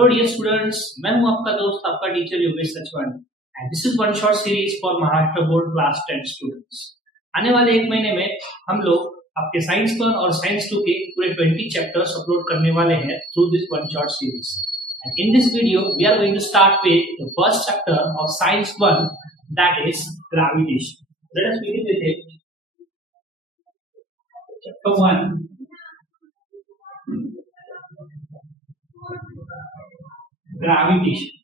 Hello dear students, मैं हूं आपका दोस्त आपका teacher Yogesh Sachwani and this is one short series for Maharashtra board class 10 students. आने वाले एक महीने में हम लोग आपके साइंस 1 और साइंस 2 के पूरे 20 चैप्टर्स अपलोड करने वाले हैं through this one short series. And in this video we are going to start with the first chapter of science 1, that is gravitation. Let us begin with it. Chapter 1, gravitation.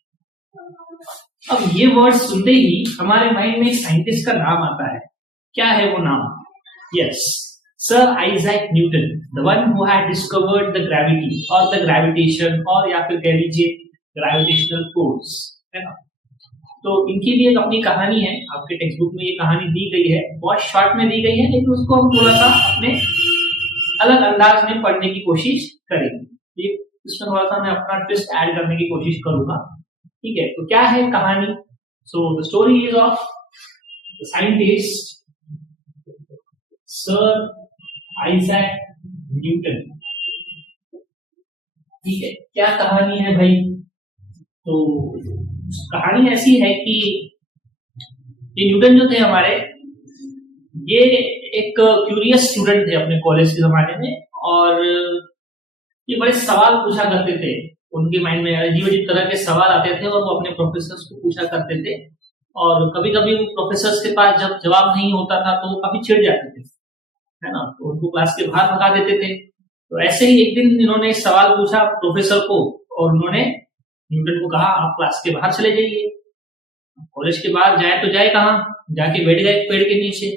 अब ये word सुनते ही हमारे mind में एक scientist का नाम आता है। क्या है वो नाम? Yes, sir Isaac Newton, the one who had discovered the gravity और द ग्रेविटेशन, और या फिर कह लीजिए ग्रेविटेशनल फोर्स, है ना। तो इनकी भी एक अपनी कहानी है, आपके टेक्स्ट बुक में ये कहानी दी गई है, बहुत शॉर्ट में दी गई है, लेकिन उसको हम थोड़ा सा अपने अलग अंदाज में पढ़ने की कोशिश करेंगे। इसमें थोड़ा सा मैं अपना ट्विस्ट ऐड करने की कोशिश करूंगा, ठीक है। तो क्या है कहानी? So the story is of the scientist sir Isaac Newton, ठीक है। क्या कहानी है भाई? तो कहानी ऐसी है कि ये न्यूटन जो थे हमारे, ये एक क्यूरियस स्टूडेंट थे अपने कॉलेज के जमाने में, और ये बड़े सवाल पूछा करते थे। उनके माइंड में अजीब अजीब तरह के सवाल आते थे और वो अपने प्रोफेसर्स को पूछा करते थे, और कभी कभी प्रोफेसर्स के पास जब जवाब नहीं होता था तो काफी चिढ़ जाते थे, है ना। तो उनको क्लास के बाहर भगा देते थे। तो ऐसे ही एक दिन इन्होंने सवाल पूछा प्रोफेसर को, और उन्होंने न्यूटन को कहा आप क्लास के बाहर चले जाइए। कॉलेज के बाहर जाए तो जाए कहाँ, जाके बैठ गए पेड़ के नीचे,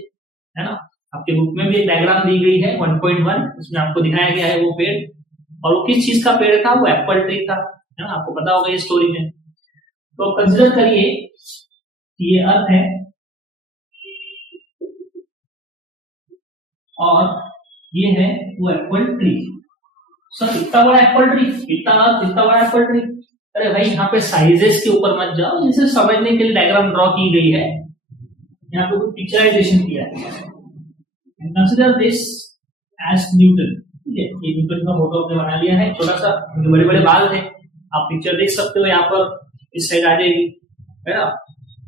है ना। आपके बुक में भी एक डायग्राम दी गई है 1.1, उसमें आपको दिखाया गया है वो पेड़, और वो किस चीज का पेड़ था? वो एप्पल ट्री था, है ना। आपको पता होगा ये स्टोरी में। तो कंसिडर करिए कि ये अर्थ है और ये है वो एप्पल ट्री। सर इतना बड़ा एप्पल ट्री, इतना अर्थ, इतना बड़ा एप्पल ट्री। अरे भाई यहाँ पे साइजेस के ऊपर मत जाओ, इसे समझने के लिए डायग्राम ड्रॉ की गई है, यहाँ पे कुछ पिक्चराइजेशन किया है। कंसिडर दिस एज न्यूटन, ठीक है। ये न्यूटन का फोटो आपने बना लिया है, छोटा सा, उनके बड़े बड़े बाल थे, आप पिक्चर देख सकते हो यहाँ पर, इस साइड आ जाएगी, है ना।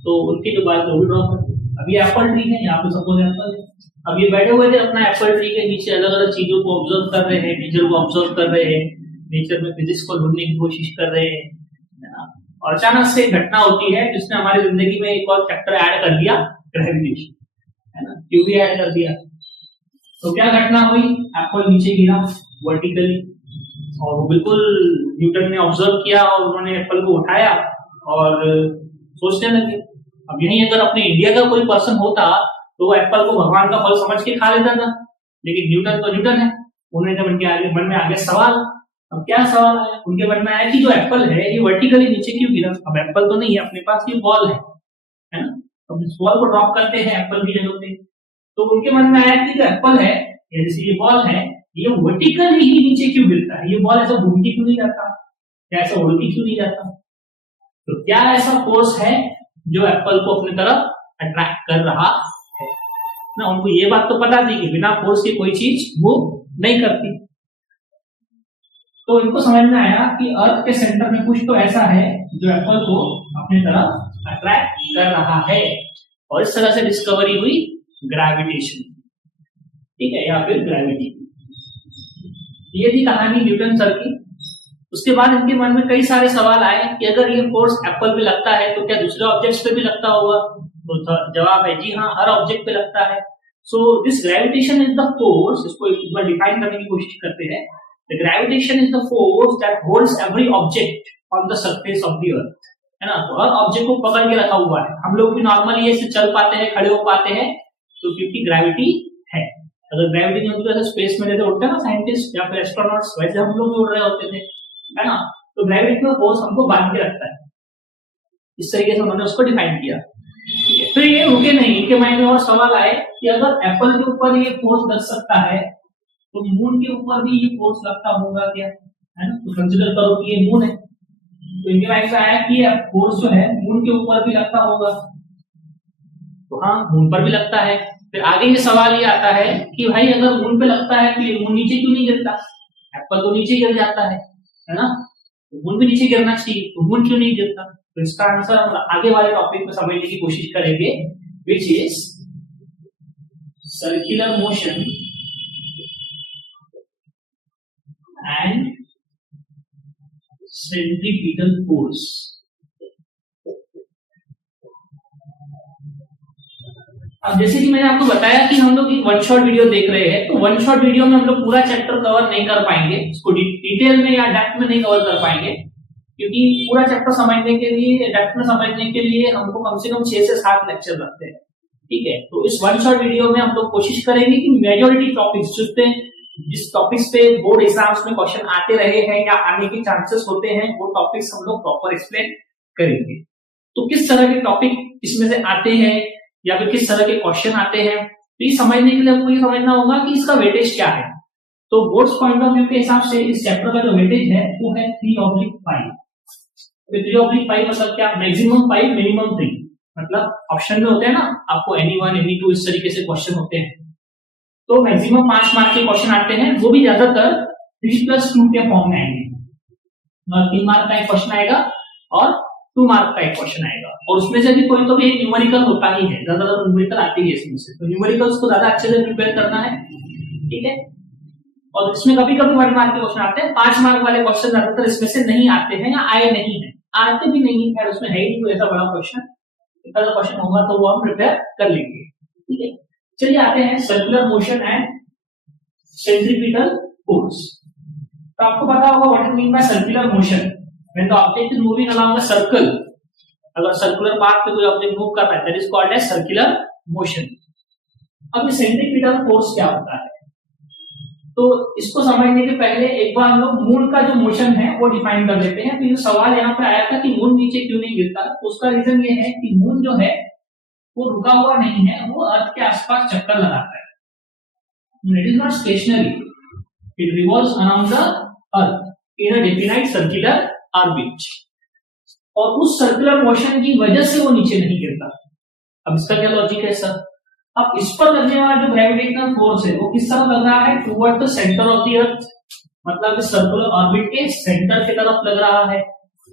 तो उनके जो बाल थे वो भी ड्रॉ कर। अब ये एप्पल ट्री है, यहाँ पे सपोज एप्पल है। अब ये बैठे हुए थे अपना एप्पल ट्री के नीचे, अलग अलग चीजों को ऑब्जर्व कर रहे हैं, नेचर को ऑब्जर्व कर रहे हैं, नेचर में फिजिक्स को ढूंढने की कोशिश कर रहे हैं, है ना। और अचानक से एक घटना होती है जिसने हमारी जिंदगी में एक और चैप्टर ऐड कर दिया, ग्रेविटेशन, है ना। क्यों भी ऐड कर दिया? तो क्या घटना हुई? एप्पल नीचे गिरा वर्टिकली, और वो बिल्कुल न्यूटन ने ऑब्जर्व किया, और उन्होंने एप्पल को उठाया और सोचने लगे। अब यहीं अगर अपने इंडिया का कोई पर्सन होता तो वो एप्पल को भगवान का फल समझ के खा लेता था, लेकिन न्यूटन तो न्यूटन है। उन्हें मन में आ गया सवाल। अब क्या सवाल आया? उनके मन में आया कि जो एप्पल है ये वर्टिकली नीचे क्यों गिरा? अब एप्पल तो नहीं है अपने पास, ये बॉल है ना। अब इस बॉल को ड्रॉप करते हैं एप्पल की जगह पे, तो उनके मन में आया कि जो एप्पल है, जैसे ये बॉल है, ये वर्टिकली ही नीचे क्यों गिरता है? ये बॉल ऐसा घूम के क्यों नहीं जाता, या ऐसा उड़ के क्यों नहीं जाता? तो क्या ऐसा फोर्स है जो एप्पल को अपनी तरफ अट्रैक्ट कर रहा है ना। उनको ये बात तो पता थी कि बिना फोर्स के कोई चीज मूव नहीं करती। तो इनको समझ में आया कि अर्थ के सेंटर में कुछ तो ऐसा है जो एप्पल को अपनी तरफ अट्रैक्ट कर रहा है, और इस तरह से डिस्कवरी हुई ग्रेविटेशन, ठीक है, या फिर ग्रेविटी। ये थी कहानी न्यूटन सर की। उसके बाद इनके मन में कई सारे सवाल आए कि अगर ये फोर्स एप्पल पे लगता है तो क्या दूसरे ऑब्जेक्ट्स पे भी लगता होगा? तो जवाब है जी हाँ, हर ऑब्जेक्ट पे लगता है। So this gravitation is the force, इसको एक बार डिफाइन करने की कोशिश करते हैं। The gravitation is the force that holds every object on the surface of the अर्थ, है ना। तो हर ऑब्जेक्ट को पकड़ के रखा हुआ है। हम लोग भी नॉर्मली ऐसे चल पाते हैं, खड़े हो पाते हैं, तो क्योंकि ग्रेविटी है। अगर ग्रेविटी नहीं होती तो ऐसे स्पेस में जैसे उड़ते हैं ना साइंटिस्ट या फिर एस्ट्रोनॉट्स, वैसे हम लोग भी उड़ रहे होते थे, है ना। तो ग्रेविटेशनल फोर्स हमको बांध के रखता है, इस तरीके से उन्होंने उसको डिफाइन किया, ठीक है। फिर ये रुके नहीं, इनके माइंड में और सवाल आए कि अगर एप्पल के ऊपर ये फोर्स लग सकता है तो मून के ऊपर भी ये फोर्स लगता होगा क्या, है ना। तो कंसीडर करो कि ये मून है, तो इनके माइंड में आया कि फोर्स जो है मून के ऊपर भी लगता होगा। तो हाँ, मून पर भी लगता है। फिर आगे ये सवाल ये आता है कि भाई अगर मून पे लगता है तो ये मून नीचे क्यों नहीं गिरता? एप्पल तो नीचे गिर जाता है ना। तो मून भी नीचे गिरना चाहिए, तो मून क्यों नहीं गिरता? तो इसका आंसर हम आगे वाले टॉपिक में समझने की कोशिश करेंगे, which is circular motion and centripetal force. अब जैसे कि मैंने आपको बताया कि हम लोग एक वन शॉट वीडियो देख रहे हैं, तो वन शॉट वीडियो में हम लोग पूरा चैप्टर कवर नहीं कर पाएंगे, इसको डिटेल में या डेप्थ में नहीं कवर कर पाएंगे, क्योंकि पूरा चैप्टर समझने के लिए, डेप्थ में समझने के लिए हमको कम से कम 6 से 7 लेक्चर लगते हैं। ठीक है, तो इस वन शॉट वीडियो में हम लोग कोशिश करेंगे कि मेजॉरिटी टॉपिक्स जिस टॉपिक्स पे बोर्ड एग्जाम्स में क्वेश्चन आते रहे हैं या आने के चांसेस होते हैं, वो टॉपिक्स हम लोग प्रॉपर एक्सप्लेन करेंगे। तो किस तरह के टॉपिक इसमें से आते हैं या फिर किस तरह के क्वेश्चन आते हैं, तो ये समझने के लिए आपको ये समझना होगा कि इसका वेटेज क्या है। तो बोर्ड्स पॉइंट ऑफ व्यू के हिसाब से इस चैप्टर का जो वेटेज है वो है 3/5। 3/5 मतलब क्या? Maximum 5 minimum 3। मतलब ऑप्शन में होते हैं ना आपको any1 any2 इस तरीके से क्वेश्चन होते हैं, तो मैक्सिमम 5 मार्क के क्वेश्चन आते हैं, वो भी ज्यादातर 3+2 के फॉर्म में आएंगे। 3 मार्क का एक क्वेश्चन आएगा और 2 मार्क का एक क्वेश्चन आएगा, और उसमें से भी कोई तो भी एक न्यूमेरिकल होता ही है, ज्यादातर न्यूमेरिकल आती है इसमें से, तो न्यूमेरिकल्स को ज्यादा अच्छे से प्रिपेयर करना है। ठीक है, और इसमें कभी कभी 1 मार्क के क्वेश्चन आते हैं, 5 मार्क वाले क्वेश्चन ज्यादातर इसमें से नहीं आते हैं या आए नहीं है, आते भी नहीं है, उसमें है ही नहीं कोई ऐसा बड़ा क्वेश्चन। इतना क्वेश्चन होगा तो वो हम प्रिपेयर कर लेंगे। ठीक है, चलिए आते हैं circular motion and centripetal force. तो आपको पता होगा what is mean by circular motion. When the object is moving along a circle, अगर सर्कुलर पाथ पे कोई ऑब्जेक्ट मूव कर रहा है, that is called as circular motion. अब ये सेंट्रीपिटल फोर्स क्या होता है, तो इसको समझने के पहले एक बार हम लोग मून का जो मोशन है वो डिफाइन कर लेते हैं। तो ये सवाल यहाँ पे आया था कि मून नीचे क्यों नहीं गिरता, तो उसका रीजन ये है कि मून जो है वो रुका हुआ नहीं है, वो अर्थ के आसपास चक्कर लगाता है। It is not stationary, it revolves around the earth in a definite circular orbit, और उस सर्कुलर मोशन की वजह से वो नीचे नहीं गिरता। अब इसका क्या लॉजिक है सर? अब इस पर लगने वाला जो ग्रेविटेशनल फोर्स है वो किस तरफ लग रहा है? Toward the centre of the अर्थ, मतलब इस सर्कुलर ऑर्बिट के सेंटर की तरफ लग रहा है।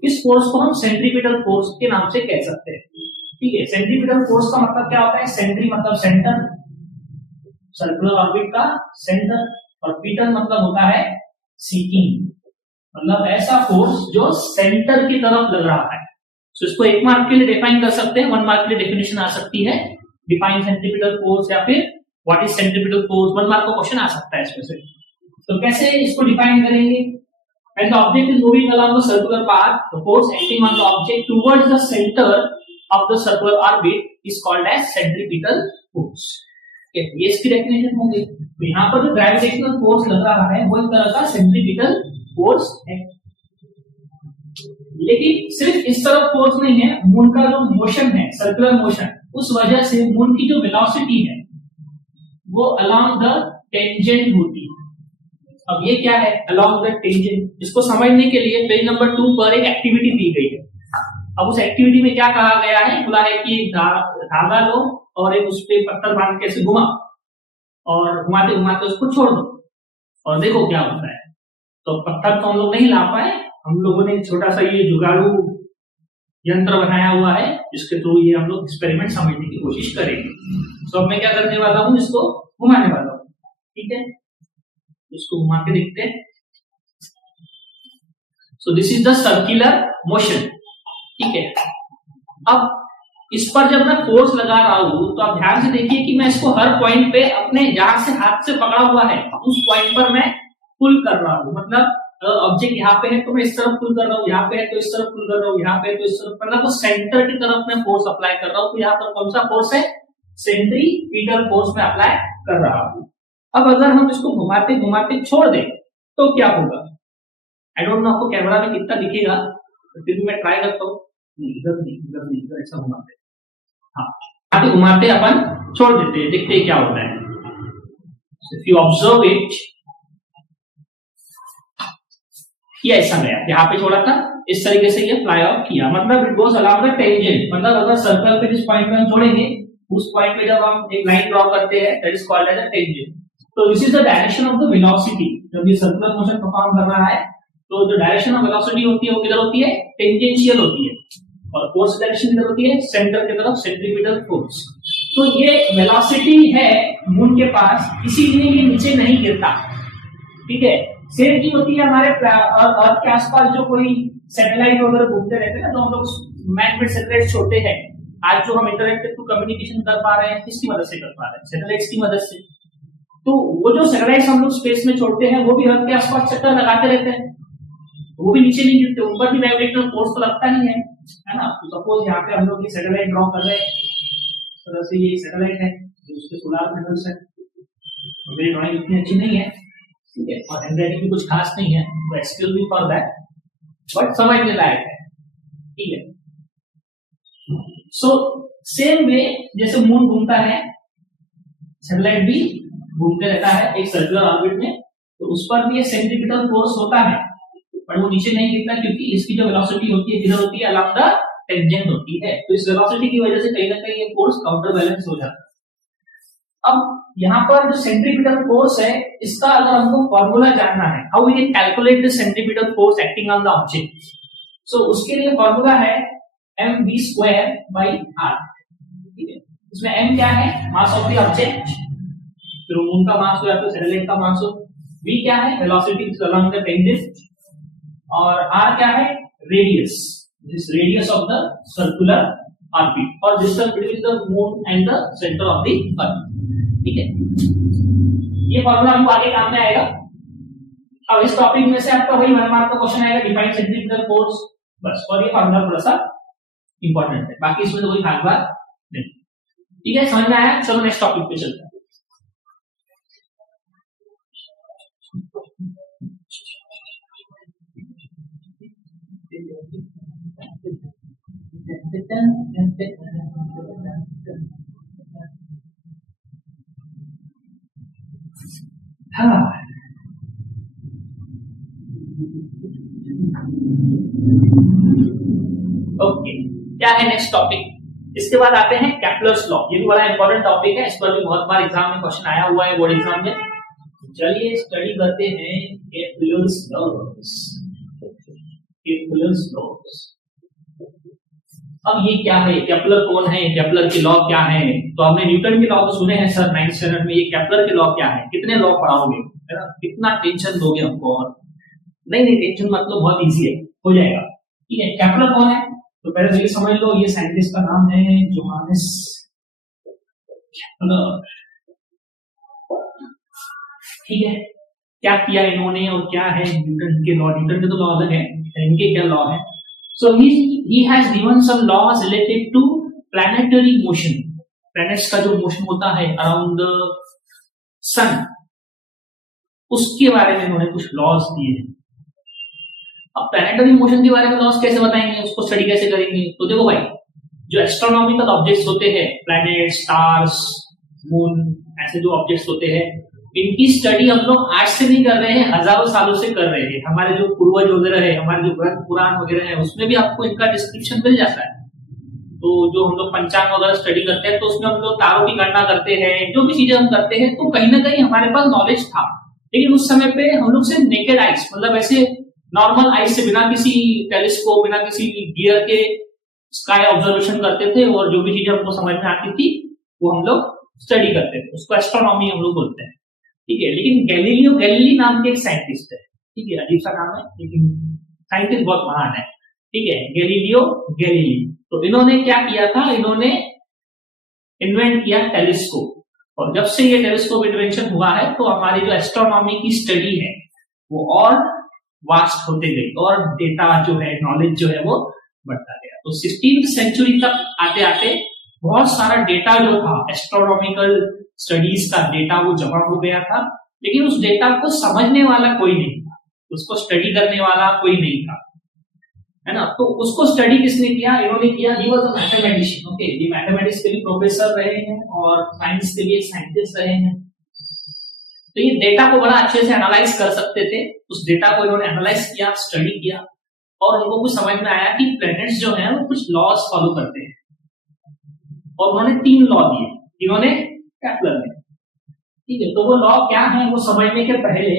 इस फोर्स को हम सेंट्रीपिटल फोर्स के नाम से कह सकते हैं। ठीक है, सेंट्रीपिटल फोर्स का मतलब क्या होता है? सेंट्री मतलब सेंटर, सर्कुलर ऑर्बिट का सेंटर, और पिटल मतलब होता है सीकिंग, मतलब ऐसा फोर्स जो सेंटर की तरफ लग रहा है। तो इसको 1 मार्क के लिए डिफाइन कर सकते हैं, 1 मार्क के लिए डेफिनेशन आ सकती है, डिफाइन सेंट्रीपिटल फोर्स, या फिर what is centripetal force, 1 mark का क्वेश्चन आ सकता है इसमें से। तो कैसे इसको डिफाइन करेंगे? When the object is moving along the circular path, the force acting on the object towards the center of the circular orbit is called as centripetal force. Okay, ये इसकी डेफिनेशन हो गई। तो यहाँ पर जो ग्रेविटेशनल फोर्स लग रहा है वो एक तरह का सेंट्रीपिटल फोर्स है। लेकिन सिर्फ इस तरफ फोर्स नहीं है, मून का जो मोशन है, सर्कुलर मोशन, उस वजह से मून की जो वेलोसिटी है वो अलोंग द टेंजेंट होती है। अब ये क्या है अलोंग द टेंजेंट? इसको समझने के लिए पेज नंबर 2 पर एक एक्टिविटी दी गई है। अब उस एक्टिविटी में क्या कहा गया है? बोला है कि धागा लो और एक उस पे पत्थर बांध के ऐसे घुमा, और घुमाते घुमाते उसको छोड़ दो और देखो क्या होता है। तो पत्थर तो हम लोग नहीं ला पाए, हम लोगों ने छोटा सा ये जुगाड़ू यंत्र बनाया हुआ है जिसके थ्रू ये हम लोग एक्सपेरिमेंट समझने की कोशिश करेंगे। तो अब मैं क्या करने वाला हूँ, इसको घुमाने वाला हूँ। ठीक है, इसको घुमा के देखते हैं। So this is the circular motion. ठीक है, अब इस पर जब मैं फोर्स लगा रहा हूं तो आप ध्यान से देखिए कि मैं इसको हर पॉइंट पे अपने जहां से हाथ से पकड़ा हुआ है उस पॉइंट पर मैं पुल कर रहा हूं। मतलब ऑब्जेक्ट यहाँ पे है तो मैं इस तरफ पुल कर रहा हूँ, यहाँ पे है तो इस तरफ पुल कर रहा हूँ, यहाँ पे है तो इस तरफ, मतलब वो सेंटर की तरफ मैं फोर्स अप्लाई कर रहा हूँ। तो यहाँ पर कौन सा फोर्स है? सेंट्रीपिटल फोर्स में अप्लाई कर रहा हूँ। अब अगर हम इसको घुमाते घुमाते छोड़ दें तो क्या होगा? आई डोंट नो आपको कैमरा में कितना दिखेगा, तो फिर भी मैं ट्राई करता हूँ। इधर नहीं, इधर नहीं, इधर ऐसा घुमाते, हाँ घुमाते अपन छोड़ देते हैं, देखते हैं क्या होता है। इफ यू ऑब्जर्व इट, ये ऐसा गया, यहाँ पे छोड़ा था, इस तरीके से ये फ्लाई आउट किया, मतलब it goes along the tangent. मतलब अगर सर्कल पे जिस पॉइंट पे हम छोड़ेंगे उस पॉइंट पे जब हम एक लाइन ड्रॉ करते हैं that is called as a tangent. तो this is the direction of the velocity. जब ये सर्कुलर मोशन परफॉर्म कर रहा है तो जो डायरेक्शन ऑफ वेलोसिटी होती है वो किधर होती है, टेंजेंशियल होती है, और फोर्स डायरेक्शन किधर होती है, सेंटर की तरफ, सेंट्रीपिटल फोर्स। तो ये वेलोसिटी है मून के पास, इसीलिए ये नीचे नहीं गिरता, ठीक है। सेम चीज होती है हमारे अर्थ के आसपास जो कोई सैटेलाइट वगैरह घूमते रहते हैं ना, तो हम लोग मैन मेड सैटेलाइट छोड़ते हैं। आज जो हम इंटरनेट के थ्रू कम्युनिकेशन कर पा रहे हैं, किसकी मदद से कर पा रहे हैं, सैटेलाइट्स की मदद से। तो वो जो सैटेलाइट्स हम लोग स्पेस में छोड़ते हैं वो भी अर्थ के आसपास चक्कर लगाते रहते हैं, वो भी नीचे नहीं गिरते, ऊपर भी ग्रेविटेशनल फोर्स तो लगता नहीं है ना। तो सपोज यहाँ पे हम लोग ये सैटेलाइट ड्रॉ कर रहे हैं, इस तरह से ये सैटेलाइट है, उसके सोलर पैनल्स है, मेरी ड्राइंग इतनी अच्छी नहीं है, ठीक है, और हैंडराइटिंग भी कुछ खास नहीं है, तो excuse me for that, but समझने लायक है, ठीक है। सो सेम वे जैसे मून घूमता है, सैटेलाइट भी घूमते रहता है एक सर्कुलर ऑर्बिट में, तो उस पर भी सेंट्रीपिटल फोर्स होता है, पर वो नीचे नहीं गिरता, क्योंकि इसकी जो वेलोसिटी होती है किधर होती है, अलोंग द टेंजेंट होती है। तो इस वेलोसिटी की वजह से कहीं ना कहीं ये फोर्स काउंटर बैलेंस हो जाता है। अब यहाँ पर जो सेंट्रीपिटल फोर्स है, इसका अगर हमको फॉर्मूला जानना है, how we can calculate the centripetal force acting on the object, so उसके लिए फॉर्मूला है mv²/r, ठीक है। इसमें m क्या है, मास ऑफ द ऑब्जेक्ट, फिर मून का मास हो या फिर सैटेलाइट का मास हो, v क्या है, वेलोसिटी अलोंग द टेंजेंट, और r क्या है, radius, this radius of the circular orbit और distance between the moon and the centre of the earth, ठीक है। ये फॉर्मूला हमको आगे काम में आएगा। अब इस टॉपिक में से आपका वही 1 मार्क का क्वेश्चन आएगा, डिफाइन सेंट्रीपिटल फोर्स, बस, और ये फॉर्मूला थोड़ा सा इंपॉर्टेंट है, बाकी इसमें तो कोई खास बात नहीं, ठीक है, समझ में आया। चलो नेक्स्ट टॉपिक पे चलते हैं। हाँ, ओके, क्या है नेक्स्ट टॉपिक, इसके बाद आते हैं केपलर्स लॉ। ये भी बड़ा इंपॉर्टेंट टॉपिक है, इस पर भी बहुत बार एग्जाम में क्वेश्चन आया हुआ है, बोर्ड एग्जाम में। चलिए स्टडी करते हैं केपलर्स लॉज। केपलर्स लॉज, अब ये क्या है, केपलर कौन है, केपलर के लॉ क्या है। तो हमने न्यूटन के लॉ तो सुने हैं सर 9th स्टैंडर्ड में, ये केपलर के लॉ क्या है, कितने लॉ पढ़ाओगे, है ना, कितना टेंशन दोगे हमको, और नहीं टेंशन मतलब बहुत इजी है, हो जाएगा, ठीक है। केपलर कौन है, तो पहले तो ये समझ लो, ये साइंटिस्ट का नाम है जोहानेस केपलर, ठीक है। क्या किया इन्होंने और क्या है न्यूटन के लॉ, न्यूटन के तो लॉ अलग है, इनके क्या लॉ है। So he has given some laws related to planetary motion. Planets का जो motion होता है around the sun, उसके बारे में उन्होंने कुछ laws दिए हैं। अब planetary motion के बारे में laws कैसे बताएंगे, उसको स्टडी कैसे करेंगे। तो देखो भाई, जो एस्ट्रोनॉमिकल ऑब्जेक्ट्स होते हैं, प्लैनेट, स्टार्स, मून, ऐसे जो ऑब्जेक्ट्स होते हैं, इनकी स्टडी हम लोग आज से नहीं कर रहे हैं, हजारों सालों से कर रहे हैं। हमारे जो पूर्वज वगैरह है, हमारे जो ग्रंथ पुराण वगैरह है, उसमें भी आपको इनका डिस्क्रिप्शन मिल जाता है। तो जो हम लोग पंचांग वगैरह स्टडी करते हैं, तो उसमें हम लोग तारों की गणना करते हैं, जो भी चीजें हम करते हैं, तो कहीं ना कहीं हमारे पास नॉलेज था। लेकिन उस समय पे हम लोग से नेकेड आइज, मतलब ऐसे नॉर्मल आइज से, बिना किसी टेलीस्कोप, बिना किसी गियर के स्काई ऑब्जर्वेशन करते थे, और जो भी चीजें हमको समझ में आती थी वो हम लोग स्टडी करते थे, उसको एस्ट्रोनॉमी हम लोग बोलते हैं, ठीक है। लेकिन गैलीलियो गैलीली नाम के एक साइंटिस्ट है, ठीक है, अजीब सा नाम है लेकिन साइंटिस्ट बहुत महान है, ठीक है, गैलीलियो गैलीली। तो इन्होंने क्या किया था, इन्होंने इन्वेंट किया टेलीस्कोप, और जब से ये टेलीस्कोप इन्वेंशन हुआ है, तो हमारी जो एस्ट्रोनॉमी की स्टडी है वो और वास्ट होते गई, और डेटा जो है, नॉलेज जो है वो बढ़ता गया। तो 16th सेंचुरी तक आते आते बहुत सारा डेटा जो था, एस्ट्रोनॉमिकल स्टडीज का डेटा, वो जमा हो गया था, लेकिन उस डेटा को समझने वाला कोई नहीं था, उसको स्टडी करने वाला कोई नहीं था, है ना। तो उसको स्टडी किसने किया, इन्होंने किया। He was a mathematician, okay, ये मैथमेटिक्स के भी प्रोफेसर रहे हैं और साइंस के भी साइंटिस्ट रहे हैं। तो ये डेटा को बड़ा अच्छे से एनालाइज कर सकते थे। उस डेटा को इन्होंने एनालाइज किया, स्टडी किया, और इनको कुछ समझ में आया कि प्लैनेट्स जो हैं वो कुछ लॉज फॉलो करते हैं, और उन्होंने 3 लॉ दिए, इन्होंने केपलर ने, ठीक है। तो वो लॉ क्या है वो समझने के पहले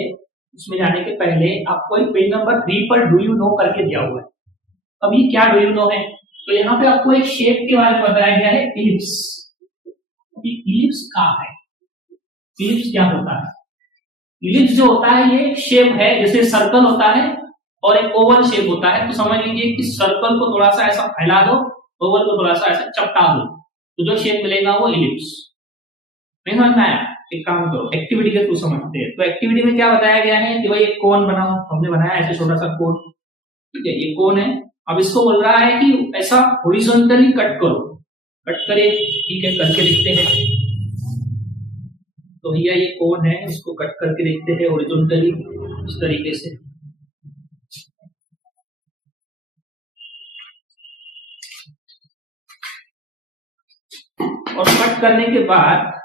उसमें जाने के पहले आपको एक पेज नंबर 3 पर डू यू नो करके दिया हुआ है। अब ये क्या डू यू नो है, तो यहाँ पे आपको एक शेप के बारे में बताया गया है, इलिप्स। इलिप्स क्या है, इलिप्स क्या होता है? इलिप्स जो होता है ये शेप है, जैसे सर्कल होता है और एक ओवल शेप होता है। तो समझ लीजिए कि सर्कल को थोड़ा सा ऐसा फैला दो, ओवल को थोड़ा सा ऐसा चपटा दो, तो जो शेप मिलेगा वो इलिप्स। नहीं समझ में आया? एक काम करो, एक्टिविटी के थ्रू समझते हैं। तो एक्टिविटी में क्या बताया गया है कि भाई एक कोन बनाओ, हमने बनाया ऐसे छोटा सा कोन, ठीक है, ये कोन है। अब इसको बोल रहा है कि ऐसा हॉरिजॉन्टली कट करो, कट करे, ठीक है, करके देखते हैं। तो भैया ये कोन है, इसको कट करके देखते हैं हॉरिजॉन्टली इस तरीके से। और कट करने के बाद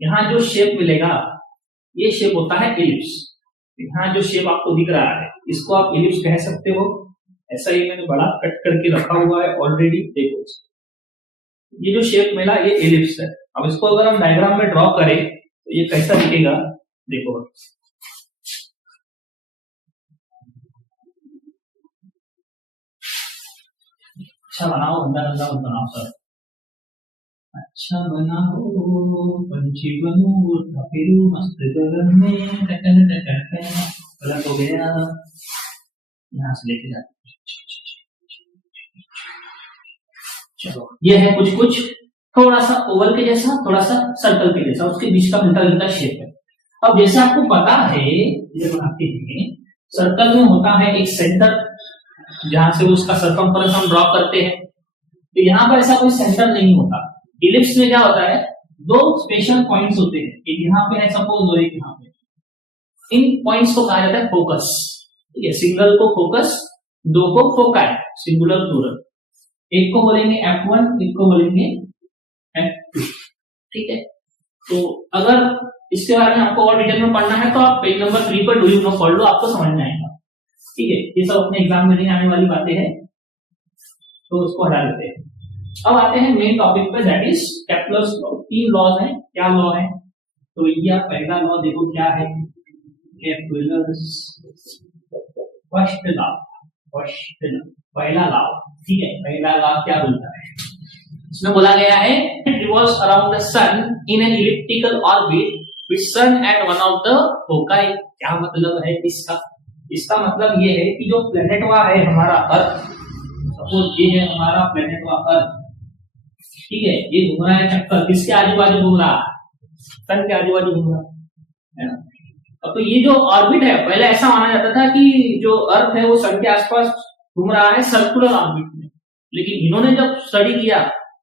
यहाँ जो शेप मिलेगा ये शेप होता है इलिप्स। यहाँ जो शेप आपको दिख रहा है इसको आप इलिप्स कह सकते हो। ऐसा ही मैंने बड़ा कट करके रखा हुआ है ऑलरेडी, देखो ये जो शेप मिला ये इलिप्स है। अब इसको अगर हम डायग्राम में ड्रॉ करें तो ये कैसा दिखेगा, देखो अच्छा बनाओ, अंदर अंदर बनाओ सर, अच्छा बनाओ पंछी बनो फिर मस्त गगन में टकन टकन गलत हो गया, यहाँ से लेके जाते। चलो ये है कुछ कुछ थोड़ा सा ओवल के जैसा, थोड़ा सा सर्कल के जैसा, उसके बीच का मिलता जुलता शेप है। अब जैसे आपको पता है ये बनाते हैं, सर्कल में होता है एक सेंटर जहां से उसका सर्कमफरेंस हम ड्रॉ करते हैं। तो यहाँ पर ऐसा कोई सेंटर नहीं होता। इलिप्स में क्या होता है, दो स्पेशल पॉइंट्स होते हैं, एक यहाँ पे है सपोज और एक यहाँ पे। इन पॉइंट्स को कहा जाता है फोकस, ठीक है, सिंगल को फोकस, दो को फोकाई, सिंगुलर प्लूरल। एक को बोलेंगे F1, एक को बोलेंगे F2, ठीक है। तो अगर इसके बारे में आपको और डिटेल में पढ़ना है तो आप पेज नंबर 3 पर डू यू नो पढ़ लो, आपको समझ में आएगा, ठीक है। ये सब अपने एग्जाम में नहीं आने वाली बातें हैं, तो उसको हटा देते हैं। अब आते हैं मेन टॉपिक पे, that is Kepler's law. 3 laws हैं, क्या लॉ है, तो भैया पहला लॉ देखो क्या है, केप्लर्स फर्स्ट लॉ, पहला लॉ, ठीक है। पहला लॉ क्या बोलता है, इसमें बोला गया है it revolves around the sun in an elliptical orbit with sun at one of the foci. क्या मतलब है इसका, इसका मतलब ये है कि जो प्लेनेट हुआ है हमारा अर्थ, सपोज ये है हमारा प्लेनेट हुआ अर्थ, ठीक है, ये घूम रहा है चक्कर, किसके आजू बाजू घूम रहा है, सन के आजू बाजू घूम रहा है ना। अब तो ये जो ऑर्बिट है, पहले ऐसा माना जाता था कि जो अर्थ है वो सन के आसपास घूम रहा है सर्कुलर ऑर्बिट में, लेकिन इन्होंने जब स्टडी किया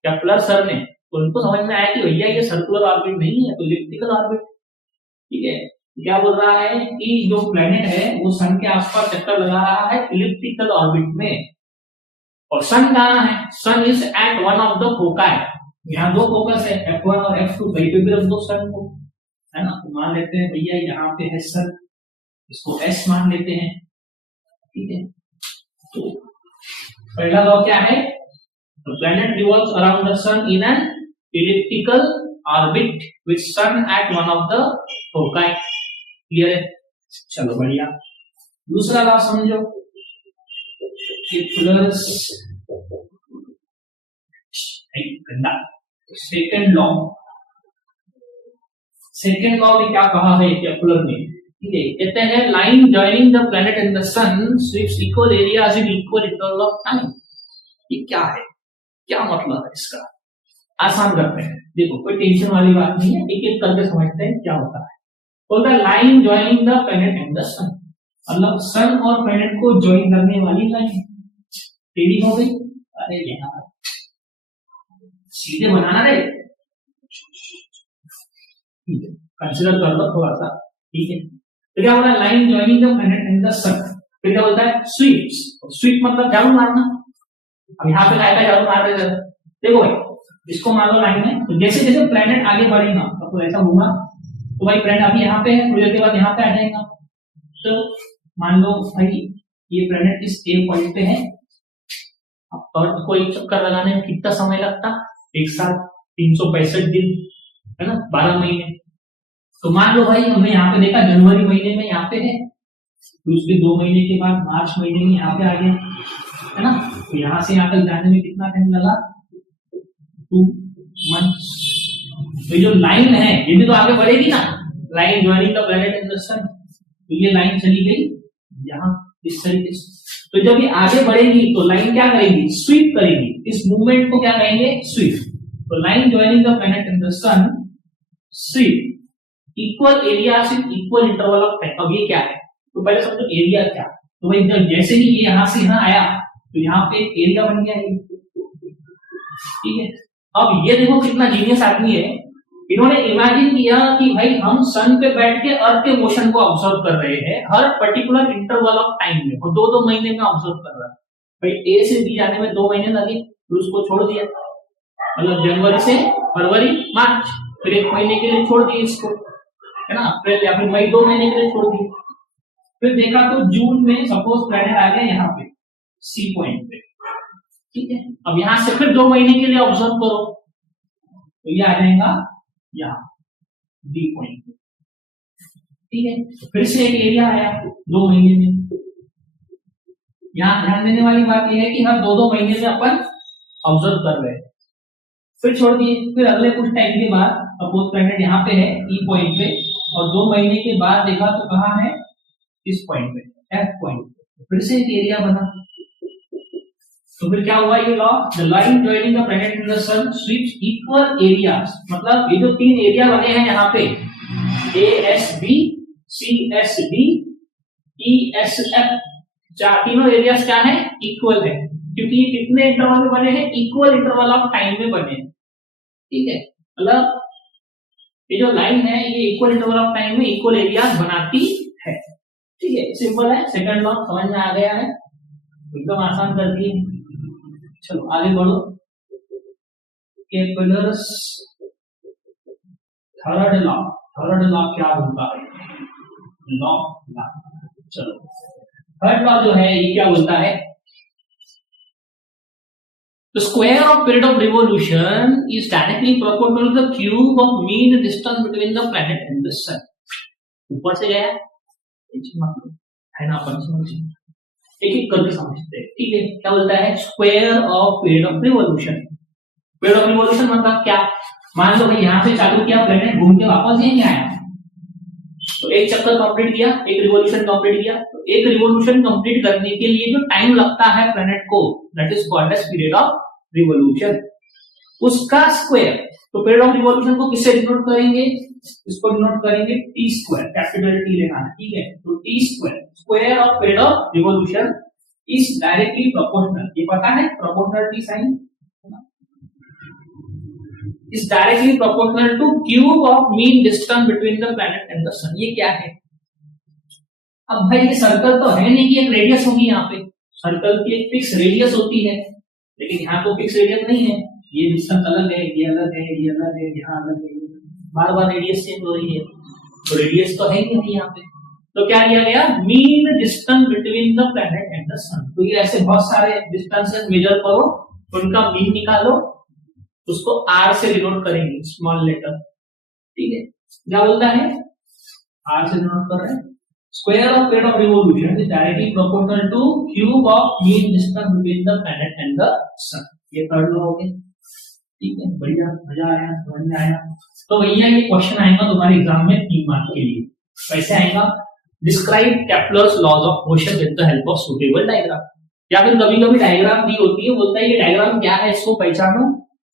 केप्लर सर ने, तो उनको समझ में आया कि भैया ये सर्कुलर ऑर्बिट नहीं है, तो इलिप्टिकल ऑर्बिट, ठीक है। क्या बोल रहा है कि जो प्लेनेट है वो सन के आसपास चक्कर लगा रहा है इलिप्टिकल ऑर्बिट में, और सन कहाँ है, sun is at one of the foci. यहाँ दो फोकस है F1 और F2, कहीं पे भी रख दो सन को, है ना। तो मान लेते हैं भैया यहाँ पे है सन, इसको S मान लेते हैं, ठीक है। तो पहला लॉ क्या है, the planet revolves around the sun in an elliptical orbit with sun at one of the foci। Clear है, चलो बढ़िया। दूसरा लॉ समझो, Kepler's second law. Second law में क्या कहा है केप्लर ने, ठीक है, कहते हैं line joining the planet and the sun sweeps equal areas in equal interval of time. ये क्या है, क्या मतलब है इसका, आसान करते हैं, देखो कोई टेंशन वाली बात नहीं है, एक एक करके समझते हैं क्या होता है। बोलता है line joining the planet and the sun, मतलब सन और प्लैनेट को ज्वाइन करने वाली लाइन टेढ़ी हो गई, अरे यहाँ सीधे बनाना रे, ठीक है, कंसिडर कर लो थोड़ा सा, ठीक है। तो क्या बोला, line joining the planet and the sun, फिर क्या बोलता है स्वीप्स, स्वीप मतलब झाड़ू मारना। अब यहाँ पे काय का झाड़ू मार रहे हैं, देखो भाई इसको मान लो लाइन है, तो जैसे जैसे प्लैनेट आगे बढ़ेगा तो ऐसा घूमा, तो भाई प्लैनेट अभी यहाँ पे है, थोड़ी देर के बाद यहाँ पे आ जाएगा। तो मान लो भाई ये प्लैनेट इस ए पॉइंट पे है, अब अर्थ को एक चक्कर लगाने में कितना समय लगता, एक साल 365 दिन, है ना, 12 महीने। तो मान लो भाई हमने यहाँ पे देखा जनवरी महीने में यहाँ पे है, तो उसके 2 महीने के बाद मार्च महीने में यहाँ पे आ गया, है ना। तो यहाँ से यहाँ तक जाने में कितना टाइम लगा, 2 मंथ्स। तो जो लाइन है ये भी तो आगे बढ़ेगी ना, line joining the planet in the sun, तो ये लाइन चली गई यहाँ इस तरीके से। तो जब ये आगे बढ़ेगी तो लाइन क्या करेगी, स्वीप करेगी, इस मूवमेंट को क्या कहेंगे, स्वीप। तो line joining the planet in the sun sweep equal area with equal interval of time. अब ये क्या है, तो पहले समझो एरिया क्या। तो भाई जब जैसे ही ये यहाँ से यहाँ आया तो यहाँ पे एक एरिया बन गया, ठीक है। अब ये देखो कितना जीनियस आदमी है, इन्होंने इमेजिन किया कि भाई हम सन पे बैठ के अर्थ के मोशन को ऑब्जर्व कर रहे हैं हर पर्टिकुलर इंटरवल ऑफ टाइम में, और 2-2 महीने में ऑब्जर्व कर रहा है। भाई ए से बी जाने में 2 महीने लगे, फिर उसको छोड़ दिया, मतलब जनवरी से फरवरी मार्च, फिर 1 महीने के लिए छोड़ दिए इसको, है ना, अप्रैल या फिर मई 2 महीने के लिए छोड़ दिए। फिर देखा तो जून में सपोज प्लैनेट आ गया यहाँ पे सी पॉइंट पे, ठीक है। अब यहां से फिर 2 महीने के लिए ऑब्जर्व करो, तो ये आ जाएगा यहाँ डी पॉइंट पे, ठीक है। फिर से एक एरिया आया 2 महीने में। यहाँ ध्यान देने वाली बात यह है कि हर 2-2 महीने में अपन ऑब्जर्व कर रहे हैं, फिर छोड़ दिए। फिर अगले कुछ टाइम के बाद सपोज प्लैनेट यहाँ पे है ई पॉइंट पे, और 2 महीने के बाद देखा तो कहाँ है, इस पॉइंट पे एफ पॉइंट पे, फिर से एक एरिया बना। तो फिर क्या हुआ, ये law, the line joining the planet in the sun sweeps equal areas, मतलब ये जो 3 एरिया बने हैं यहाँ पे A S B C S D E S F, तीनों एरियाज क्या है, इक्वल है, क्योंकि ये कितने इंटरवल में बने हैं, इक्वल इंटरवल ऑफ टाइम में बने हैं, ठीक है। मतलब ये जो लाइन है ये इक्वल इंटरवल ऑफ टाइम में इक्वल एरियाज बनाती है, ठीक है। सिंपल है, सेकंड लॉ समझ में आ गया है, एकदम आसान कर दिए। चलो आगे बढ़ो, केपलर्स थर्ड लॉ क्या बोलता है, लॉ। चलो थर्ड लॉ जो है ये क्या बोलता है, the square of period of revolution is directly proportional to the cube of mean distance between the planet and the sun। ऊपर से गया है ना, अपन समझ एक एक करके समझते हैं, ठीक है। क्या बोलता है, square of period of revolution. Period of revolution मतलब क्या, मान लो भाई यहाँ से चालू किया प्लेनेट, घूम के वापस यहीं आया, तो एक चक्कर कंप्लीट किया, एक रिवॉल्यूशन कंप्लीट किया। तो एक रिवॉल्यूशन कंप्लीट करने के लिए जो टाइम लगता है प्लेनेट को, that is called as period of revolution, उसका स्क्वायर। तो पीरियड ऑफ रिवॉल्यूशन को किससे डिनोट करेंगे, इसको डिनोट करेंगे टी स्क्वायर, कैपिटल टी लेना है, ठीक है। तो T square, square of period of revolution is directly proportional, ये पता है proportionality sign, is directly proportional to cube of mean distance between the planet and the sun. ये क्या है, अब भाई ये सर्कल तो है नहीं कि एक रेडियस होगी, यहाँ पे सर्कल की एक फिक्स रेडियस होती है, लेकिन यहाँ तो फिक्स रेडियस नहीं है, ये डिस्टेंस अलग है, ये अलग है, ये अलग है, यहाँ अलग है, बार बार रेडियस चेंज हो रही है, तो रेडियस तो है ही नहीं यहाँ पे। तो क्या लिया गया, mean distance between the planet and the sun. तो ये ऐसे बहुत सारे डिस्टेंसेस मेजर करो, उनका मीन निकालो, उसको आर से डिनोट करेंगे, स्मॉल लेटर, ठीक है। क्या बोलता है, आर से डिनोट कर रहे हैं, square of period of revolution is directly proportional to cube of mean distance between the planet and the sun. ये थर्ड लॉ हो गया, ठीक है, बढ़िया, मजा आया, समझ में आया। तो भैया ये क्वेश्चन आएगा तुम्हारे एग्जाम में 3 मार्क के लिए, कैसे आएगा, describe Kepler's laws of motion with the help of suitable diagram, या फिर कभी कभी डायग्राम दी होती है, बोलता है ये डायग्राम क्या है, इसको पहचानो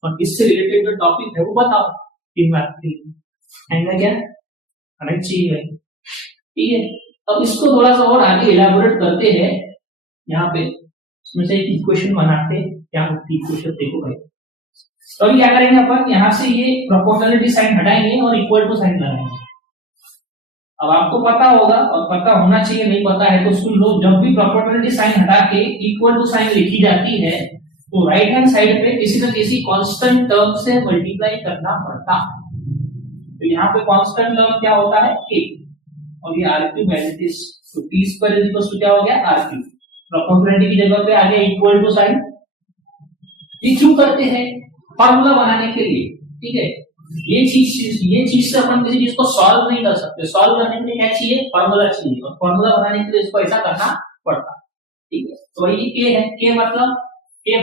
और इससे रिलेटेड जो टॉपिक है वो बताओ, 3 मार्क के लिए आएगा, क्या आना चाहिए भाई, ठीक है। अब इसको थोड़ा सा और आगे इलैबोरेट करते हैं, यहाँ पे इसमें से एक इक्वेशन बनाते हैं, क्या होती है इक्वेशन देखो भाई। तो अभी क्या करेंगे अपन, यहाँ से ये प्रोपोर्शनलिटी साइन हटाएंगे और इक्वल टू साइन लगाएंगे। अब आपको पता होगा और पता होना चाहिए, नहीं पता है तो सुन लो, जब भी प्रोपोर्शनलिटी साइन हटा के इक्वल टू साइन लिखी जाती है तो राइट हैंड साइड पे किसी न किसी कांस्टेंट टर्म से मल्टीप्लाई करना पड़ता है। तो यहाँ पे कांस्टेंट टर्म क्या होता है, a, और ये R cube as it is, तो T square is equal to क्या हो गया, आर क्यूब। प्रोपोर्शनलिटी की जगह पे आ गया इक्वल टू साइन। ये क्यों करते हैं, फार्मूला बनाने के लिए, ठीक है। ये चीज से अपन किसी चीज को सॉल्व नहीं कर सकते। सॉल्व करने के लिए क्या चाहिए? फॉर्मूला चाहिए, और फॉर्मूला बनाने के लिए इसको ऐसा करना पड़ता। ठीक है, तो वही के है। के मतलब के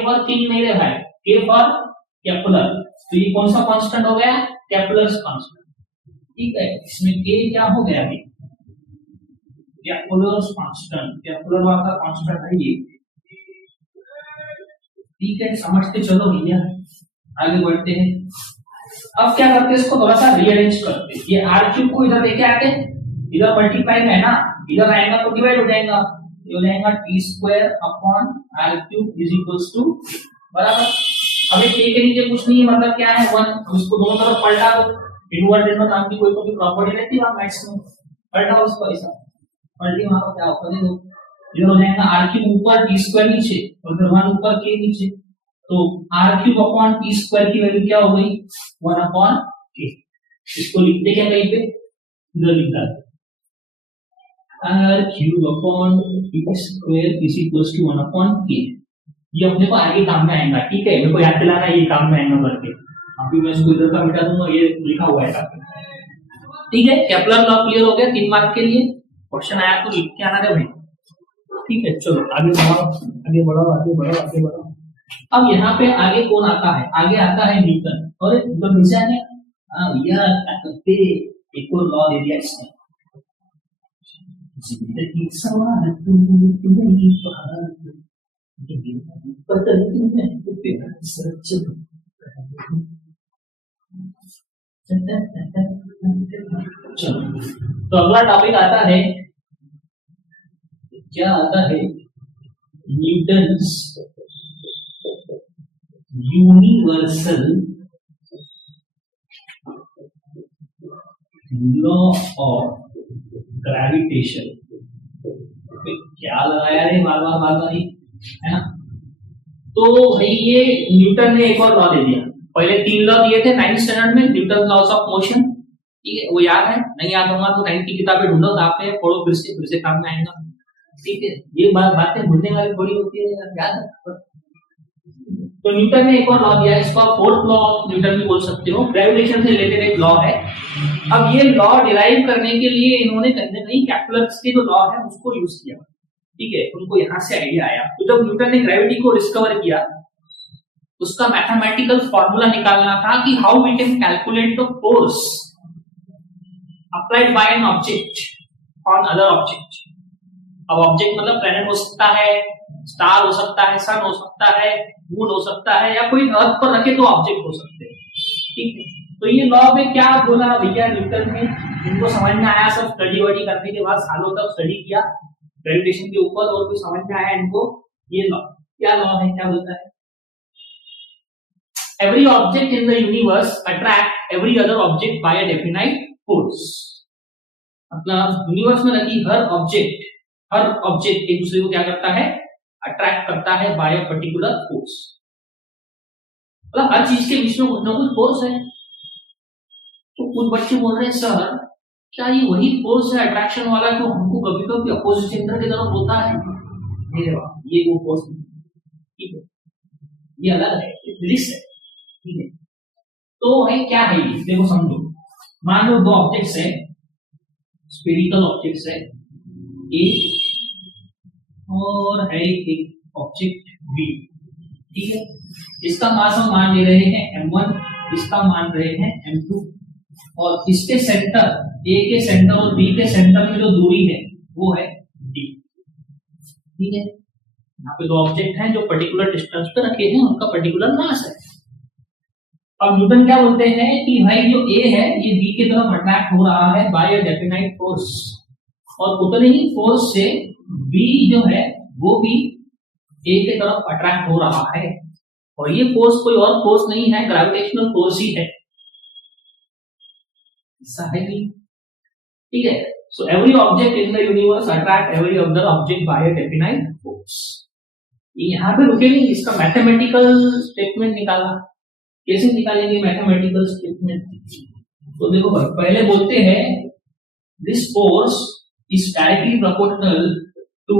फॉर किंग नहीं रहे भाई, के फॉर केपलर। तो ये कौन सा कांस्टेंट हो गया? Kepler's constant. ठीक है, इसमें के क्या हो गया अभी? केपलर्स कांस्टेंट, केपलर का कांस्टेंट है ये। ठीक है, समझते चलो भैया, आगे बढ़ते हैं। अब क्या करते हैं, इसको थोड़ा सा रीअरेंज करते हैं। ये आर क्यूब को इधर लेके आते, इधर मल्टीप्लाई में है ना, इधर आएगा तो डिवाइड हो जाएगा, ये हो जाएगा T square upon R cube is equals to बराबर। अब ये के नीचे कुछ नहीं है, मतलब क्या है 1। इसको दोनों तरफ पलटा दो, इनवर्टेड नाम की कोई तो भी प्रॉपर्टी रहती है मैथ्स में, पलटा उसको ऐसा पलटी मारो, क्या होता है देखो, इधर हो जाएगा आर क्यूब ऊपर टी स्क्वायर नीचे, और फिर 1 ऊपर के नीचे, तो R cube upon T square की वैल्यू क्या हो गई? 1 अपॉन के। इसको लिखते क्या कहीं पे? इधर लिखता है R cube upon T square is equals to 1 upon K. ये अपने को आगे काम में आएगा। ठीक है, मेरे को याद दिलाना ये काम में आएगा करके, अभी मैं इसको इधर का मिटा दूंगा, ये लिखा हुआ है काफी। ठीक है, केपलर लॉ क्लियर हो गया 3 मार्क के लिए। क्वेश्चन आया तो लिख के आना है भाई। ठीक है, चलो आगे बढ़ाओ, आगे बढ़ाओ, आगे बढ़ाओ, आगे बढ़ाओ। अब यहाँ पे आगे कौन आता है? आगे आता है न्यूटन। और न्यूटन कैसे आ गया? यह क्या करते, एक और लॉ दे दिया इसने, जिंदगी सवाल तुम्हें तो अगला टॉपिक आता है, क्या आता है? Newton's universal law of gravitation. क्या लगाया रे बार बार है ना। तो भाई ये न्यूटन ने एक और लॉ दे दिया। पहले 3 लॉ दिए थे 9th स्टैंडर्ड में, न्यूटन लॉस ऑफ मोशन। ठीक है, वो याद है? नहीं याद होगा तो 9th की किताबें ढूंढो, कहाँ पे पढ़ो, फिर से काम में आएगा। ठीक है, ये बातें भूलने वाली थोड़ी होती है, याद है। तो न्यूटन ने एक और लॉ दिया, इसको आप फोर्थ लॉ ऑफ न्यूटन भी बोल सकते हो, ग्रेविटेशन से रिलेटेड एक लॉ है। अब ये लॉ डिराइव करने के लिए इन्होंने कहीं ना कहीं केपलर्स के जो लॉ है उसको यूज किया। ठीक है, उनको यहां से आइडिया आया। तो जब न्यूटन ने ग्रेविटी को डिस्कवर किया, उसका मैथमेटिकल फॉर्मूला निकालना था कि how we can calculate the force applied by an object on other object. अब ऑब्जेक्ट मतलब प्लैनेट हो सकता है, स्टार हो सकता है, सन हो सकता है, मून हो सकता है, या कोई अर्थ पर रखे तो ऑब्जेक्ट हो सकते हैं। ठीक है, तो ये लॉ में क्या बोला भैया न्यूटन ने, इनको समझ में आया। सब स्टडी वडी करने के बाद सालों तक स्टडी किया ग्रेविटेशन के ऊपर, और कुछ समझ में आया इनको। ये लॉ क्या लॉ है, क्या बोलता है? Every object in the universe attract every other object by a definite force. मतलब यूनिवर्स में रखी हर ऑब्जेक्ट एक दूसरे को क्या करता है? अट्रैक्ट करता है बाय अ पर्टिकुलर फोर्स। मतलब हर चीज के बीच में कुछ ना कुछ फोर्स है। तो कुछ बच्चे बोल रहे हैं सर क्या ये वही फोर्स है अट्रैक्शन वाला जो हमको कभी कभी अपोजिट जेंडर की तरफ होता है? नहीं, ये वो फोर्स नहीं। ठीक है, ये अलग है, ये फिजिक्स है। ठीक है, तो भाई क्या है ये, देखो समझो। मान लो 2 ऑब्जेक्ट्स है, स्फेरिकल ऑब्जेक्ट्स है ए, और है एक ऑब्जेक्ट बी। ठीक है, इसका मास हम मान ले रहे हैं m1, इसका मान रहे हैं m2, और इसके सेंटर ए के सेंटर और बी के सेंटर में जो दूरी है वो है d। ठीक है, यहाँ पे 2 ऑब्जेक्ट हैं जो पर्टिकुलर डिस्टेंस पे रखे हैं, उनका पर्टिकुलर मास है। अब न्यूटन क्या बोलते हैं कि भाई जो ए है ये बी की तरफ अट्रैक्ट हो रहा है बाय अ डेफिनाइट फोर्स, और उतने ही फोर्स से बी जो है वो भी ए की तरफ अट्रैक्ट हो रहा है। और ये फोर्स कोई और फोर्स नहीं है, ग्रेविटेशनल फोर्स ही है। ऐसा है कि ठीक है, so every object in the universe attract every other object by a definite force. यहाँ पे रुकेंगे, इसका मैथमेटिकल स्टेटमेंट निकाला। कैसे निकालेंगे मैथमेटिकल स्टेटमेंट? तो देखो भाई, पहले बोलते हैं this force is directly proportional to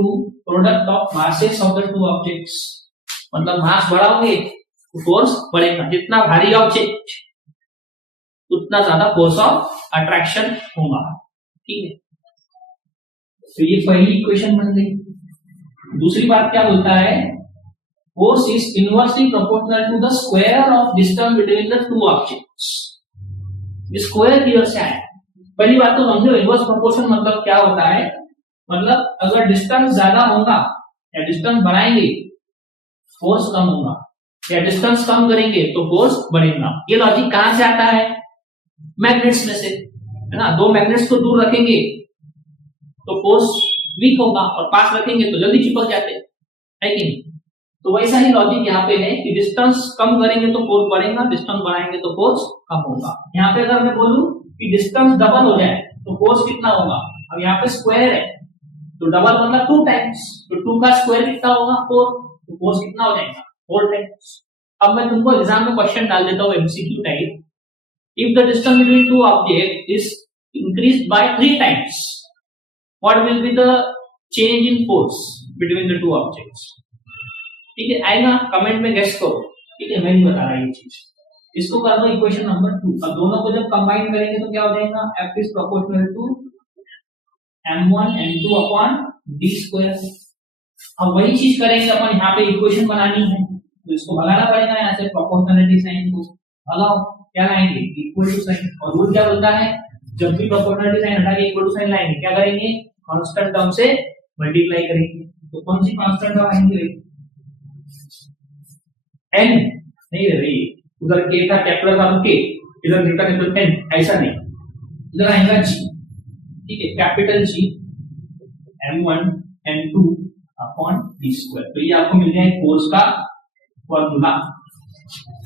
product of masses of the 2 objects. मतलब मास बढ़ाओगे फोर्स बढ़ेगा। जितना भारी ऑब्जेक्ट उतना ज्यादा फोर्स ऑफ अट्रैक्शन होगा। ठीक है, तो ये पहली इक्वेशन बन गई। दूसरी बात क्या बोलता है, force is inversely proportional to the square of distance between the two objects. Square की ओर से आया। पहली बात तो समझो, इनवर्स प्रोपोर्शन मतलब क्या होता है, मतलब अगर डिस्टेंस ज्यादा होगा या डिस्टेंस बढ़ाएंगे फोर्स कम होगा, या डिस्टेंस कम करेंगे तो फोर्स बढ़ेगा। ये लॉजिक कहां से आता है, मैग्नेट्स में से, है ना। दो मैग्नेट्स को दूर रखेंगे तो फोर्स वीक होगा और पास रखेंगे तो जल्दी चिपक जाते हैं, है कि नहीं। तो वैसा ही लॉजिक यहाँ पे है कि डिस्टेंस कम करेंगे तो फोर्स बढ़ेगा, डिस्टेंस बढ़ाएंगे तो फोर्स कम होगा। यहाँ पे अगर मैं बोलूं कि डिस्टेंस डबल हो जाए तो फोर्स कितना होगा, अब यहाँ पे स्क्वायर है तो डबल मतलब 2 टाइम्स, तो 2 का स्क्वायर कितना होगा 4, तो फोर्स कितना हो जाएगा 4 टाइम्स। अब मैं तुमको एग्जाम में क्वेश्चन डाल देता हूँ MCQ type, if the distance between two object is increased by 3 times what will be the change in force between the two objects. ठीक है, आएगा कमेंट में गेस करो। ठीक है, मैं नहीं बता रहा ये चीज। इसको कर दो इक्वेशन नंबर 2। अब दोनों को जब कंबाइन करेंगे तो क्या हो जाएगा, F is proportional to m1 m2 upon d square. अब वही चीज करेंगे अपन, यहाँ पे इक्वेशन बनानी है तो इसको भगाना पड़ेगा यहाँ से, प्रोपोर्शनलिटी साइन को भगाओ, क्या लाएंगे इक्वल टू साइन। और रूल क्या बोलता है, जब भी प्रोपोर्शनलिटी साइन हटा के इक्वल टू साइन लाएंगे क्या करेंगे, कांस्टेंट टर्म से मल्टीप्लाई करेंगे। तो कौन सी कांस्टेंट टर्म आएंगे, n नहीं है भाई, उधर k था कैपिटल का k, इधर न्यूटन है तो n, ऐसा नहीं, इधर आएगा g। ठीक है, capital G m1 m2 upon d square. तो ये आपको मिल जाए फोर्स का फॉर्मूला।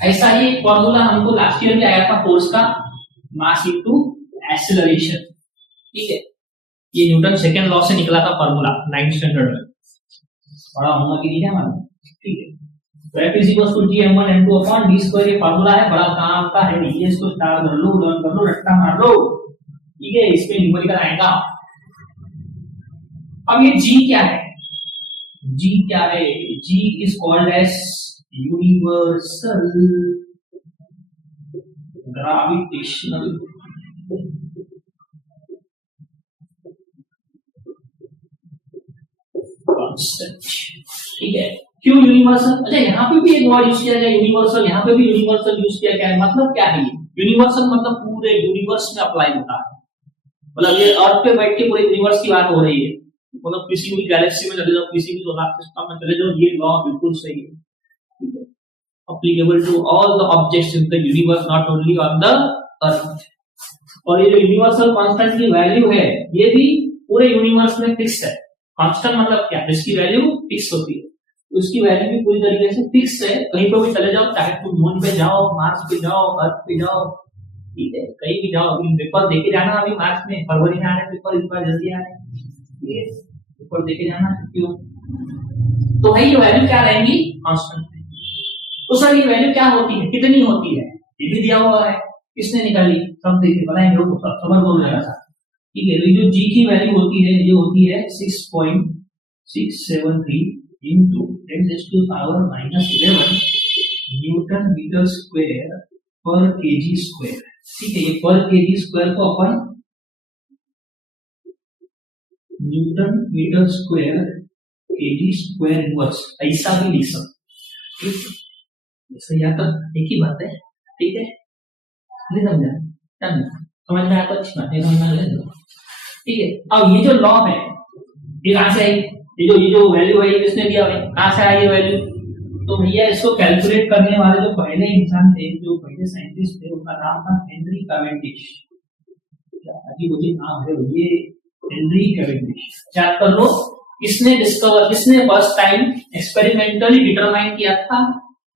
ऐसा ही फॉर्मूला हमको लास्ट ईयर में आया था फोर्स का, मास इनटू एक्सीलरेशन। ठीक है, ये न्यूटन सेकंड लॉ से निकला था फॉर्मूला 9th स्टैंडर्ड में, बड़ा होगा कि नहीं है मालूम। ठीक है, तो F is equal to G m1 m2 upon d square, ये फॉर्मूला है, बड़ा काम का है, ये इसको स्टार कर लो, लर्न कर लो, रट्टा मार लो। ठीक है, इसमें न्यूमेरिकल आएगा। अब ये G क्या है, G क्या है, G is called as universal gravitational constant. ठीक है, क्यों यूनिवर्सल, अच्छा यहाँ पे भी एक वर्ड यूज किया गया यूनिवर्सल, यहाँ पे भी यूनिवर्सल यूज किया गया है। मतलब क्या है, यूनिवर्सल मतलब पूरे यूनिवर्स में अप्लाई होता है, मतलब ये अर्थ पे बैठ के पूरे यूनिवर्स की बात हो रही है। मतलब किसी भी गैलेक्सी में चले जाओ, किसी भी सोलर सिस्टम में चले जाओ, ये लॉ बिल्कुल सही है, applicable to all the objects in the universe, not only on the earth. और ये जो यूनिवर्सल कांस्टेंट की वैल्यू है ये भी पूरे यूनिवर्स में फिक्स है। कांस्टेंट मतलब क्या, जिसकी वैल्यू फिक्स होती है, उसकी वैल्यू भी पूरी तरीके से फिक्स है। कहीं पे भी चले जाओ, चाहे तुम मून पे जाओ, मार्स पे जाओ, अर्थ पे जाओ, ठीक है, कहीं भी जाओ। अभी पेपर देके जाना, अभी मार्च में फरवरी में आने पेपर, इस बार जल्दी आने, ठीक है, पेपर देके जाना छुट्टियों। तो भाई ये वैल्यू क्या रहेंगी, कांस्टेंट। तो सर ये वैल्यू क्या होती है, कितनी होती है, ये भी दिया हुआ है, किसने निकाली, सब देखिए बनाएंगे, वो सब समझ बोल रहा था। ठीक है, तो जो जी की वैल्यू होती है ये होती है 6.673 into 10⁻⁻11 newton metre square per kg square. ठीक है, ये पर केजी स्क्वायर को अपन newton metre square kg square inverse ऐसा भी लिख सकते। ऐसा या तो एक ही बात है, ठीक है, नहीं समझा, समझ में आया तो अच्छी बात है, समझ में आ। ठीक है, अब ये जो लॉ है ये कहां से आई, ये जो वैल्यू है किसने दिया भाई, कहां से आई ये वैल्यू। तो भैया इसको कैलकुलेट करने वाले जो पहले इंसान थे, जो पहले साइंटिस्ट थे, उनका नाम था हेनरी कैवेंडिश। अभी मुझे नाम है ये हेनरी कैवेंडिश, याद कर लो। किसने फर्स्ट टाइम एक्सपेरिमेंटली डिटरमाइन किया था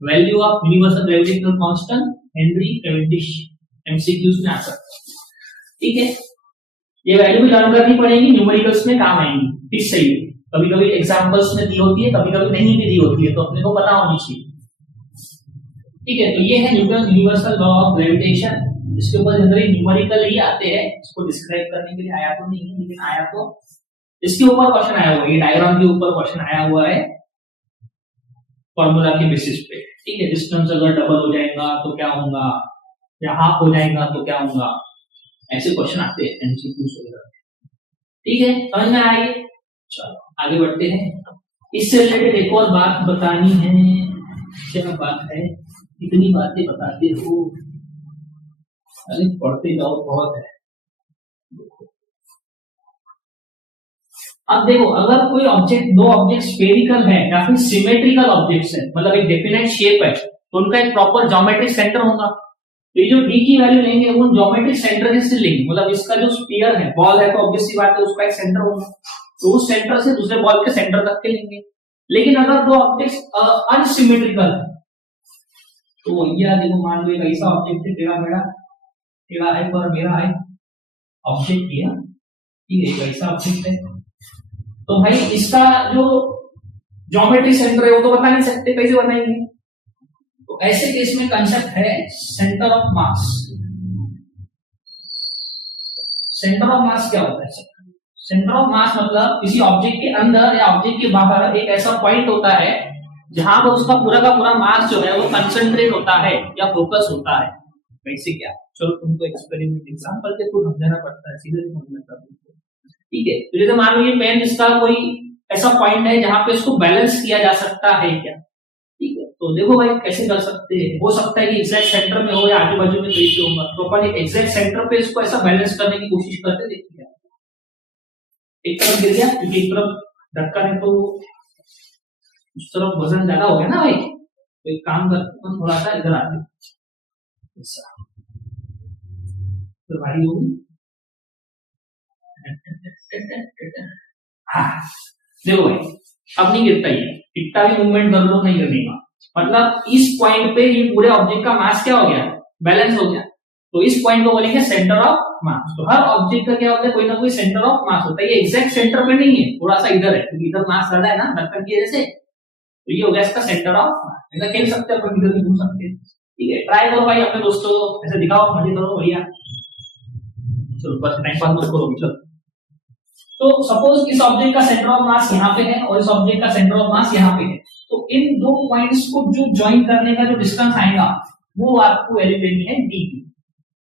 value of universal gravitational constant, Henry Cavendish. MCQs में आ सकता है। ठीक है, ये वैल्यू भी लर्न करनी पड़ेगी, न्यूमेरिकल्स में काम आएंगी, ठीक सही है। कभी कभी एग्जांपल्स में दी होती है, कभी कभी नहीं भी दी होती है, तो अपने को पता होनी चाहिए। ठीक है, तो ये है Newton universal law of gravitation. इसके ऊपर जनरली न्यूमेरिकल ही आते हैं, इसको डिस्क्राइब करने के लिए आया तो नहीं है, लेकिन आया तो इसके ऊपर क्वेश्चन आया हुआ है, ये डायग्राम के ऊपर क्वेश्चन आया हुआ है। फॉर्मूला के बेसिस पे, ठीक है। डिस्टेंस अगर डबल हो जाएगा तो क्या होगा, या हाफ हो जाएगा तो क्या होगा, ऐसे क्वेश्चन आते हैं एमसीक्यूज वगैरह, ठीक है। समझ में आएगी। चलो आगे बढ़ते हैं। इससे रिलेटेड एक और बात बतानी है। क्या बात है, इतनी बातें बताते हो, अरे पढ़ते जाओ, बहुत है। अब देखो, अगर कोई ऑब्जेक्ट, दो ऑब्जेक्ट स्फेरिकल है या फिर सिमेट्रिकल ऑब्जेक्ट्स है, मतलब एक डेफिनेट शेप है, तो उनका एक प्रॉपर ज्योमेट्रिक सेंटर होगा। तो ये जो डी की वैल्यू लेंगे वो ज्योमेट्रिक सेंटर से लेंगे, मतलब इसका जो स्फीयर है, बॉल है, तो ऑब्वियस सी बात है उसका एक सेंटर होगा, तो उस सेंटर से दूसरे बॉल के सेंटर तक के लेंगे। लेकिन अगर दो ऑब्जेक्ट अनसिमेट्रिकल है, तो ये देखो, मान लो एक ऐसा ऑब्जेक्ट है, टेढ़ा मेढ़ा, टेढ़ा है पर मेरा है ऑब्जेक्ट किया, ठीक है, एक ऐसा ऑब्जेक्ट है, तो भाई इसका जो ज्योमेट्री सेंटर है वो तो बता नहीं सकते, कैसे बनाएंगे। तो ऐसे केस में कंसेप्ट है centre of mass. Centre of mass क्या होता है? सेंटर ऑफ मास मतलब किसी ऑब्जेक्ट के अंदर या ऑब्जेक्ट के बाहर एक ऐसा पॉइंट होता है जहां पर उसका पूरा का पूरा मास जो है वो कंसंट्रेट होता है या फोकस होता है। कैसे क्या, चलो तुमको एक्सपेरिमेंट एग्जांपल के थ्रू समझाना पड़ता है, सीधे समझना पड़ता है, ठीक है। तो जैसे मान लो ये पेन, इसका कोई ऐसा पॉइंट है जहां पे इसको बैलेंस किया जा सकता है क्या, ठीक है। तो देखो भाई कैसे कर सकते हैं, हो सकता है कि एग्जैक्ट सेंटर में हो या आजू बाजू में कहीं पे होगा, तो अपन एक एग्जैक्ट सेंटर पे इसको ऐसा बैलेंस करने की कोशिश करते, देखिए एक तरफ गिर गया क्योंकि एक तरफ धक्का है तो उस तरफ वजन ज्यादा हो गया ना भाई, तो एक काम करते हैं थोड़ा सा इधर आते, तो भाई होगी। हाँ देखो भाई, अब नहीं गिरता, ये कितना भी मूवमेंट कर लो नहीं गिरेगा, मतलब इस पॉइंट पे ये पूरे ऑब्जेक्ट का मास क्या हो गया, बैलेंस हो गया, तो इस पॉइंट को बोलेंगे सेंटर ऑफ मास। तो हर ऑब्जेक्ट का क्या होता है, कोई ना कोई सेंटर ऑफ मास होता है, ये एग्जैक्ट सेंटर पे नहीं है, थोड़ा सा इधर है क्योंकि इधर मास ज्यादा है ना धक्का की वजह से, तो ये हो गया इसका सेंटर ऑफ मास। ऐसा खेल सकते हैं अपन, इधर भी घूम सकते हैं, ठीक है। ट्राई करो भाई अपने दोस्तों को, ऐसे दिखाओ, मजे करो भैया, चलो बस टाइम पास मत करो, चलो। तो सपोज इस ऑब्जेक्ट का सेंटर ऑफ मास यहाँ पे है और इस ऑब्जेक्ट का सेंटर ऑफ मास यहाँ पे है, तो इन दो पॉइंट्स को जो ज्वाइन करने का जो डिस्टेंस आएगा वो आपको वैल्यू देनी है डी की,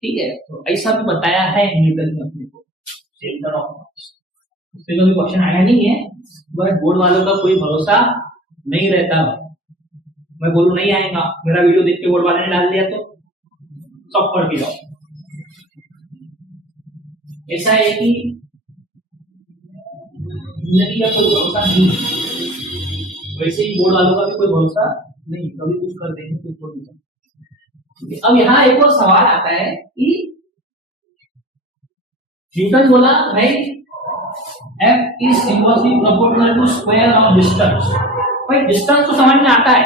ठीक है। तो ऐसा भी बताया है न्यूटन ने अपने को, सेंटर ऑफ मास। इससे कोई क्वेश्चन आया नहीं है, बट बोर्ड वालों का कोई भरोसा नहीं रहता। मैं बोलूं नहीं आएगा, मेरा वीडियो देख के बोर्ड वाले ने डाल दिया तो सब पढ़ के जाओ। ऐसा है कि जिंदगी का कोई भरोसा नहीं, वैसे ही बोर्ड वालों का भी कोई भरोसा नहीं, कभी कुछ कर देंगे कुछ बोल नहीं। अब यहाँ एक और सवाल आता है कि न्यूटन बोला भाई F is inversely proportional to square of distance। भाई डिस्टेंस तो समझ में आता है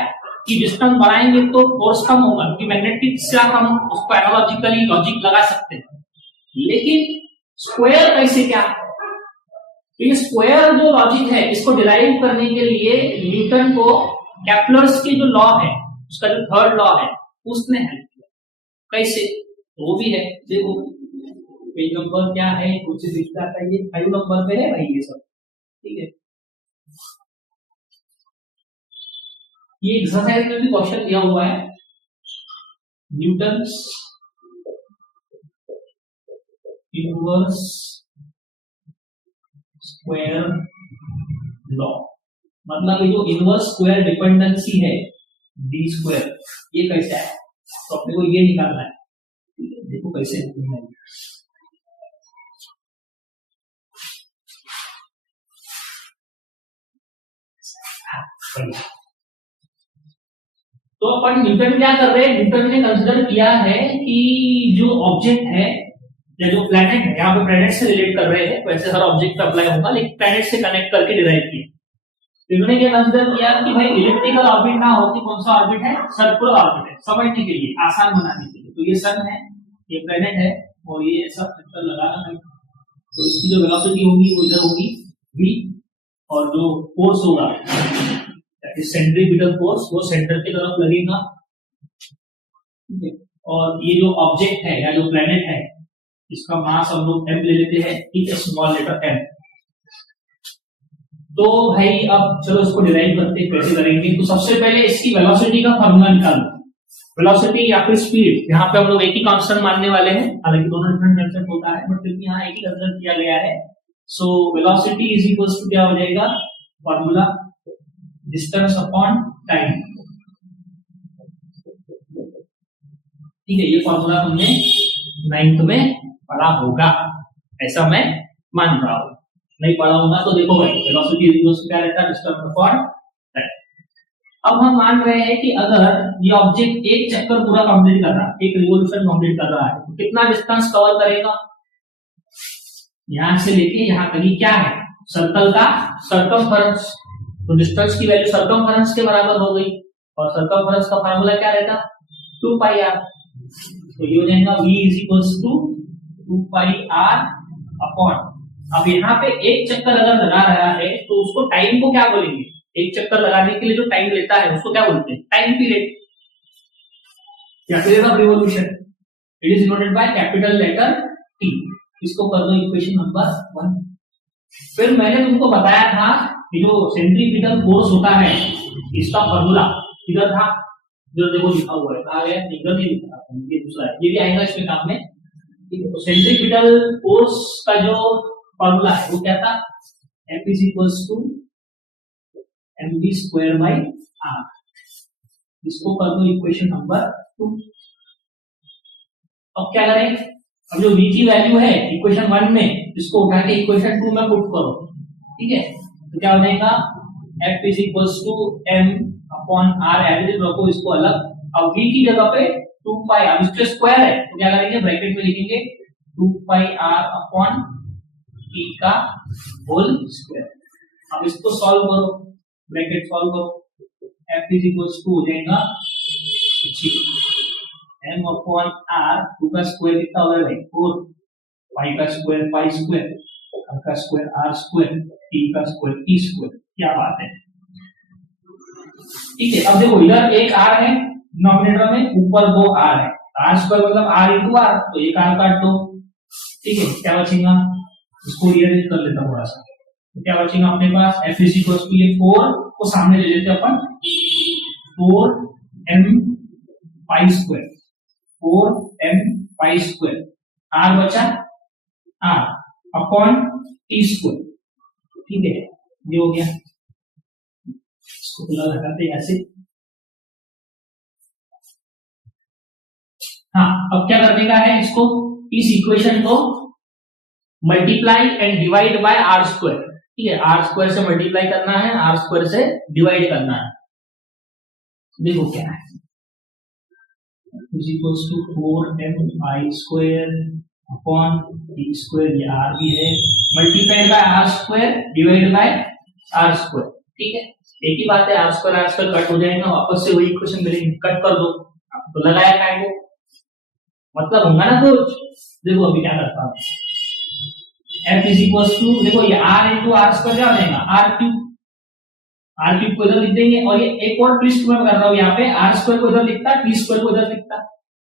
कि डिस्टेंस बढ़ाएंगे तो फोर्स कम होगा, क्योंकि मैग्नेटिक से हम उसको एनालॉजिकली लॉजिक लगा सकते हैं, लेकिन स्क्वायर कैसे क्या, तो ये स्क्वायर जो लॉजिक है इसको डिराइव करने के लिए न्यूटन को केप्लर्स के जो लॉ है, उसका जो थर्ड लॉ है उसने हेल्प किया। कैसे, तो वो भी है, देखो पेज नंबर क्या है, कुछ दिखता है, ये 5 नंबर पे है भाई ये सब, ठीक है। ये एक्सरसाइज में भी क्वेश्चन दिया हुआ है, न्यूटन्स इनवर्स स्क्वायर लॉ, मतलब ये जो इनवर्स स्क्वायर डिपेंडेंसी है डी स्क्वायर, ये कैसे है, तो अपने को ये निकालना है, देखो कैसे निकालना है। तो अपन न्यूटन क्या कर रहे हैं, न्यूटन ने कंसिडर किया है कि जो ऑब्जेक्ट है या जो प्लैनेट है, यहाँ पे प्लैनेट से रिलेट कर रहे हैं, वैसे हर ऑब्जेक्ट पे अप्लाई होगा, लेकिन प्लैनेट से कनेक्ट करके डिराइव किया। इन्होंने क्या कंसिडर किया कि भाई इलिप्टिकल ऑर्बिट ना हो, कि कौन सा ऑर्बिट है, सर्कुलर ऑर्बिट है, समझने के लिए आसान बनाने के लिए। तो ये सन है, ये प्लैनेट है और ये ऐसा चक्कर लगाना है, तो इसकी जो वेलोसिटी होगी वो इधर होगी v, और जो फोर्स होगा सेंट्रीपिटल फोर्स वो सेंटर की तरफ लगेगा, और ये जो ऑब्जेक्ट है या जो प्लैनेट है इसका मास हम लोग m ले लेते हैं, ठीक है, स्मॉल लेटर m, तो भाई अब चलो इसको डिराइव करते हैं, कैसे करेंगे। तो सबसे पहले इसकी वेलोसिटी का फॉर्मूला निकालो। वेलोसिटी या फिर स्पीड, यहाँ पे हम लोग एक ही कांस्टेंट मानने वाले हैं, हालांकि दोनों डिफरेंट कांस्टेंट होता है, बट फिर भी यहाँ एक ही कंसिडर किया गया है। So velocity is equals to क्या हो जाएगा, फॉर्मूला डिस्टेंस अपॉन टाइम। ठीक है, ये फॉर्मूला तुमने 9th में पढ़ा होगा, ऐसा मैं मान रहा हूं। नहीं पढ़ा होगा तो देखो भाई, वेलोसिटी इज इक्वल्स टू क्या रहता है, डिस्टेंस अपॉन टाइम। अब हम मान रहे हैं कि अगर ये ऑब्जेक्ट एक चक्कर पूरा कंप्लीट कर रहा है, एक रिवॉल्यूशन कंप्लीट कर रहा है, तो कितना डिस्टेंस कवर करेगा, यहां से लेके यहां तक क्या है, सर्कल का सर्कमफरेंस। तो डिस्टेंस की वैल्यू सर्कमफरेंस के बराबर हो गई, और सर्कमफरेंस का फार्मूला क्या रहता, 2 पाई आर। तो ये हो जाएगा v is equals to 2 pi r upon, अब यहाँ पे एक चक्कर अगर लगा रहा है तो उसको टाइम को क्या बोलेंगे, एक चक्कर लगाने के लिए जो टाइम लेता है उसको क्या बोलते हैं, टाइम पीरियड या period of revolution. It is denoted by capital letter T. इसको कर दो इक्वेशन नंबर 1। फिर मैंने तुमको बताया था कि जो सेंट्रीपिटल फोर्स होता है, इसका फॉर्मूला इधर था, जो देखो लिखा हुआ है, आ गया, इधर नहीं लिखा था, ये दूसरा है, ये भी आएगा इसमें काम में। ठीक है, तो सेंट्रीपिटल फोर्स का जो फॉर्मूला है वो क्या था, F is equals to mv square by r। इसको कर दो इक्वेशन नंबर 2। अब क्या करें, अब जो v की वैल्यू है इक्वेशन 1 में, इसको उठा के इक्वेशन 2 में पुट करो। ठीक है, तो क्या हो जाएगा, F is equals to m upon r, average रखो इसको अलग। अब v की जगह पे 2 पाई, अब इसके स्क्वायर है तो क्या करेंगे, ब्रैकेट में लिखेंगे 2 पाई r अपॉन t का होल स्क्वायर। अब इसको सॉल्व करो, ब्रैकेट सॉल्व करो, f इज इक्वल्स टू हो जाएगा m अपॉन r, 2 का स्क्वायर कितना हो रहा है भाई 4, पाई का स्क्वायर पाई स्क्वायर, r का स्क्वायर r स्क्वायर, t का स्क्वायर t स्क्वायर। क्या बात है, ठीक है। अब देखो इधर एक r है डिनोमिनेटर में, ऊपर 2 r है, r स्क्वायर मतलब r इंटू r, तो एक r काट दो। ठीक है, क्या बचेगा, इसको रीअरेंज कर लेता हूं थोड़ा सा, तो क्या बचेगा अपने पास, f इज इक्वल टू ये 4 को सामने ले लेते अपन, 4m pi square, 4m pi square, r बचा r अपॉन t स्क्वायर। ठीक है, ये हो गया, इसको खुला लगाते ऐसे। हाँ, अब क्या करने का है, इसको इस इक्वेशन को multiply and divide by r square. ठीक है, आर स्क्वायर से मल्टीप्लाई करना है, आर स्क्वायर से डिवाइड करना है। देखो क्या है, is equals to 4m pi square upon t square, ये r भी है, multiply by r square divide by r square. ठीक है, एक ही बात है, आर स्क्वायर कट हो जाएगा, वापस से वही इक्वेशन मिलेगी, कट कर दो। तो लगाया काय को, मतलब होगा ना कुछ। देखो अभी क्या करता हूं, f इज इक्वल टू, देखो ये r इंटू आर स्क्वायर क्या हो जाएगा, आर क्यूब को इधर लिख देंगे, और ये एक और ट्विस्ट मैं कर रहा हूं, यहाँ पे आर स्क्वायर को इधर लिखता, टी स्क्वायर को इधर लिखता,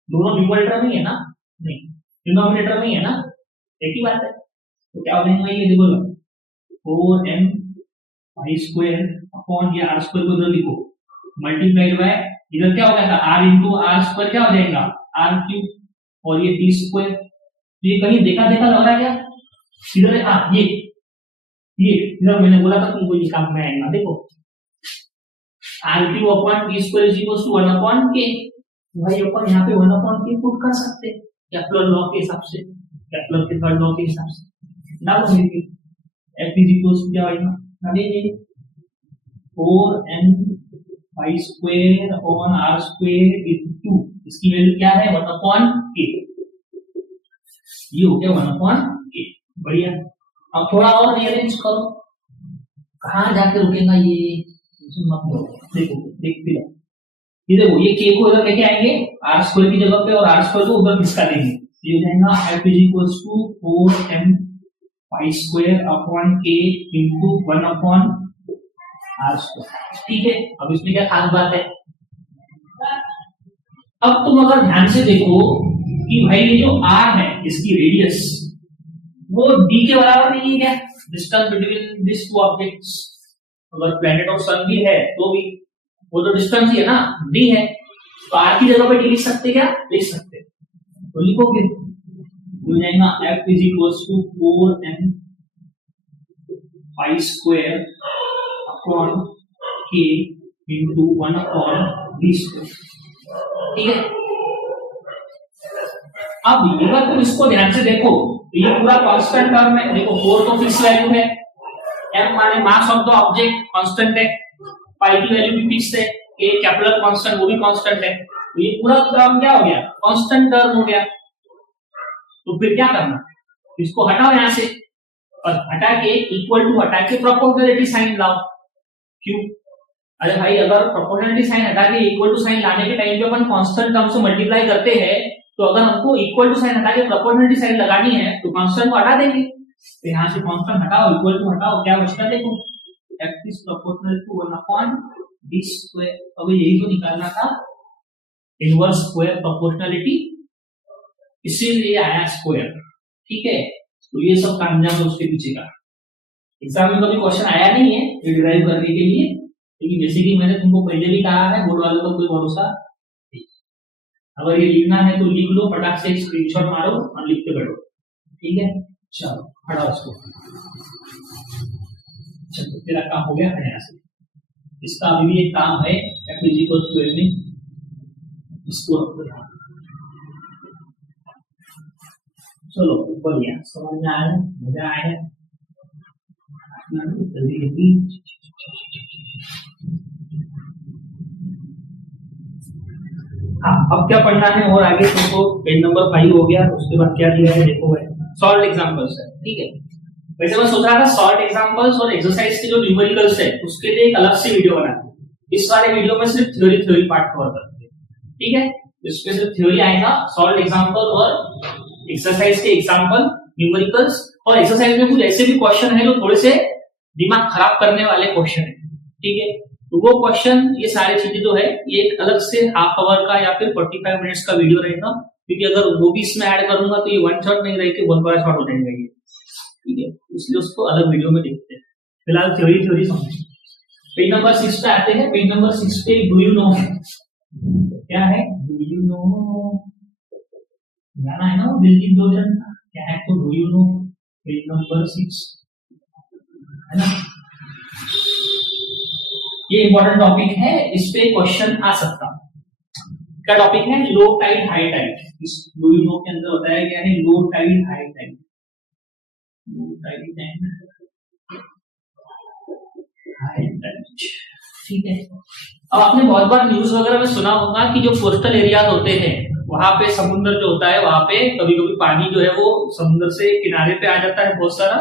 दोनों न्यूमरेटर में है ना, नहीं डिनोमिनेटर में है ना, एक ही बात है। तो क्या हो जाएगा, ये देखो 4m पाई स्क्वायर अपॉन ये आर स्क्वायर को इधर लिखो, मल्टीप्लाइड बाय इधर क्या हो जाएगा, r इंटू आर स्क्वायर क्या हो जाएगा, आर क्यूब, और ये टी स्क्वायर। ये कहीं देखा देखा लग रहा है क्या, इधर है, हाँ ये इधर मैंने बोला था तुमको ये काम में आएगा। देखो r cube upon T square is equal to 1 upon k, भाई अपन यहाँ पे 1 अपॉन के पुट कर सकते हैं केपलर लॉ के हिसाब से, केपलर के थर्ड लॉ के हिसाब से डालो, f इज इक्वल टू क्या आएगा, अरे 4m pi square upon r square into, इसकी वैल्यू क्या है 1 अपॉन k, ये हो गया 1 अपॉन k। बढ़िया, अब थोड़ा और रीअरेंज करो, कहां जाके रुकेगा ये, मत लो, देखो देखते रहो, ये देखो ये k को इधर लेके आएंगे r स्क्वायर की जगह पे, और r स्क्वायर को उधर खिसका देंगे, ये हो जाएगा f is equal to 4m pi square upon k into 1 upon r square. ठीक है, अब इसमें क्या खास बात है, अब तुम अगर ध्यान से देखो कि भाई ये जो r है इसकी रेडियस वो d के बराबर नहीं है क्या, distance between this two objects, अगर प्लेनेट और सन भी है तो भी वो तो डिस्टेंस ही है ना, डी है, तो आर की जगह पे डी लिख सकते, क्या लिख सकते, तो लिखो फिर हो जाएगा F is equals to 4m pi square upon k into 1 upon d square, ठीक है। अब अगर तुम इसको ध्यान से देखो तो ये पूरा कांस्टेंट टर्म है, देखो 4 तो फिक्स वैल्यू है, m माने mass of the object constant है, पाई की वैल्यू भी फिक्स है, k कैपिटल कांस्टेंट वो भी कांस्टेंट है, तो ये पूरा टर्म क्या हो गया, कांस्टेंट टर्म हो गया। तो फिर क्या करना, इसको हटाओ यहां से और हटा के इक्वल टू हटा के प्रोपोर्शनलिटी साइन लाओ। क्यों, अरे भाई अगर प्रोपोर्शनलिटी साइन हटा के इक्वल टू साइन लाने के टाइम पे अपन कांस्टेंट टर्म से मल्टीप्लाई करते हैं, तो अगर हमको इक्वल टू साइन हटा के प्रोपोर्शनलिटी साइन लगानी है तो कांस्टेंट को हटा देंगे, तो यहां से कांस्टेंट हटाओ, इक्वल टू हटाओ, क्या बचता देखो f is proportional to 1 upon d square. अब यही तो निकालना था, इनवर्स स्क्वायर प्रोपोर्शनलिटी, इसीलिए आया स्क्वायर, ठीक है। तो ये सब कामयाब है उसके पीछे का। एग्जाम में कभी क्वेश्चन आया नहीं है ये डिराइव करने के लिए, लेकिन जैसे कि मैंने तुमको पहले भी कहा है, बोर्ड वालों का कोई भरोसा नहीं। अगर ये लिखना है तो लिख लो, फटाक से स्क्रीनशॉट मारो और लिखते बैठो, ठीक है। चलो हटाओ इसको, चलो तेरा काम हो गया है यहाँ से। इसका अभी भी एक काम है, f इज इक्वल टू में इसको रखो यहाँ। चलो बढ़िया, समझ में आया, मजा आया, जल्दी जल्दी। हाँ अब क्या पढ़ना है और आगे तुमको, पेज नंबर 5 हो गया, उसके बाद क्या दिया है देखो भाई, सॉल्व एग्जांपल्स है, ठीक है। वैसे मैं सोच रहा था सॉल्व एग्जांपल्स और एक्सरसाइज के जो न्यूमेरिकल्स है उसके लिए एक अलग से वीडियो बनाते हैं, इस वाले वीडियो में सिर्फ थ्योरी पार्ट कवर करते हैं, ठीक है। इसमें सिर्फ थ्योरी आएगा, सॉल्व एग्जांपल और एक्सरसाइज के एग्जांपल, न्यूमेरिकल्स, और एक्सरसाइज में कुछ ऐसे भी क्वेश्चन है जो थोड़े से दिमाग खराब करने वाले क्वेश्चन है, ठीक है। तो वो क्वेश्चन, ये सारी चीजें जो है ये एक अलग से हाफ आवर का या फिर 45 मिनट्स का वीडियो रहेगा, क्योंकि अगर वो भी इसमें ऐड करूंगा तो ये वन शॉट नहीं रहेगी, बहुत बड़ा शॉट हो जाएगा ये, ठीक है। इसलिए उसको अलग वीडियो में देखते हैं, फिलहाल थ्योरी समझिए। पेज नंबर 6 पे आते हैं। पेज नंबर 6 पे डू यू नो है, क्या है, डू यू नो, गाना है ना वो दिलजीत दोसांझ का, क्या है, तो do you no, page number 6 है ना। ये इंपॉर्टेंट टॉपिक है, इस पे क्वेश्चन आ सकता है। क्या टॉपिक है, लो टाइड हाई टाइड। इस डू यू नो के अंदर बताया गया है low tide high tide, low tide and high tide, ठीक है। अब आपने बहुत बार न्यूज वगैरह में सुना होगा कि जो कोस्टल एरियाज होते हैं वहां पे समुद्र जो होता है, वहां पे कभी कभी पानी जो है वो समुद्र से किनारे पे आ जाता है बहुत सारा,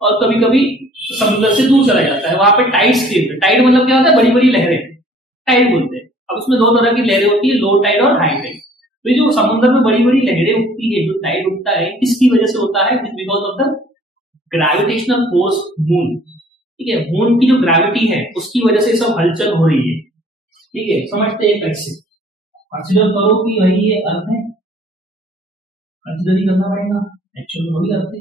और कभी कभी समुद्र से दूर चला जाता है, वहां पे टाइड्स क्रिएट होते हैं। टाइड मतलब क्या होता है, बड़ी बड़ी लहरें, टाइड बोलते हैं। अब उसमें दो तरह की लहरें होती है, लो टाइड और हाई टाइड। तो ये जो समुद्र में बड़ी बड़ी लहरें उठती है, जो टाइड उठता है, किसकी वजह से होता है, because of the gravitational force moon, ठीक है। मून की जो ग्रेविटी है उसकी वजह से सब हलचल हो रही है, ठीक है। समझते हैं कैसे, कंसीडर करो कि भाई ये अर्थ है, कंसीडर ही करना पड़ेगा, एक्चुअली वही अर्थ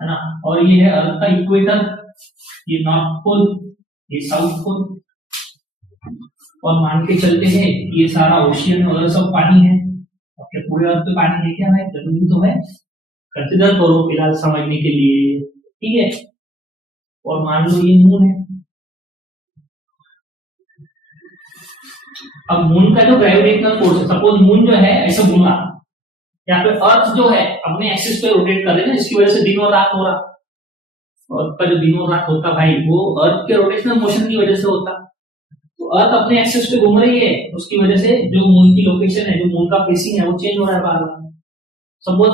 है ना। और ये है अर्थ का इक्वेटर, ये नॉर्थ पोल, ये साउथ पोल, और मान के चलते हैं ये सारा ओशियन वगैरह सब पानी है। अब क्या पूरे अर्थ पे पानी है क्या है, जरूरी तो है, कंसीडर करो फिलहाल समझने के लिए, ठीक है। और मान लो ये मून है। अब मून का जो ग्रेविटेशनल फोर्स है, सपोज मून जो है ऐसा घूमा, या फिर अर्थ जो है अपने एक्सिस पे रोटेट कर रहे हैं, इसकी वजह से दिन और रात हो रहा, और का जो दिन और रात होता भाई वो अर्थ के रोटेशनल मोशन की वजह से होता। तो अर्थ अपने एक्सिस पे घूम रही है, उसकी वजह से जो मून की लोकेशन है, जो मून का फेसिंग है वो चेंज हो रहा है बार बार। सपोज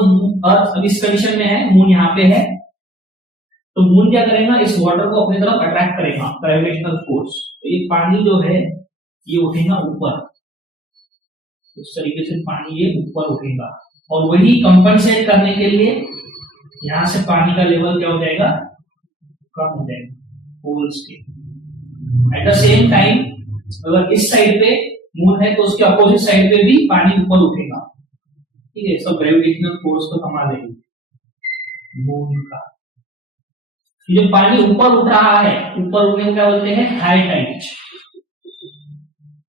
अर्थ अब इस कंडीशन में है, मून यहाँ पे है, तो मून क्या करेगा, इस वाटर को अपनी तरफ अट्रैक्ट करेगा, ग्रेविटेशनल फोर्स। तो ये पानी जो है ये उठेगा ऊपर, इस तरीके से पानी ये ऊपर उठेगा, और वही कंपनसेट करने के लिए यहां से पानी का लेवल क्या हो जाएगा, कम हो जाएगा पोल्स के। एट द सेम टाइम अगर इस साइड पे मून है तो उसके अपोजिट साइड पे भी पानी ऊपर उठेगा, ठीक है। सब ग्रेविटेशनल फोर्स को कमा देगी मून का। जब पानी ऊपर उठ रहा है, ऊपर उठने को क्या बोलते हैं? High Tide.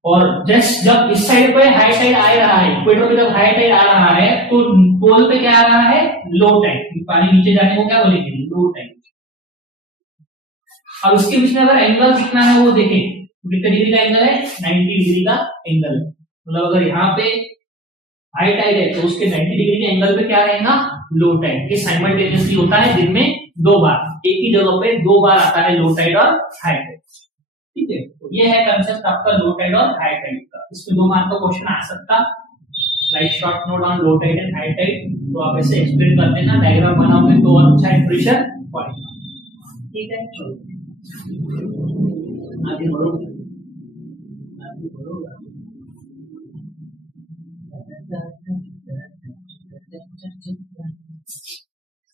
और जस्ट जब इस साइड पे हाई टाइड आ रहा है, इक्वेटर पे जब हाई टाइड आ रहा है, तो पोल पे क्या आ रहा है? Low tide. पानी नीचे जाने को क्या बोलेंगे? Low tide. अब इसके बीच में अगर एंगल कितना है वो देखें, कितने डिग्री का एंगल है? 90 डिग्री का एंगल है। मतलब अगर यहाँ पे हाई टाइड है तो उसके 90 डिग्री के एंगल पे क्या रहेगा? Low tide. ये साइमल्टेनियसली होता है दिन में 2 बार, एक ही जगह पे 2 बार आता है लो टाइड और हाई टाइड। ठीक है, तो ये है कंसेप्ट आपका लो टाइड और हाई टाइड का। इसमें 2 मार्क का क्वेश्चन आ सकता। Write short note on low tide and high tide. तो आप ऐसे एक्सप्लेन कर देना, डायग्राम बनाओगे तो और अच्छा इंप्रेशन पड़ेगा। ठीक है, चलो आगे बढ़ो, आगे बढ़ो।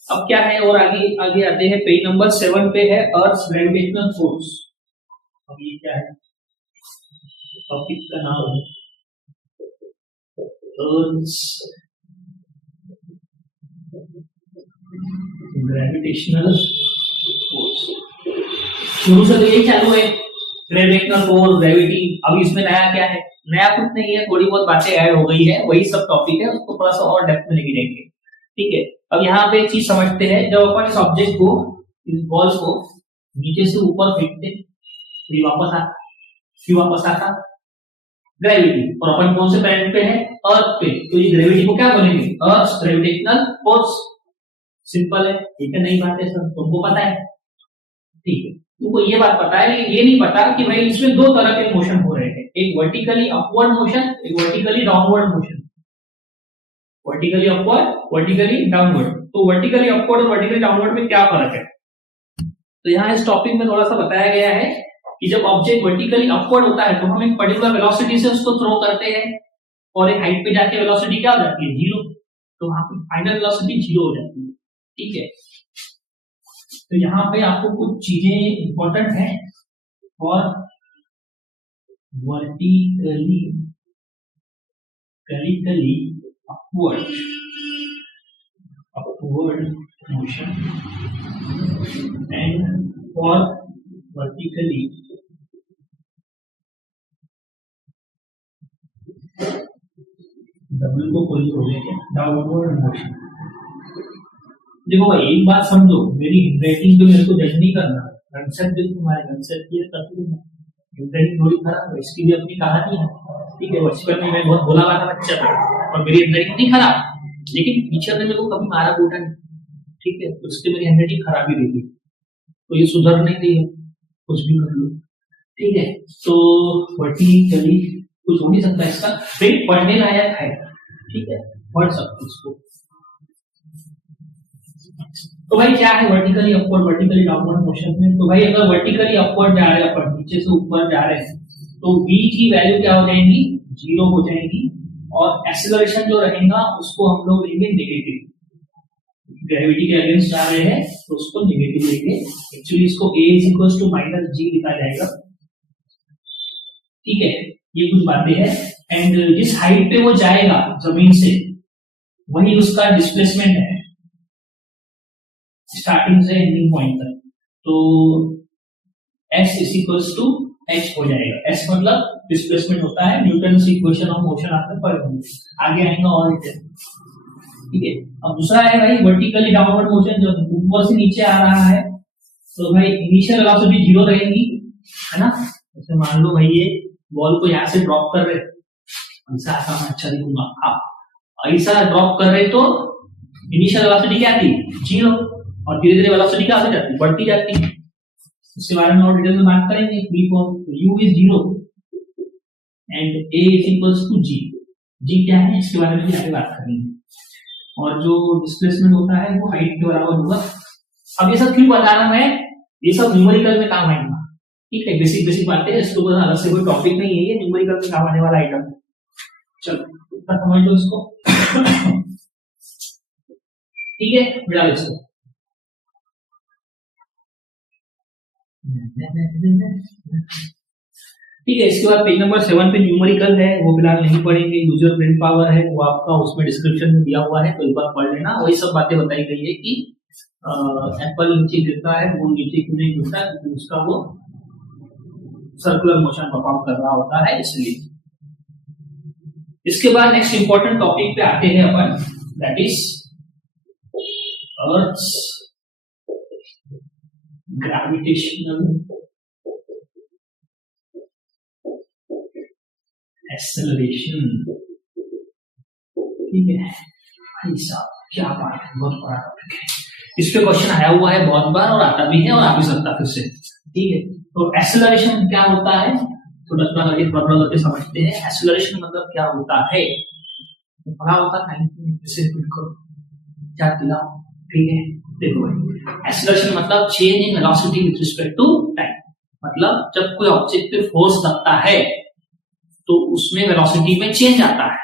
अब क्या है और आगे आगे आते हैं। पेज नंबर 7 पे है अर्थ ग्रेविटेशनल फोर्स। अब ये क्या है? टॉपिक का नाम है ग्रेविटेशनल फोर्स। शुरू से तो यही चालू है, ग्रेविटेशनल फोर्स, ग्रेविटी। अब इसमें नया क्या है? नया कुछ नहीं है, थोड़ी बहुत बातें ऐड हो गई है, वही सब टॉपिक है, उसको थोड़ा सा और डेप्थ में लेके जाएंगे। ठीक है, अब यहाँ पे एक चीज समझते हैं। जब अपन इस ऑब्जेक्ट को, इस बॉल को नीचे से ऊपर फेंकते, फिर वापस आता ग्रेविटी। और अपन कौन से प्लैनेट पे है? अर्थ पे। तो ये ग्रेविटी को क्या बोलेंगे? अर्थ ग्रेविटेशनल फोर्स। सिंपल है, ठीक है, नई बात है सर, तुमको पता है। ठीक है, तुमको ये बात पता है, लेकिन ये नहीं पता कि भाई इसमें 2 तरह के मोशन हो रहे हैं, एक वर्टिकली अपवर्ड मोशन, एक vertically downward motion. Vertically upward, vertically downward. तो वर्टिकली अपवर्ड और वर्टिकली डाउनवर्ड में क्या फर्क है? तो यहाँ इस टॉपिक में थोड़ा सा बताया गया है कि जब ऑब्जेक्ट वर्टिकली अपवर्ड होता है तो हम एक पर्टिकुलर वेलोसिटी से उसको थ्रो करते हैं, और एक हाइट पे जाके वेलोसिटी क्या हो जाती है? 0। तो वहां पे फाइनल वेलोसिटी 0 हो जाती है। ठीक है, तो यहाँ पे आपको कुछ चीजें इंपॉर्टेंट है। और vertically upward motion and for vertically W को कोई हो गया डाउनवर्ड मोशन। देखो भाई एक बात समझो, मेरी हैंडराइटिंग पे मेरे को जज नहीं करना, कंसेप्ट भी तुम्हारे कंसेप्ट की हैंडराइटिंग थोड़ी खराब है, इसकी भी अपनी कहानी है। ठीक है, बचपन में मैं बहुत भोला वाला बच्चा था और मेरी हैंडराइटिंग नहीं खराब, लेकिन टीचर ने मेरे को कभी मारा कूटा नहीं। ठीक है, तो उससे मेरी हैंडराइटिंग खराब ही रही, तो ये सुधर नहीं रही है, कुछ भी कर लो। ठीक है, तो वर्टिकली कुछ हो नहीं सकता इसका, फिर पढ़ने लायक है। ठीक है, पढ़ सकते इसको। तो भाई क्या है vertically upward, vertically downward motion में? तो भाई अगर वर्टिकली अपवर्ड जा रहे हैं अपन, नीचे से ऊपर जा रहे हैं, तो v की वैल्यू क्या हो जाएगी? 0 हो जाएगी। और एक्सेलरेशन जो रहेगा उसको हम लोग लेंगे नेगेटिव। ग्रेविटी के अगेंस्ट जा रहे हैं तो उसको नेगेटिव लेंगे। एक्चुअली इसको a = -g लिखा जाएगा। ठीक है, ये कुछ बातें हैं। एंड जिस हाइट पे वो जाएगा जमीन से, वही उसका डिस्प्लेसमेंट है स्टार्टिंग से एंडिंग पॉइंट तक। तो s = h हो जाएगा। s मतलब डिस्प्लेसमेंट होता है, न्यूटन्स इक्वेशन ऑफ मोशन आपने पढ़े होंगे, आगे आएगा और डिटेल। ठीक है, अब दूसरा है भाई वर्टिकली डाउनवर्ड मोशन, जब ऊपर से नीचे आ रहा है तो भाई इनिशियल वेलोसिटी 0 रहेगी, है ना। जैसे मान लो भाई ये बॉल को यहाँ से ड्रॉप कर रहे, ऐसा आसान अच्छा दिखूंगा, हाँ ऐसा ड्रॉप कर रहे तो इनिशियल वेलोसिटी क्या थी? 0, और धीरे धीरे वेलोसिटी क्या हो जाती? बढ़ती जाती है। इसके बारे में और डिटेल में बात करेंगे। u is 0 and a = g। g क्या है इसके बारे में भी आगे बात करेंगे। और जो डिस्प्लेसमेंट होता है वो हाइट के बराबर होगा। अब ये सब क्यों बता रहा हूं मैं? ये सब न्यूमेरिकल में काम आएगा। ठीक है, बेसिक बेसिक बातें, इसके ऊपर अलग से कोई टॉपिक नहीं है, ये न्यूमेरिकल में काम आने वाला आइटम। चलो इतना समझ लो इसको। ठीक है, मिला लो इसको। ठीक है, इसके बाद पेज नंबर 7 पे न्यूमेरिकल है, वो फिलहाल नहीं पढ़ेंगे। यूजर ब्रेन पावर है वो आपका उसमें डिस्क्रिप्शन में दिया हुआ है, तो एक बार पढ़ लेना। वही सब बातें बताई गई है कि एप्पल नीचे गिरता है, वो नीचे क्यों नहीं गिरता, क्योंकि उसका वो सर्कुलर मोशन परफॉर्म कर रहा होता है, इसलिए। इसके बाद नेक्स्ट इंपॉर्टेंट टॉपिक पे आते हैं अपन, that is earth's gravitational acceleration. ठीक है भाई साहब, क्या बात है, बहुत बड़ा टॉपिक है। इस पे क्वेश्चन आया हुआ है बहुत बार, और आता भी है और आ भी सकता फिर से। ठीक है, तो एक्सेलरेशन क्या होता है, तो थोड़ा करके समझते हैं। एक्सेलरेशन मतलब क्या होता है, तो पढ़ा होता है, इसे रिपीट करो, क्या दिलाओ। ठीक है, देखो भाई, एक्सेलरेशन मतलब change in velocity with respect to time. मतलब जब कोई ऑब्जेक्ट पे फोर्स लगता है तो उसमें वेलोसिटी में चेंज आता है,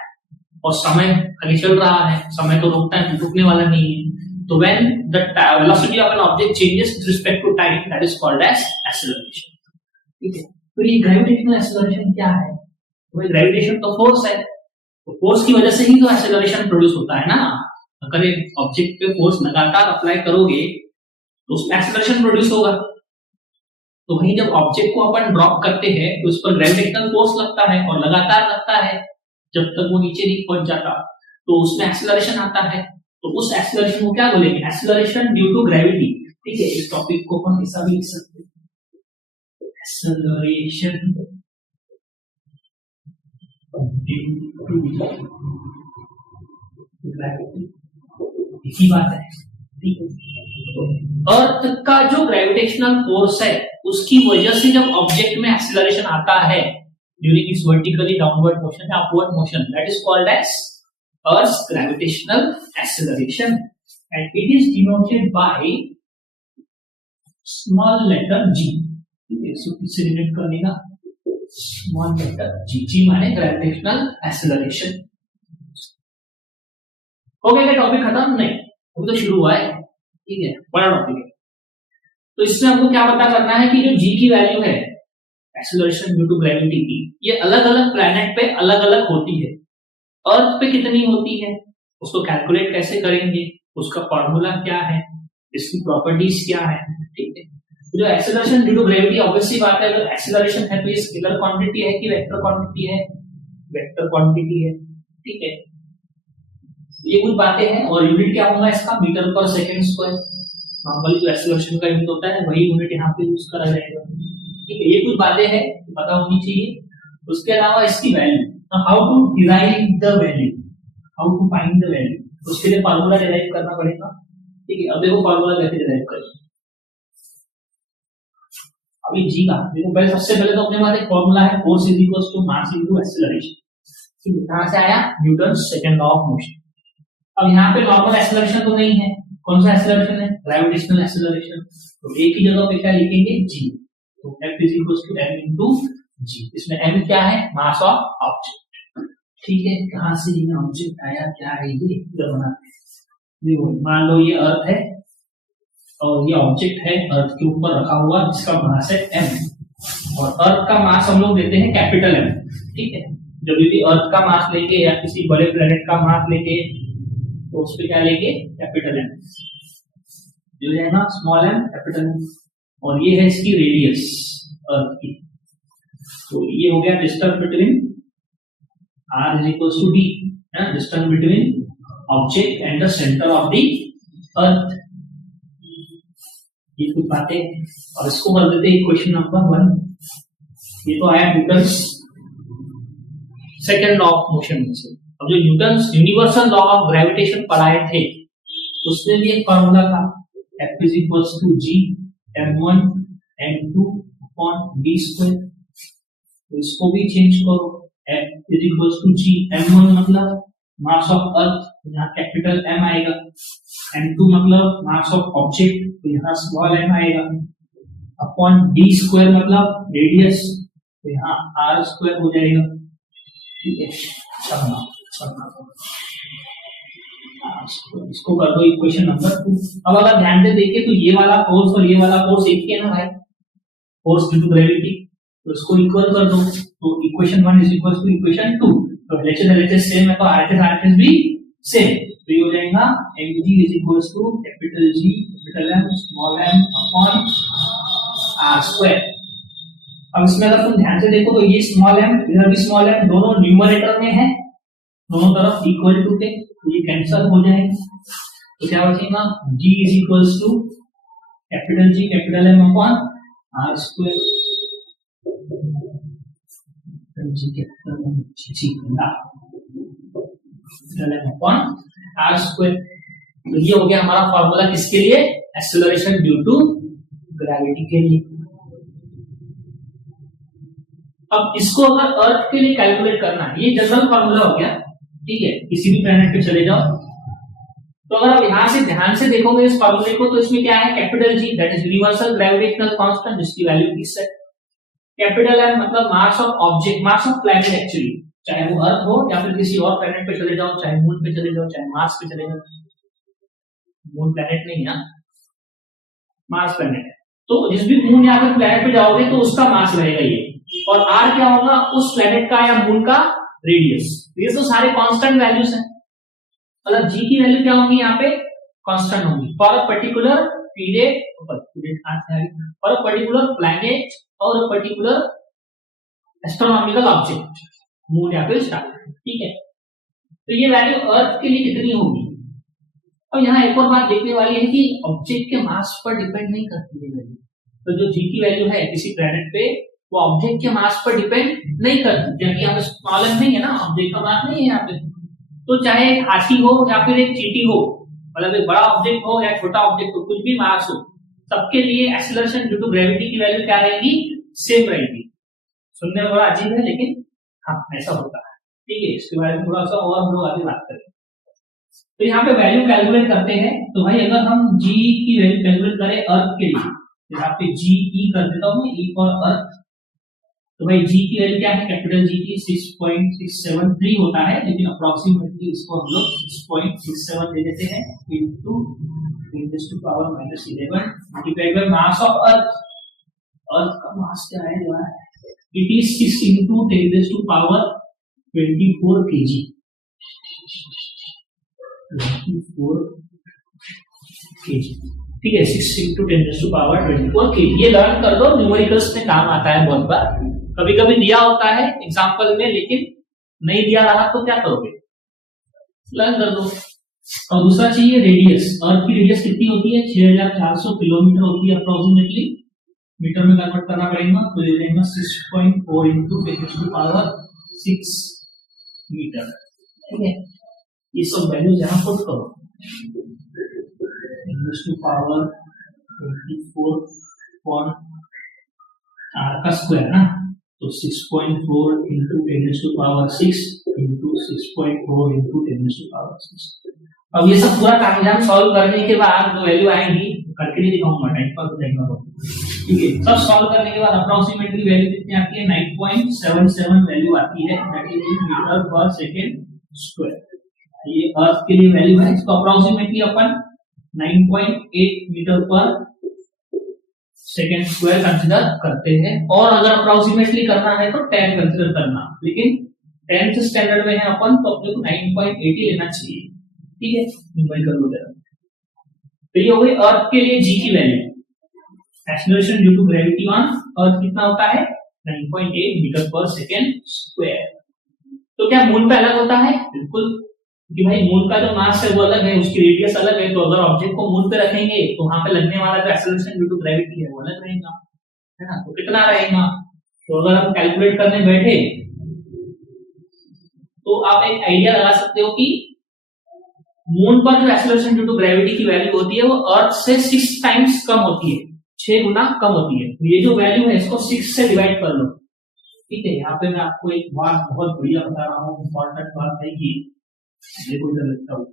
और समय आगे चल रहा है, समय तो रोकता है, रुकने वाला नहीं है। तो when the velocity of an object changes with respect to time, that is called as acceleration. ठीक है, तो ये ग्रेविटेशनल एक्सेलरेशन क्या है, तो ग्रेविटेशन तो फोर्स है, तो फोर्स की वजह से ही तो एक्सेलरेशन प्रोड्यूस होता है ना। अगर एक ऑब्जेक्ट पे फोर्स लगातार अप्लाई करोगे तो उसमें एक्सेलरेशन प्रोड्यूस होगा। तो वहीं जब ऑब्जेक्ट को अपन ड्रॉप करते हैं तो उस पर ग्रेविटेशनल फोर्स लगता है, और लगातार लगता है जब तक वो नीचे नहीं पहुंच जाता, तो उसमें एक्सेलरेशन आता है। तो उस एक्सेलरेशन को क्या बोलेंगे, एक्सेलरेशन ड्यू टू ग्रेविटी। ठीक है, इस टॉपिक को हम ऐसा भी लिख सकते हैं, एक्सेलरेशन ड्यू टू ग्रेविटी, इसी बात है। ठीक है, अर्थ का जो ग्रेविटेशनल फोर्स है उसकी वजह से जब ऑब्जेक्ट में एक्सेलरेशन आता है during its vertically downward motion या upward motion, that is called as Earth's gravitational acceleration, and it is denoted by small letter g. ठीक है, इससे रिलेट करने का स्मॉल लेटर g, g माने ग्रेविटेशनल एक्सेलरेशन। हो गया क्या टॉपिक खत्म? नहीं, अभी तो शुरू हुआ है। ठीक है, बड़ा टॉपिक है। तो इसमें हमको क्या पता करना है कि जो g की वैल्यू है एक्सेलरेशन ड्यू टू ग्रेविटी की, ये अलग अलग प्लैनेट पे अलग अलग होती है। अर्थ पे कितनी होती है उसको कैलकुलेट कैसे करेंगे, उसका फॉर्मूला क्या है, इसकी प्रॉपर्टीज क्या है। ठीक है, जो acceleration due to gravity, obviously बात है, अगर एक्सेलरेशन है तो ये स्केलर क्वांटिटी है कि वेक्टर क्वांटिटी है, वेक्टर क्वांटिटी है। ठीक है, ये कुछ बातें हैं, और यूनिट क्या होगा इसका, मीटर पर सेकंड स्क्वायर। नॉर्मली जो एक्सेलरेशन का यूनिट होता है वही यूनिट यहाँ पे यूज करा जाएगा। ठीक है, ये कुछ बातें हैं पता होनी चाहिए। उसके अलावा इसकी value, how to derive the value, how to find the value, उसके लिए फार्मूला डिराइव करना पड़ेगा। ठीक है, अब देखो फार्मूला कैसे डिराइव करें। अभी जी का देखो, पहले सबसे पहले तो अपने पास एक फार्मूला है, force is equal to mass into acceleration. ठीक है, कहां से आया, Newton's second law of motion. अब यहाँ पे नॉर्मल एक्सेलरेशन तो नहीं है, कौन सा एक्सेलरेशन है, ग्रेविटेशनल एक्सेलरेशन। तो एक ही जगह पे क्या लिखेंगे, जी। तो F is equal to m into g. इसमें m क्या है, मास ऑफ ऑब्जेक्ट। ठीक है, कहां से ये ऑब्जेक्ट आया, क्या है ये, इधर बनाते हैं। देखो, मान लो ये अर्थ है और ये ऑब्जेक्ट है अर्थ के ऊपर रखा हुआ जिसका मास है m, और अर्थ का मास हम लोग देते हैं कैपिटल M। ठीक है, जब भी अर्थ का मास लेंगे या किसी बड़े प्लेनेट का मास लेंगे तो उस पर क्या लेंगे, कैपिटल M, जो है ना स्मॉल m कैपिटल M। और ये है इसकी रेडियस अर्थ की। तो ये हो गया distance between r is equals to d, distance between object and the center of the earth। ये कुछ बातें, और इसको कर देते हैं इक्वेशन नंबर 1। ये तो आया Newton's second law of motion से। अब जो Newton's universal law of gravitation पढ़ाए थे उसमें भी एक फॉर्मूला था, F is equals to g m1 m2 upon d square। तो इसको भी चेंज करो, F is equals to g m1 मतलब मास ऑफ अर्थ, यहाँ कैपिटल M आएगा, m2 मतलब मास ऑफ ऑब्जेक्ट, तो यहाँ स्मॉल m आएगा, अपॉन d स्क्वायर मतलब रेडियस, तो यहाँ r स्क्वायर हो जाएगा। ठीक है, इसको कर दो इक्वेशन नंबर 2। अब अगर ध्यान से देखें तो ये वाला फोर्स और ये वाला फोर्स एक ही है ना भाई, फोर्स ड्यू टू ग्रेविटी, तो इसको इक्वल कर दो। तो equation 1 is equal to equation 2। तो LHS LHS सेम है तो RHS RHS भी सेम। तो ये हो जाएगा mg is equals to capital G capital M small m upon r square. अब इसमें अगर तुम ध्यान से देखो तो ये स्मॉल m इधर भी स्मॉल m दोनों न्यूमरेटर में है, दोनों तरफ इक्वल टू के, तो ये कैंसिल हो जाएगा। तो क्या बचेगा G is equals to capital G capital M upon r square. Upon are square. तो ये हो गया हमारा फॉर्मूला किसके लिए, एक्सेलरेशन ड्यू टू ग्रेविटी के लिए। अब इसको अगर अर्थ के लिए कैलकुलेट करना है, ये जनरल फॉर्मूला हो गया, ठीक है, किसी भी प्लैनेट पे चले जाओ। तो अगर आप यहां से ध्यान से देखोगे इस फॉर्मूले को, तो इसमें क्या है, capital G that is universal gravitational constant जिसकी वैल्यू 20 है। कैपिटल M मतलब mass of object, mass of planet actually, चाहे वो अर्थ हो या फिर किसी और प्लैनेट पे चले जाओ, चाहे मून पे चले जाओ, चाहे मार्स पे चले जाओ। मून प्लैनेट नहीं है, मार्स प्लैनेट है। तो जिस भी मून या फिर प्लैनेट पे जाओगे तो उसका मास रहेगा ये, और r क्या होगा, उस प्लैनेट का या मून का रेडियस। ये तो सारे कांस्टेंट वैल्यूज हैं, मतलब g की वैल्यू क्या होगी यहाँ पे, कांस्टेंट होगी for a particular period, for a particular planet और a particular astronomical object, moon या फिर स्टार, ठीक है। तो ये वैल्यू अर्थ के लिए कितनी होगी। और यहाँ एक और बात देखने वाली है कि ऑब्जेक्ट के मास पर डिपेंड नहीं करती है वैल्यू। तो जो g की वैल्यू है किसी प्लैनेट पे, वो ऑब्जेक्ट के मास पर डिपेंड नहीं करती, जबकि यहाँ पे स्मॉल नहीं है ना, ऑब्जेक्ट का मास नहीं है यहाँ पे। तो चाहे एक हाथी हो या फिर एक चींटी हो, मतलब एक बड़ा ऑब्जेक्ट हो या छोटा ऑब्जेक्ट हो, कुछ भी मास हो, सबके लिए एक्सेलरेशन ड्यू टू ग्रेविटी की वैल्यू क्या रहेगी, सेम रहेगी। सुनने में बड़ा अजीब है लेकिन हाँ ऐसा होता है, ठीक है। इसके बारे में थोड़ा सा और हम लोग आगे बात करें। तो यहाँ पे वैल्यू कैलकुलेट करते हैं। तो भाई अगर हम g की वैल्यू कैलकुलेट करें अर्थ के लिए, यहाँ पे GE कर देता हूँ, E फॉर अर्थ। तो भाई g की वैल्यू क्या है, कैपिटल G की 6.673 होता है, लेकिन अप्रोक्सीमेटली इसको हम लोग 6.67 ले लेते हैं into 10 to power -11 multiplied by mass of earth. Earth का मास क्या है, जो है it is 6 into 10 to power 24 kg, 24 kg, ठीक है। 6 into 10 to power 24 kg, ये लर्न कर दो, न्यूमेरिकल्स में काम आता है बहुत बार। कभी कभी दिया होता है एग्जांपल में, लेकिन नहीं दिया रहा तो क्या करोगे, लर्न कर दो। और दूसरा चाहिए रेडियस। अर्थ की रेडियस कितनी होती है, 6400 किलोमीटर होती है अप्रोक्सीमेटली, मीटर में कन्वर्ट करना पड़ेगा, तो ये रहेगा 6.4 into 10 to power 6 मीटर, ठीक है। ये सब वैल्यूज यहाँ पुट करो, 10 to power 24 upon r का स्क्वायर ना, तो 6.4 into 10 to power 6 into 6.4 into 10 to power 6। अब ये सब पूरा कागजात सॉल्व करने के बाद जो वैल्यू आएंगी, करके नहीं दिखाऊंगा, टाइम पर देखना, ठीक है। सब सॉल्व करने के बाद अप्रोक्सीमेटली वैल्यू कितनी आती है, 9.77 वैल्यू आती है, दैट इज इन मीटर पर सेकंड स्क्वायर। ये अर्थ के लिए वैल्यू है, इसको अप्रोक्सीमेटली अपन 9.8 मीटर पर सेकंड स्क्वायर कंसीडर करते हैं। और अगर अप्रोक्सीमेटली करना है तो 10 कंसीडर करना, लेकिन 10th स्टैंडर्ड में है अपन, तो अपने को 9.8 ही लेना चाहिए, ठीक है। न्यूमेरिकल वगैरह। तो ये हो गई अर्थ के लिए g की वैल्यू। Acceleration due to gravity on earth कितना होता है, 9.8 मीटर पर सेकेंड स्क्वायर। तो क्या मून पे अलग होता है, बिल्कुल, क्योंकि भाई मून का जो मास है वो अलग है, उसकी रेडियस अलग है। तो अगर ऑब्जेक्ट को मून पे रखेंगे तो वहां पे लगने वाला जो एक्सेलरेशन ड्यू टू ग्रेविटी है वो अलग रहेगा, है ना। तो कितना रहेगा, तो अगर हम कैलकुलेट करने बैठे तो आप एक आइडिया लगा सकते हो कि मून पर जो एक्सेलरेशन ड्यू टू ग्रेविटी की वैल्यू होती है वो अर्थ से 6 टाइम्स कम होती है, 6 गुना कम होती है। तो ये जो वैल्यू है इसको 6 से डिवाइड कर लो, ठीक है। यहाँ पे मैं आपको एक बात बहुत बढ़िया बता रहा हूँ, इंपॉर्टेंट बात है कि देखो इधर लिखता हूँ,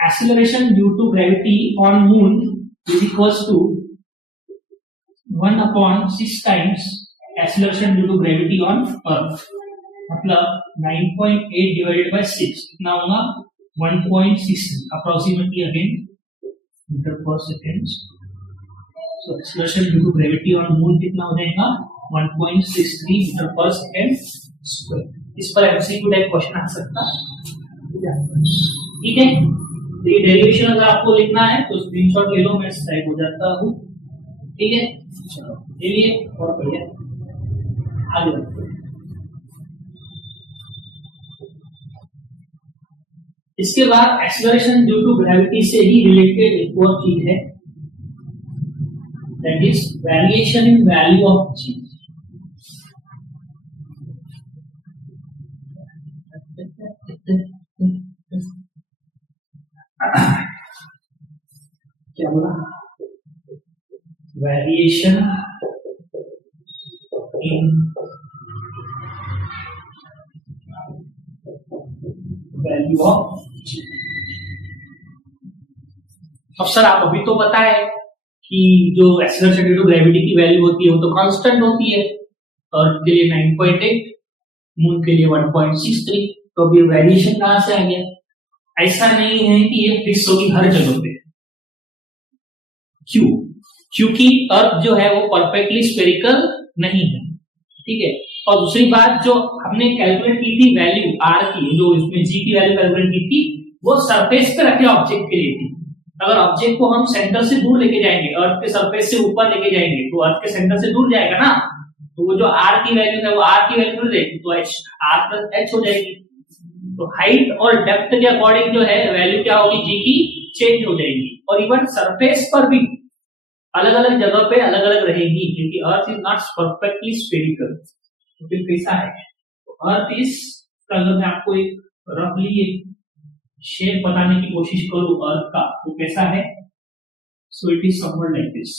acceleration due to gravity on moon is equals to 1/6 times acceleration due to gravity on earth. मतलब 9.8 डिवाइडेड बाय 6 कितना होगा, 1.6 अप्रोक्सीमेटली अगेन मीटर पर second. So acceleration due to gravity on moon कितना हो जाएगा, 1.63 मीटर पर सेकेंड स्क्वायर। इस पर एमसीक्यू टाइप क्वेश्चन आ सकता है। ठीक है, तो ये डेरिवेशन अगर आपको लिखना है तो स्क्रीनशॉट ले लो, मैं साइड हो जाता हूँ। ठीक है, चलो ये लिए और बढ़िया आगे बढ़ते हैं। इसके बाद एक्सेलरेशन ड्यू टू ग्रेविटी से ही रिलेटेड एक और चीज है, that is variation in value of G. क्या बोला, variation in value of G. अब सर आप अभी तो पता है कि जो एक्सेलरेशन ड्यू टू ग्रेविटी की वैल्यू होती है वो तो कांस्टेंट होती है, अर्थ के लिए 9.8, मून के लिए 1.63, तो अभी वेरिएशन कहां से आ गया? ऐसा नहीं है कि ये फिक्स होगी हर जगह पे। क्यों? क्योंकि अर्थ जो है वो परफेक्टली स्फेरिकल नहीं है, ठीक है। और दूसरी बात, जो हमने कैलकुलेट की थी वैल्यू आर की, जो इसमें जी की वैल्यू कैलकुलेट की थी, वो सरफेस पे रखे ऑब्जेक्ट के लिए थी। अगर ऑब्जेक्ट को हम सेंटर से दूर लेके जाएंगे, अर्थ के सरफेस से ऊपर लेके जाएंगे, तो अर्थ के सेंटर से दूर जाएगा ना, तो वो जो आर की वैल्यू है वो आर की वैल्यू रहेगी, तो एच आर प्लस एच हो जाएगी। तो हाइट और डेप्थ के अकॉर्डिंग जो है वैल्यू क्या होगी, जी की चेंज हो जाएगी। और इवन सरफेस पर भी अलग अलग जगह पे अलग अलग रहेगी, क्योंकि अर्थ इज नॉट परफेक्टली स्फेरिकल। तो फिर कैसा है, तो अर्थ इज, अगर मैं आपको एक रफली एक शेप बताने की कोशिश करूं अर्थ का, तो कैसा है, so it is somewhere like this.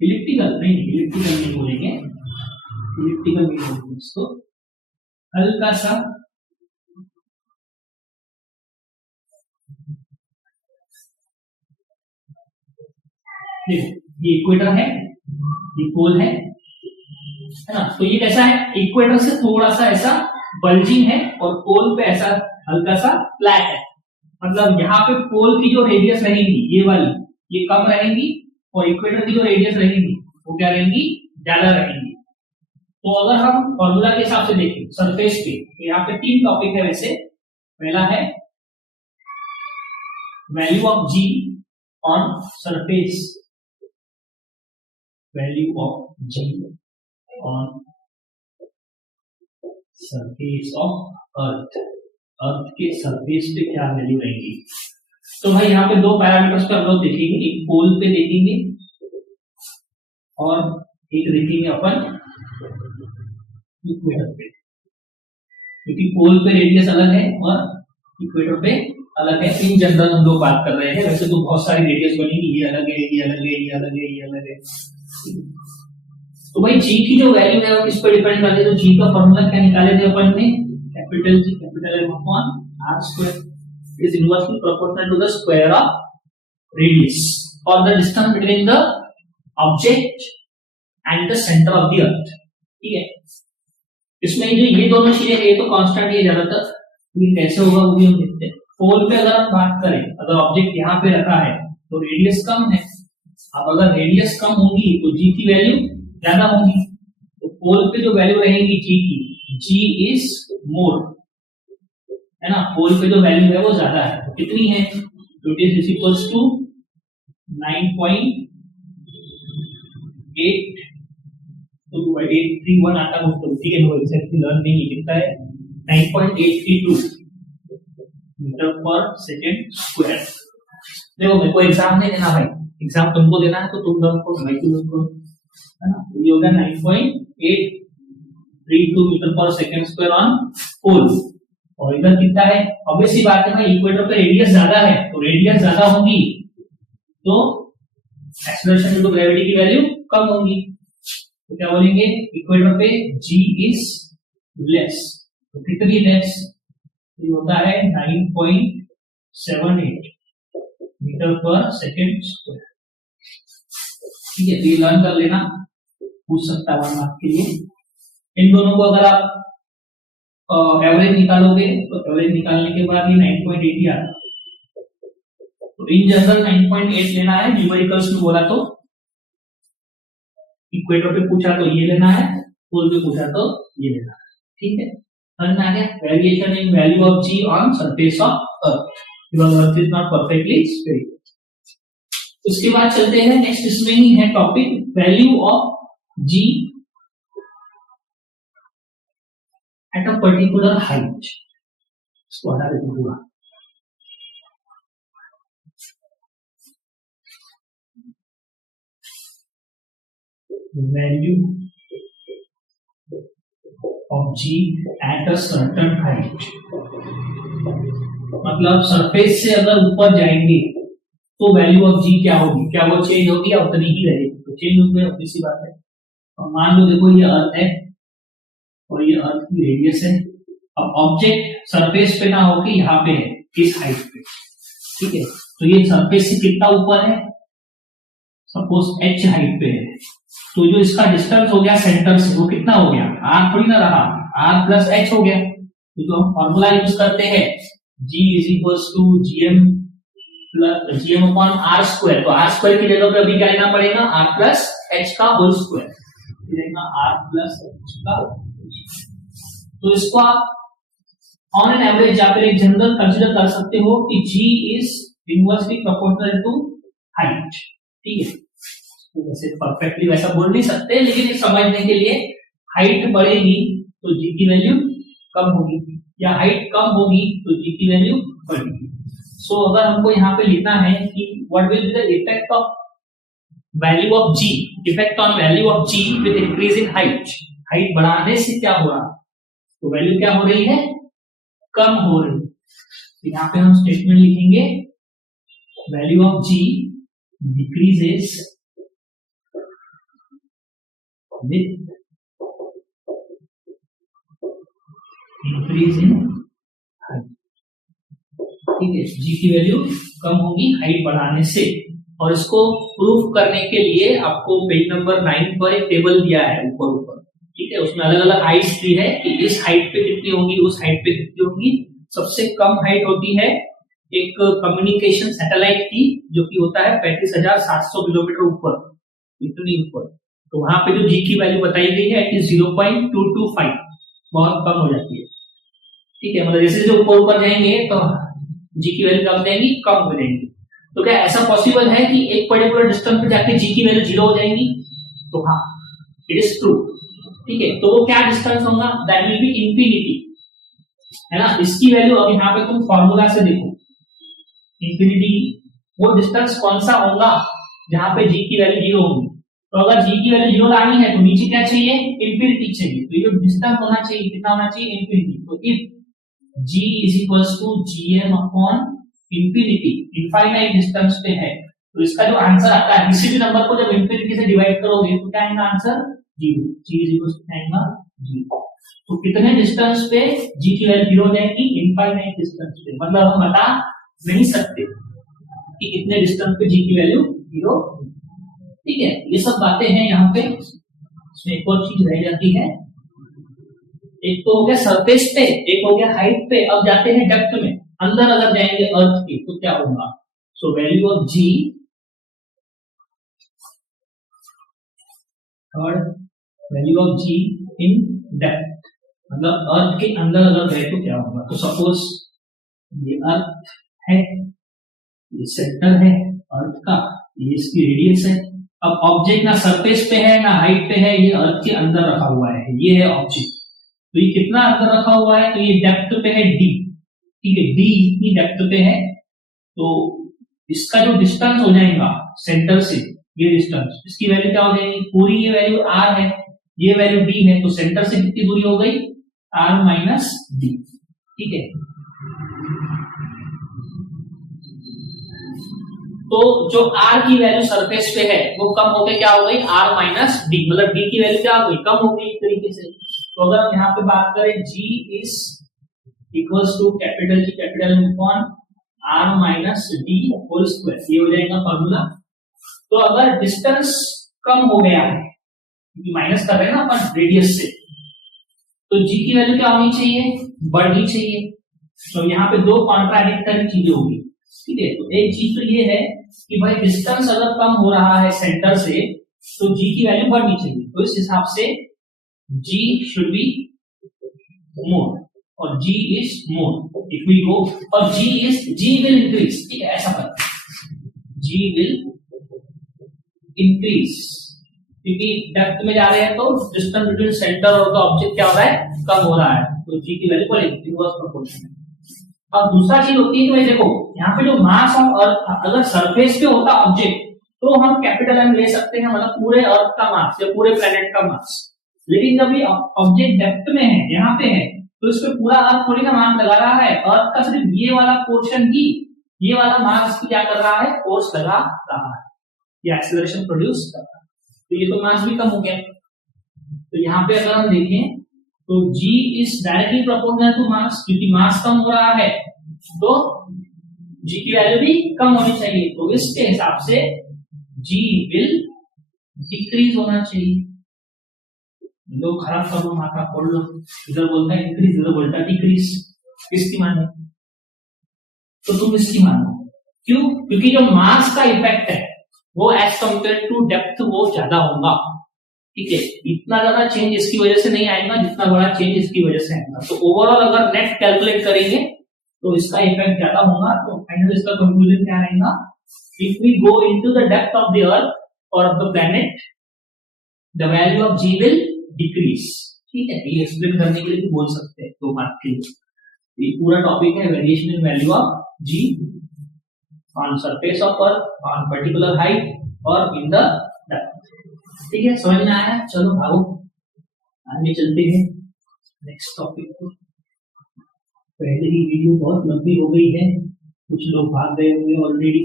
Elliptical नहीं, इलिप्टिकल नहीं बोलेंगे, इलिप्टिकल नहीं बोलेंगे इसको, हल्का सा ये इक्वेटर है, ये पोल है ना। तो ये कैसा है, इक्वेटर से थोड़ा सा ऐसा बल्जिंग है और पोल पे ऐसा हल्का सा फ्लैट है। मतलब यहाँ पे पोल की जो रेडियस रहेगी ये वाली, ये कम रहेगी, और इक्वेटर की जो रेडियस रहेगी वो क्या रहेंगी, ज्यादा रहेंगी। तो अगर हम फॉर्मूला के हिसाब से देखें सरफेस पे, तो यहाँ पे 3 टॉपिक है वैसे। पहला है value of G on surface, value of G on surface of earth, earth के सरफेस पे क्या वैल्यू रहेगी। तो भाई यहाँ पे 2 पैरामीटर्स पर हम लोग देखेंगे, एक पोल पे देखेंगे और एक देखेंगे अपन इक्वेटर पे, क्योंकि पोल पे रेडियस अलग है और इक्वेटर पे अलग है। इन जनरल हम लोग बात कर रहे हैं, वैसे तो बहुत सारी रेडियस बनेगी, ये अलग है, ये अलग है, ये अलग है, ये अलग है। तो भाई जी की जो वैल्यू है वो किस पर डिपेंड करती है, तो जी का फॉर्मूला क्या निकाले थे अपन ने, capital G capital M upon are square is inversely proportional to the square of radius और the distance between the object and the centre of the earth. ठीक है, इसमें जो ये दोनों चीजें ये तो कांस्टेंट है ज्यादातर, लेकिन कैसे होगा वो भी हम देखते हैं। पोल पे अगर हम बात करें, अगर ऑब्जेक्ट यहाँ पे रखा है तो रेडियस कम है, अब अगर रेडियस कम होगी तो जी की वैल्यू ज्यादा होगी। तो पोल पे जो वैल्यू रहेगी जी की, जी इज मोर, है ना, पोल पे जो वैल्यू है वो ज्यादा है। तो कितनी है, तो इट इज इक्वल्स टू 9.8, तो 831 आता है उसको, ठीक है, वो एग्जैक्टली लर्न नहीं कितना है, 9.832 मीटर पर सेकेंड स्क्वायर। देखो मेरे को एग्जाम नहीं देना भाई, एग्जाम तुमको देना है तो तुम लर्न करो, भाई तुम लर्न करो, है ना। ये होगा 9.832 मीटर पर सेकेंड स्क्वायर ऑन पोल। और इधर कितना है, ऑब्वियसली बात है भाई, इक्वेटर पे रेडियस ज्यादा है, तो रेडियस ज्यादा होगी तो एक्सेलरेशन ड्यू टू ग्रेविटी की वैल्यू कम होगी। तो क्या बोलेंगे, इक्वेटर पे जी इज लेस, तो कितनी लेस, ये होता है 9.78 मीटर पर सेकेंड स्क्वायर। ठीक है, ये लर्न कर लेना, पूछ सकता है 1 मार्क के लिए। इन दोनों को अगर आप एवरेज निकालोगे तो एवरेज निकालने के बाद ये 9.8 ही आता है। तो इन जनरल 9.8 लेना है, न्यूमेरिकल्स में बोला तो, इक्वेटर पे पूछा तो ये लेना है, पोल पे पूछा तो ये लेना है। ठीक है, समझ में आ गया? Variation in value of G on surface of earth because earth is not perfectly spherical. उसके बाद चलते हैं नेक्स्ट, इसमें ही है topic value of G at a particular height. इसको हटा देते पूरा। Value of G at a certain height, मतलब सरफेस से अगर ऊपर जाएंगे तो वैल्यू ऑफ जी क्या होगी? क्या वो चेंज होगी या उतनी ही रहेगी? तो चेंज होगी, obvious सी बात है। और मान लो देखो ये अर्थ है और ये अर्थ की रेडियस है। अब ऑब्जेक्ट सरफेस पे ना होके यहाँ पे है, इस हाइट पे, ठीक है? तो ये सरफेस से कितना ऊपर है? सपोज h हाइट पे है, तो जो इसका डिस्टेंस हो गया सेंटर से वो कितना हो गया? r थोड़ी ना रहा, r प्लस h हो गया। तो जो हम फॉर्मूला यूज करते हैं g is equals to gm plus gm upon r square, तो r स्क्वायर की जगह पे अभी क्या लेना पड़ेगा? r प्लस h का whole square, r plus h का। तो इसको आप ऑन एन एवरेज या फिर एक जनरल कंसीडर कर सकते हो कि g is inversely proportional to height, ठीक है? तो वैसे परफेक्टली वैसा बोल नहीं सकते, लेकिन समझने के लिए हाइट बढ़ेगी तो g की वैल्यू कम होगी, या हाइट कम होगी तो g की वैल्यू बढ़ेगी। सो अगर हमको यहाँ पे लिखना है कि what will be the effect of value of g, effect on value of g with increase in height, height बढ़ाने से क्या हो रहा? तो वैल्यू क्या हो रही है? कम हो रही। तो यहाँ पे हम स्टेटमेंट लिखेंगे value of g decreases with increase in height, ठीक है? g की वैल्यू कम होगी हाइट बढ़ाने से। और इसको प्रूफ करने के लिए आपको पेज नंबर 9 पर एक टेबल दिया है ऊपर, ठीक है? उसमें अलग अलग हाइट्स दी है कि इस हाइट पे कितनी होगी, उस हाइट पे कितनी होगी। सबसे कम हाइट होती है एक कम्युनिकेशन सैटेलाइट की, जो कि होता है 35,700 किलोमीटर ऊपर, इतनी ऊपर। तो वहां पे जो जी की वैल्यू बताई गई है कि 0.225, बहुत कम हो जाती है, ठीक है? मतलब जैसे जो ऊपर जाएंगे तो जी की वैल्यू कम जाएंगी, कम हो जाएंगी। तो क्या ऐसा पॉसिबल है कि एक पर्टिकुलर डिस्टेंस पे जाके जी की वैल्यू 0 हो जाएंगी? तो हाँ, इट इज ट्रू, ठीक है? तो वो क्या डिस्टेंस होगा? दैट विल बी इंफिनिटी, है ना? इसकी वैल्यू अब यहाँ पे तुम फॉर्मूला से देखो, इंफिनिटी वो डिस्टेंस कौन सा होगा जहां पे जी की वैल्यू 0 होगी। तो अगर जी की वैल्यू 0 लानी है तो नीचे क्या चाहिए? इंफिनिटी चाहिए। तो ये जो डिस्टेंस होना चाहिए कितना होना चाहिए? इंफिनिटी। तो if g is equals to gm upon infinity, infinite distance पे है, तो इसका जो आंसर आता है किसी भी नंबर को जब इंफिनिटी से डिवाइड करोगे तो क्या आएगा answer? 0। g is equals to आएगा 0। तो कितने डिस्टेंस पे g की वैल्यू 0 हो जाएगी? इनफाइनाइट डिस्टेंस पे। मतलब हम बता नहीं सकते कि कितने डिस्टेंस पे g की वैल्यू 0, ठीक है? ये सब बातें हैं यहाँ पे। इसमें एक और चीज रह जाती है, एक तो हो गया सरफेस पे, एक हो गया हाइट पे। अब जाते हैं डेप्थ में, अंदर अगर जाएंगे अर्थ के तो क्या होगा? So value of G, third value of G in depth, मतलब अर्थ के अंदर अगर गए तो क्या होगा? तो सपोज ये अर्थ है, ये सेंटर है अर्थ का, ये इसकी रेडियस है। अब ऑब्जेक्ट ना सरफेस पे है ना हाइट पे है, ये अर्थ के अंदर रखा हुआ है, ये है ऑब्जेक्ट। तो ये कितना अंदर रखा हुआ है? तो ये डेप्थ पे है d, ठीक है? d इतनी डेप्थ पे है, तो इसका जो डिस्टेंस हो जाएगा सेंटर से, ये डिस्टेंस, इसकी वैल्यू क्या हो जाएगी? पूरी ये वैल्यू r है, ये वैल्यू d है, तो सेंटर से कितनी दूरी हो गई? r माइनस d, ठीक है? तो जो r की वैल्यू सरफेस पे है वो कम होकर क्या हो गई? r माइनस d, मतलब d की वैल्यू क्या हो गई? कम हो गई एक तरीके से। तो अगर हम यहाँ पे बात करें g is equals to capital G capital M upon r minus d whole square, ये हो जाएगा फॉर्मूला। तो अगर डिस्टेंस कम हो गया है, क्योंकि माइनस कर रहे हैं ना अपन रेडियस से, तो g की वैल्यू क्या होनी चाहिए? बढ़नी चाहिए। तो यहाँ पे दो कॉन्ट्राडिक्टरी चीजें होगी, ठीक है? तो एक चीज तो ये है कि भाई डिस्टेंस अगर कम हो रहा है सेंटर से तो g की वैल्यू बढ़नी चाहिए, तो इस हिसाब से g शुड बी मोर, और G is more. If we go और G will increase, ठीक है, ऐसा करते हैं, G will increase, क्योंकि डेप्थ में जा रहे हैं तो डिस्टेंस बिटवीन सेंटर और द ऑब्जेक्ट क्या हो रहा है, कम हो रहा है, तो G की वैल्यू बढ़ेगी, इनवर्स प्रोपोर्शनल। अब दूसरा चीज होती है कि भाई देखो यहाँ पे जो मास ऑफ अर्थ, अगर सरफेस पे होता ऑब्जेक्ट तो हम कैपिटल एम ले सकते हैं, मतलब पूरे अर्थ का मास या पूरे प्लेनेट का मास। लेकिन जब ये ऑब्जेक्ट डेप्थ में है, यहाँ पे है, तो इस पे पूरा अर्थ थोड़ी ना मास लगा रहा है, अर्थ का सिर्फ ये वाला पोर्शन ही, ये वाला मास क्या कर रहा है, फोर्स लगा रहा है, ये एक्सेलरेशन प्रोड्यूस कर रहा है, तो ये तो मास भी कम हो गया। तो यहाँ पे अगर हम देखें तो G is directly proportional to mass, क्योंकि मास कम हो रहा है तो G की वैल्यू भी कम होनी चाहिए, तो इसके हिसाब से G विल डिक्रीज होना चाहिए। लोग खराब कर लो, माथा खोल लो, इधर बोलता है इंक्रीज, इधर बोलता है डिक्रीज, किसकी माने? तो तुम इसकी मानो, क्यों? क्योंकि जो मास का इफेक्ट है वो एज कंपेयर टू डेप्थ वो ज्यादा होगा, ठीक है, इतना ज्यादा चेंज इसकी वजह से नहीं आएगा जितना बड़ा चेंज इसकी वजह से आएगा। तो ओवरऑल अगर नेट कैलकुलेट करेंगे तो इसका इफेक्ट ज्यादा होगा, तो फाइनल इसका कंक्लूजन क्या रहेगा, if we go into the depth of the earth और of the planet the value of G will decrease, ठीक है, ये एक्सप्लेन करने के लिए भी बोल सकते हैं 2 मार्क के लिए। ये पूरा टॉपिक है variation in value of G on surface of earth on particular height और इन द डेप्थ, ठीक है, समझ में आया? चलो भागो आगे चलते हैं नेक्स्ट टॉपिक को। पहले ही वीडियो बहुत लंबी हो गई है, कुछ लोग भाग गए होंगे ऑलरेडी।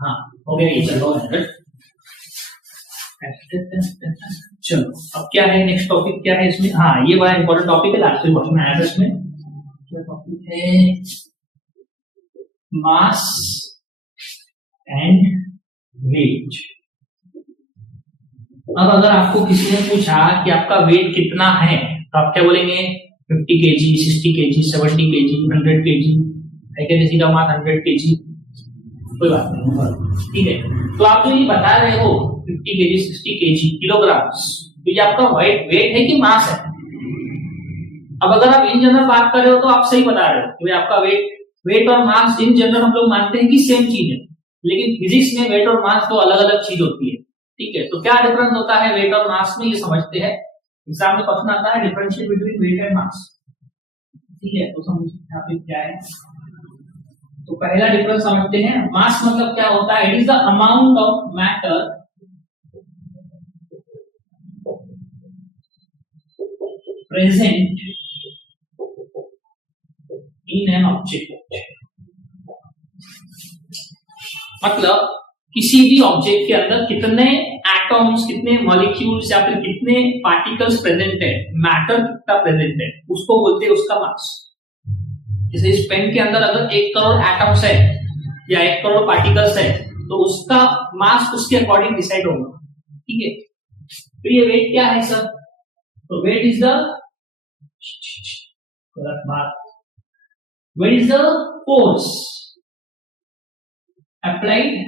हाँ हो गया ये, चलो चलो अब क्या है नेक्स्ट टॉपिक, क्या है इसमें? हाँ ये बड़ा इंपॉर्टेंट टॉपिक है, लास्ट क्वेश्चन आया था इसमें। क्या टॉपिक है? Mass and weight. अब अगर आपको किसी ने पूछा कि आपका वेट कितना है तो आप क्या बोलेंगे? 50 kg, 60 kg, 70 kg, 100 kg, है क्या? किसी का मान 100 kg, कोई बात नहीं, ठीक है। तो आप जो ये बता रहे हो 50 kg, 60 kg, किलोग्राम्स, तो ये आपका वेट है कि मास है? अब अगर आप इन जनरल बात कर रहे हो तो आप सही बता रहे हो कि आपका वेट और मास इन जनरल हम लोग मानते हैं कि सेम चीज है, लेकिन फिजिक्स में वेट और मास तो अलग अलग चीज होती है, ठीक है। तो क्या डिफरेंस होता है वेट और मास में, ये समझते हैं। एग्जाम में क्वेश्चन आता है differentiate between weight and mass, ठीक है, तो समझते हैं आप क्या है। तो पहला डिफरेंस समझते हैं। मास मतलब क्या होता है? It is the amount of matter present in an object, मतलब किसी भी ऑब्जेक्ट के अंदर कितने एटॉम्स, कितने मॉलिक्यूल्स या फिर कितने पार्टिकल्स प्रेजेंट है, मैटर कितना प्रेजेंट है, उसको बोलते हैं उसका मास। जैसे इस पेन के अंदर अगर 1 करोड़ एटम्स है या 1 करोड़ पार्टिकल्स है तो उसका मास उसके अकॉर्डिंग डिसाइड होगा, ठीक है। तो ये वेट क्या है सर? तो weight is the force applied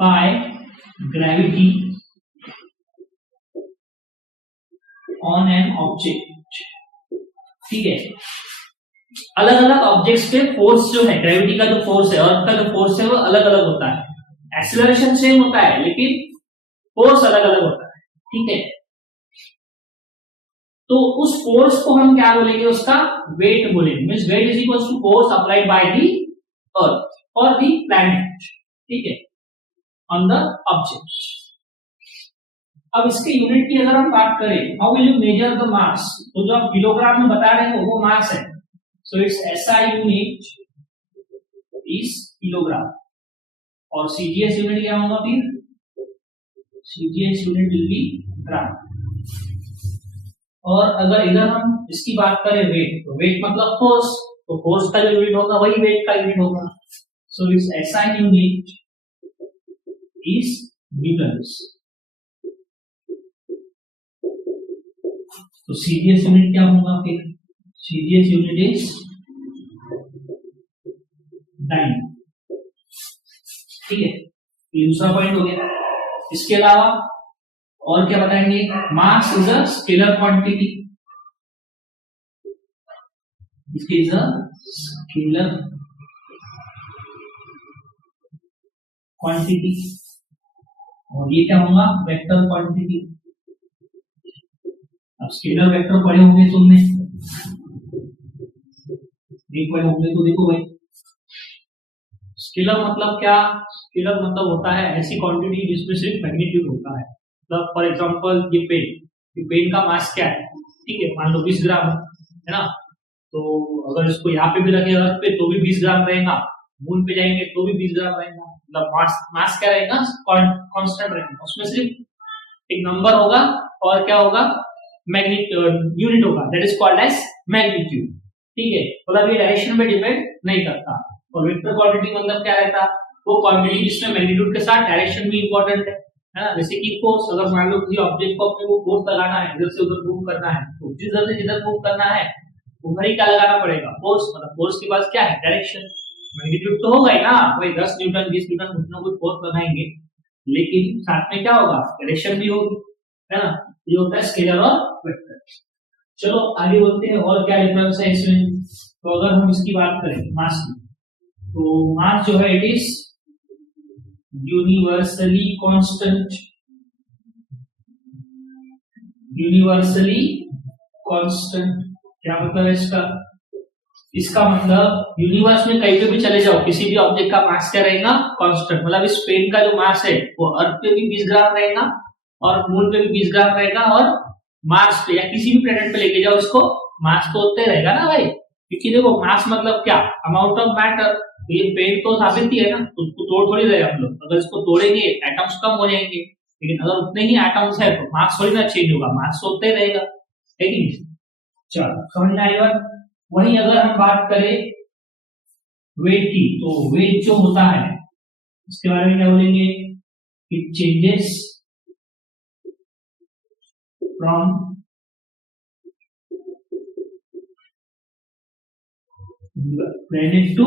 by gravity on an object, ठीक है। अलग अलग ऑब्जेक्ट्स पे फोर्स जो है, ग्रेविटी का जो फोर्स है, अर्थ का जो फोर्स है वो अलग अलग होता है। एक्सीलरेशन सेम होता है लेकिन फोर्स अलग अलग होता है, ठीक है। तो उस फोर्स को हम क्या बोलेंगे? उसका वेट बोलेंगे। Means weight is equal to force applied by the earth और द प्लैनेट, ठीक है, ऑन द ऑब्जेक्ट। अब इसके यूनिट की अगर हम बात करें, how will you measure the mass? तो जो आप किलोग्राम में बता रहे हो वो मास है, so it's SI unit is kilogram, और सीजीएस यूनिट क्या होगा फिर? सीजीएस यूनिट विल बी ग्राम। और अगर इधर हम इसकी बात करें वेट, तो वेट मतलब फोर्स, तो फोर्स का जो यूनिट होगा वही वेट का यूनिट होगा, so it's SI unit is newtons। तो सीजीएस यूनिट क्या होगा फिर? सीजीएस यूनिट इज टाइम, ठीक है। ये दूसरा पॉइंट हो गया। इसके अलावा और क्या बताएंगे, mass is a scalar quantity, is a scalar quantity, और ये क्या होगा, वेक्टर क्वांटिटी। अब स्केलर वेक्टर पढ़े होंगे तुमने, देख पढ़े होंगे तो देखो भाई, स्केलर मतलब क्या, स्केलर मतलब होता है ऐसी क्वांटिटी जिसमें सिर्फ मैग्नीट्यूड होता है। मतलब फॉर एग्जांपल ये पेन का मास क्या है, ठीक है, मान लो 20 ग्राम है ना, तो अगर इसको यहाँ पे भी रखे अर्थ पे तो भी 20 ग्राम रहेगा, मून पे जाएंगे तो भी 20 ग्राम रहेगा। मतलब मास क्या रहेगा, कांस्टेंट रहेगा, उसमें सिर्फ एक नंबर होगा और क्या होगा, मैग्नीट्यूड यूनिट होगा, that is called as magnitude, ठीक है। मतलब ये डायरेक्शन पे डिपेंड नहीं करता। और वेक्टर क्वांटिटी मतलब क्या रहता, वो क्वांटिटी जिसमें मैग्नीट्यूड के साथ डायरेक्शन भी इंपॉर्टेंट है ना। जैसे कि फोर्स, अगर मान लो किसी ऑब्जेक्ट को अपने को फोर्स लगाना है, इधर से उधर मूव करना है, तो जिधर से जिधर मूव करना है उधर ही क्या लगाना पड़ेगा, फोर्स। मतलब फोर्स के पास क्या है, डायरेक्शन। मैग्नीट्यूड तो होगा ही ना, वही 10 न्यूटन 20 न्यूटन कुछ ना कुछ फोर्स लगाएंगे, लेकिन साथ में क्या होगा, डायरेक्शन भी होगी, है ना। ये होता है स्केलर और वेक्टर। चलो आगे बोलते हैं और क्या डिफरेंस है इसमें। तो अगर हम इसकी बात करें मास की, तो मास जो है it is universally constant, universally constant. क्या मतलब है इसका, इसका मतलब यूनिवर्स में कहीं पे भी चले जाओ, किसी भी ऑब्जेक्ट का मास क्या रहेगा, कांस्टेंट। मतलब इस पेन का जो मास है वो अर्थ पे भी 20 ग्राम रहेगा और मून पे भी 20 ग्राम रहेगा, और मार्स पे या किसी भी प्लेनेट पे लेके जाओ इसको, मास तो होते रहेगा ना भाई। क्योंकि देखो मास मतलब क्या, अमाउंट ऑफ मैटर। ये पेन तो साबित ही है ना, तो उसको तोड़ थोड़ी रहे हम लोग, अगर इसको तोड़ेंगे एटम्स कम हो जाएंगे, लेकिन अगर उतने ही एटम्स है तो मास थोड़ी ना चेंज होगा, मास तो होते रहेगा, है कि नहीं। चलो समझ में आएगा। वहीं अगर हम बात करें वेट की, तो वेट जो होता है इसके बारे में क्या बोलेंगे, it changes from planet to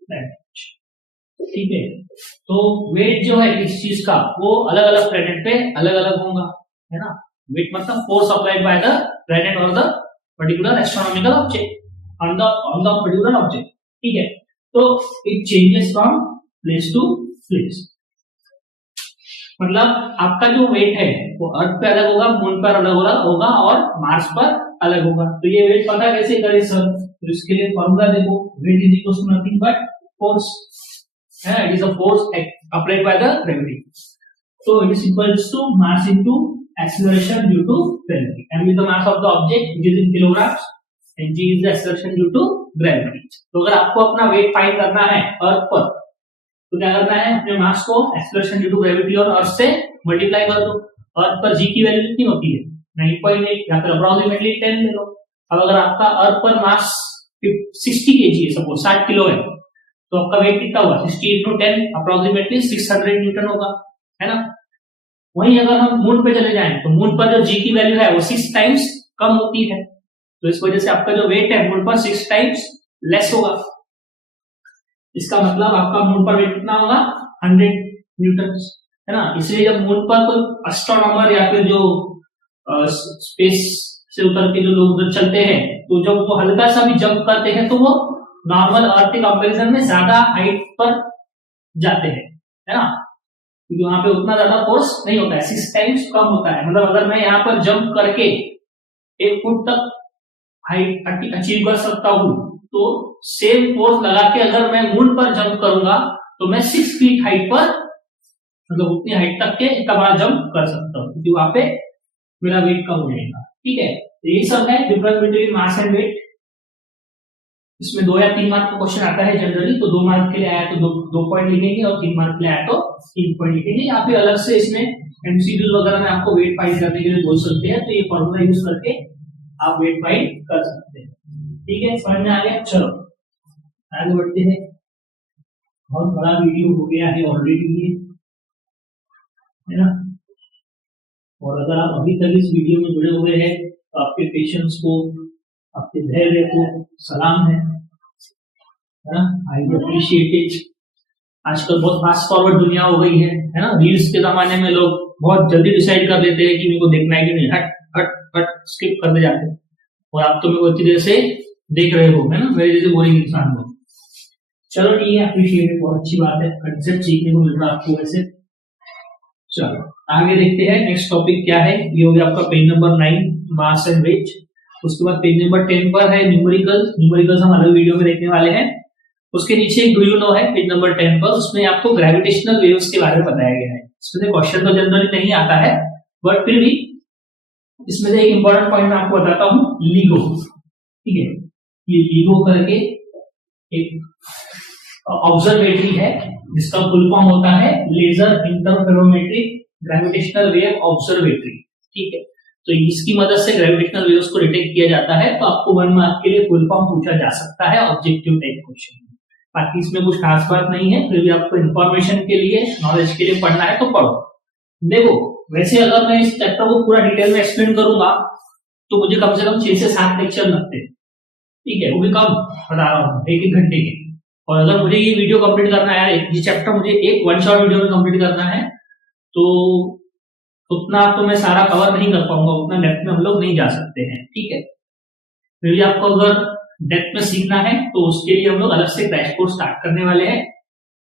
planet, ठीक है। तो वेट जो है इस चीज का वो अलग अलग प्लेनेट पे अलग अलग होगा, है ना। वेट मतलब force applied by the planet और the particular astronomical object on the particular object, ठीक है। तो it changes from place to place. मतलब आपका जो वेट है वो अर्थ पे अलग होगा, मून पर अलग होगा और मार्स पर अलग होगा। तो ये वेट पता कैसे करें सर, तो इसके लिए फॉर्मूला देखो, weight is equal to nothing but force, है, it is a force applied by the gravity. So it is equals to mass into acceleration due to gravity. M is the mass of the object which is in kilograms and G is the acceleration due to gravity. तो अगर आपको अपना weight find करना है अर्थ पर, तो क्या करना है, अपने मास को एक्सेलरेशन ड्यू टू ग्रेविटी और अर्थ से मल्टीप्लाई कर दो। अर्थ पर G की वैल्यू कितनी होती है, 9.8, या फिर अप्रोक्सीमेटली 10 ले लो। अब अगर आपका अर्थ पर मास 60 kg है, सपोज 60 किलो है, तो आपका वेट कितना हुआ, 60 into 10 अप्रोक्सीमेटली 600 न्यूटन होगा, है ना। वहीं अगर हम मून पे चले जाएं तो मून पर जो जी की वैल्यू है वो 6 टाइम्स कम होती है, तो इस वजह से आपका जो वेट है मून पर 6 टाइम्स लेस होगा। इसका मतलब आपका मून पर वेट कितना होगा, 100 न्यूटन, है ना। इसलिए जब मून पर कोई एस्ट्रोनॉमर या फिर जो स्पेस से उतर के जो लोग उधर चलते हैं, तो जब वो हल्का सा भी जंप करते हैं तो वो नॉर्मल अर्थ के कंपैरिजन में ज्यादा हाइट पर जाते हैं, है ना, क्योंकि वहां पे उतना ज्यादा फोर्स नहीं होता है, 6 टाइम्स कम होता है। मतलब अगर मैं यहाँ पर जंप करके 1 फुट तक हाइट अचीव कर सकता हूँ, तो सेम फोर्स लगा के अगर मैं मून पर जंप करूंगा तो मैं 6 फीट हाइट पर, मतलब उतनी हाइट तक के इतना बड़ा जंप कर सकता हूँ, क्योंकि वहां पे मेरा वेट कम हो जाएगा, ठीक है। यही सब है difference between mass and weight. इसमें 2 या 3 मार्क का क्वेश्चन आता है जनरली, तो 2 मार्क के लिए आया तो 2 पॉइंट लिखेंगे, और 3 मार्क के लिए आया तो 3 पॉइंट लिखेंगे। या फिर अलग से इसमें एमसीक्यूज वगैरह में आपको वेट फाइंड करने के लिए बोल सकते हैं, तो ये फॉर्मूला यूज करके आप वेट फाइंड कर सकते हैं, ठीक है। समझ में आ गया। चलो आगे बढ़ते हैं। बहुत बड़ा वीडियो हो गया है ऑलरेडी ये, है ना। और अगर आप अभी तक इस वीडियो में जुड़े हुए हैं तो आपके पेशेंस को, आपके धैर्य को सलाम है ना, आई अप्रिशिएट इट। आजकल बहुत फास्ट फॉरवर्ड दुनिया हो गई है ना। रील्स के जमाने में लोग बहुत जल्दी डिसाइड कर लेते हैं कि मेरे को देखना है कि नहीं, हट हट हट स्किप करते जाते हैं। और आप तो मेरे को अच्छी तरह से देख रहे हो, है ना, मेरे जैसे बोरिंग इंसान हो। चलो ठीक है, अप्रिशिएट, बहुत अच्छी बात है, कंसेप्ट सीखने को मिल रहा है आपको वैसे। चलो आगे देखते हैं, नेक्स्ट टॉपिक क्या है। ये हो गया आपका page number 9, mass and weight. उसके बाद पेज नंबर 10 पर है न्यूमेरिकल्स। न्यूमेरिकल्स हम अलग वीडियो में देखने वाले हैं। उसके नीचे एक डू यू नो है पेज नंबर 10 पर, उसमें आपको ग्रेविटेशनल वेव्स के बारे में बताया गया है। इसमें क्वेश्चन तो जनरली नहीं आता है, बट फिर भी इसमें से एक इंपॉर्टेंट पॉइंट मैं आपको बताता हूँ, LIGO। ठीक है, ये LIGO करके एक ऑब्जर्वेटरी है जिसका फुल फॉर्म होता है laser interferometric gravitational wave observatory. ठीक है, तो इसकी मदद से ग्रेविटेशनल वेव्स को डिटेक्ट किया जाता है। तो आपको 1 मार्क के लिए फुल फॉर्म पूछा जा सकता है ऑब्जेक्टिव टाइप क्वेश्चन। बाकी इसमें कुछ खास बात नहीं है, फिर भी आपको इंफॉर्मेशन के लिए, नॉलेज के लिए पढ़ना है तो पढ़ो। देखो वैसे अगर मैं इस चैप्टर को पूरा डिटेल में एक्सप्लेन करूंगा तो मुझे कम से कम 6 से 7 लेक्चर लगते हैं। ठीक है, वो भी कम बता रहा हूँ, 1-1 घंटे के। और अगर मुझे ये वीडियो कंप्लीट करना है, ये चैप्टर मुझे एक 1 शॉट वीडियो में कंप्लीट करना है, तो उतना तो मैं सारा कवर नहीं कर पाऊंगा, उतना डेप्थ में हम लोग नहीं जा सकते हैं। ठीक है, फिर भी आपको अगर डेप्थ में सीखना है तो उसके लिए हम लोग अलग से क्रैश कोर्स स्टार्ट करने वाले हैं,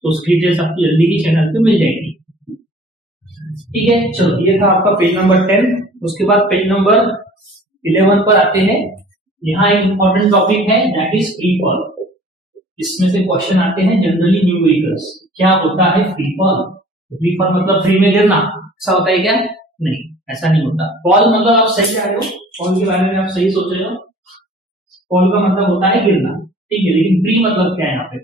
तो उसकी डिटेल्स आपको जल्दी ही चैनल पे मिल जाएगी। ठीक है, चलो ये था आपका पेज नंबर 10। उसके बाद पेज नंबर 11 पर आते हैं। यहाँ एक इंपॉर्टेंट टॉपिक है, दैट इज फ्री फॉल। इसमें से क्वेश्चन आते हैं जनरली न्यूमेरिकल्स। क्या होता है फ्री फॉल? फ्री फॉल मतलब फ्री में गिरना, ऐसा होता है क्या? नहीं, ऐसा नहीं होता। फॉल मतलब आप सही जा रहे हो, फॉल के बारे में आप सही सोच रहे हो, फॉल का मतलब होता है गिरना। ठीक है, लेकिन फ्री मतलब क्या है यहाँ पे?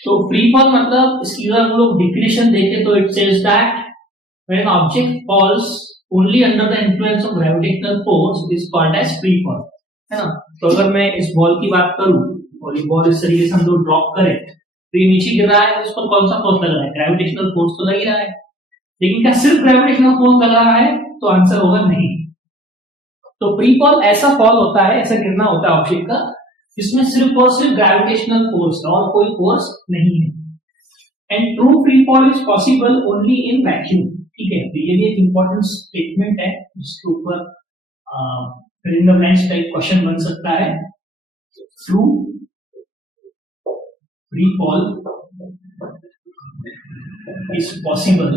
तो फ्री फॉल मतलब इसकी अगर हम लोग डिफिनेशन देखें तो it says that when an object falls only under the influence of gravitational force is called as free fall, है ना। तो अगर मैं इस बॉल की बात करूं और ये बॉल इस तरीके से हम लोग ड्रॉप करें तो ये नीचे गिर रहा है, उस पर कौन सा फोर्स लग रहा है? ग्रेविटेशनल फोर्स तो लग ही रहा है। लेकिन क्या सिर्फ ग्रेविटेशनल फोर्स लग रहा है? तो आंसर होगा नहीं। तो फ्री फॉल ऐसा फॉल होता है, ऐसा गिरना होता है ऑब्जेक्ट का जिसमें सिर्फ और सिर्फ ग्रेविटेशनल फोर्स और कोई फोर्स नहीं है। And true free fall is possible only in vacuum. ठीक है, तो ये भी एक इंपॉर्टेंट स्टेटमेंट है जिसके ऊपर fill in the blanks type question बन सकता है। True free fall is possible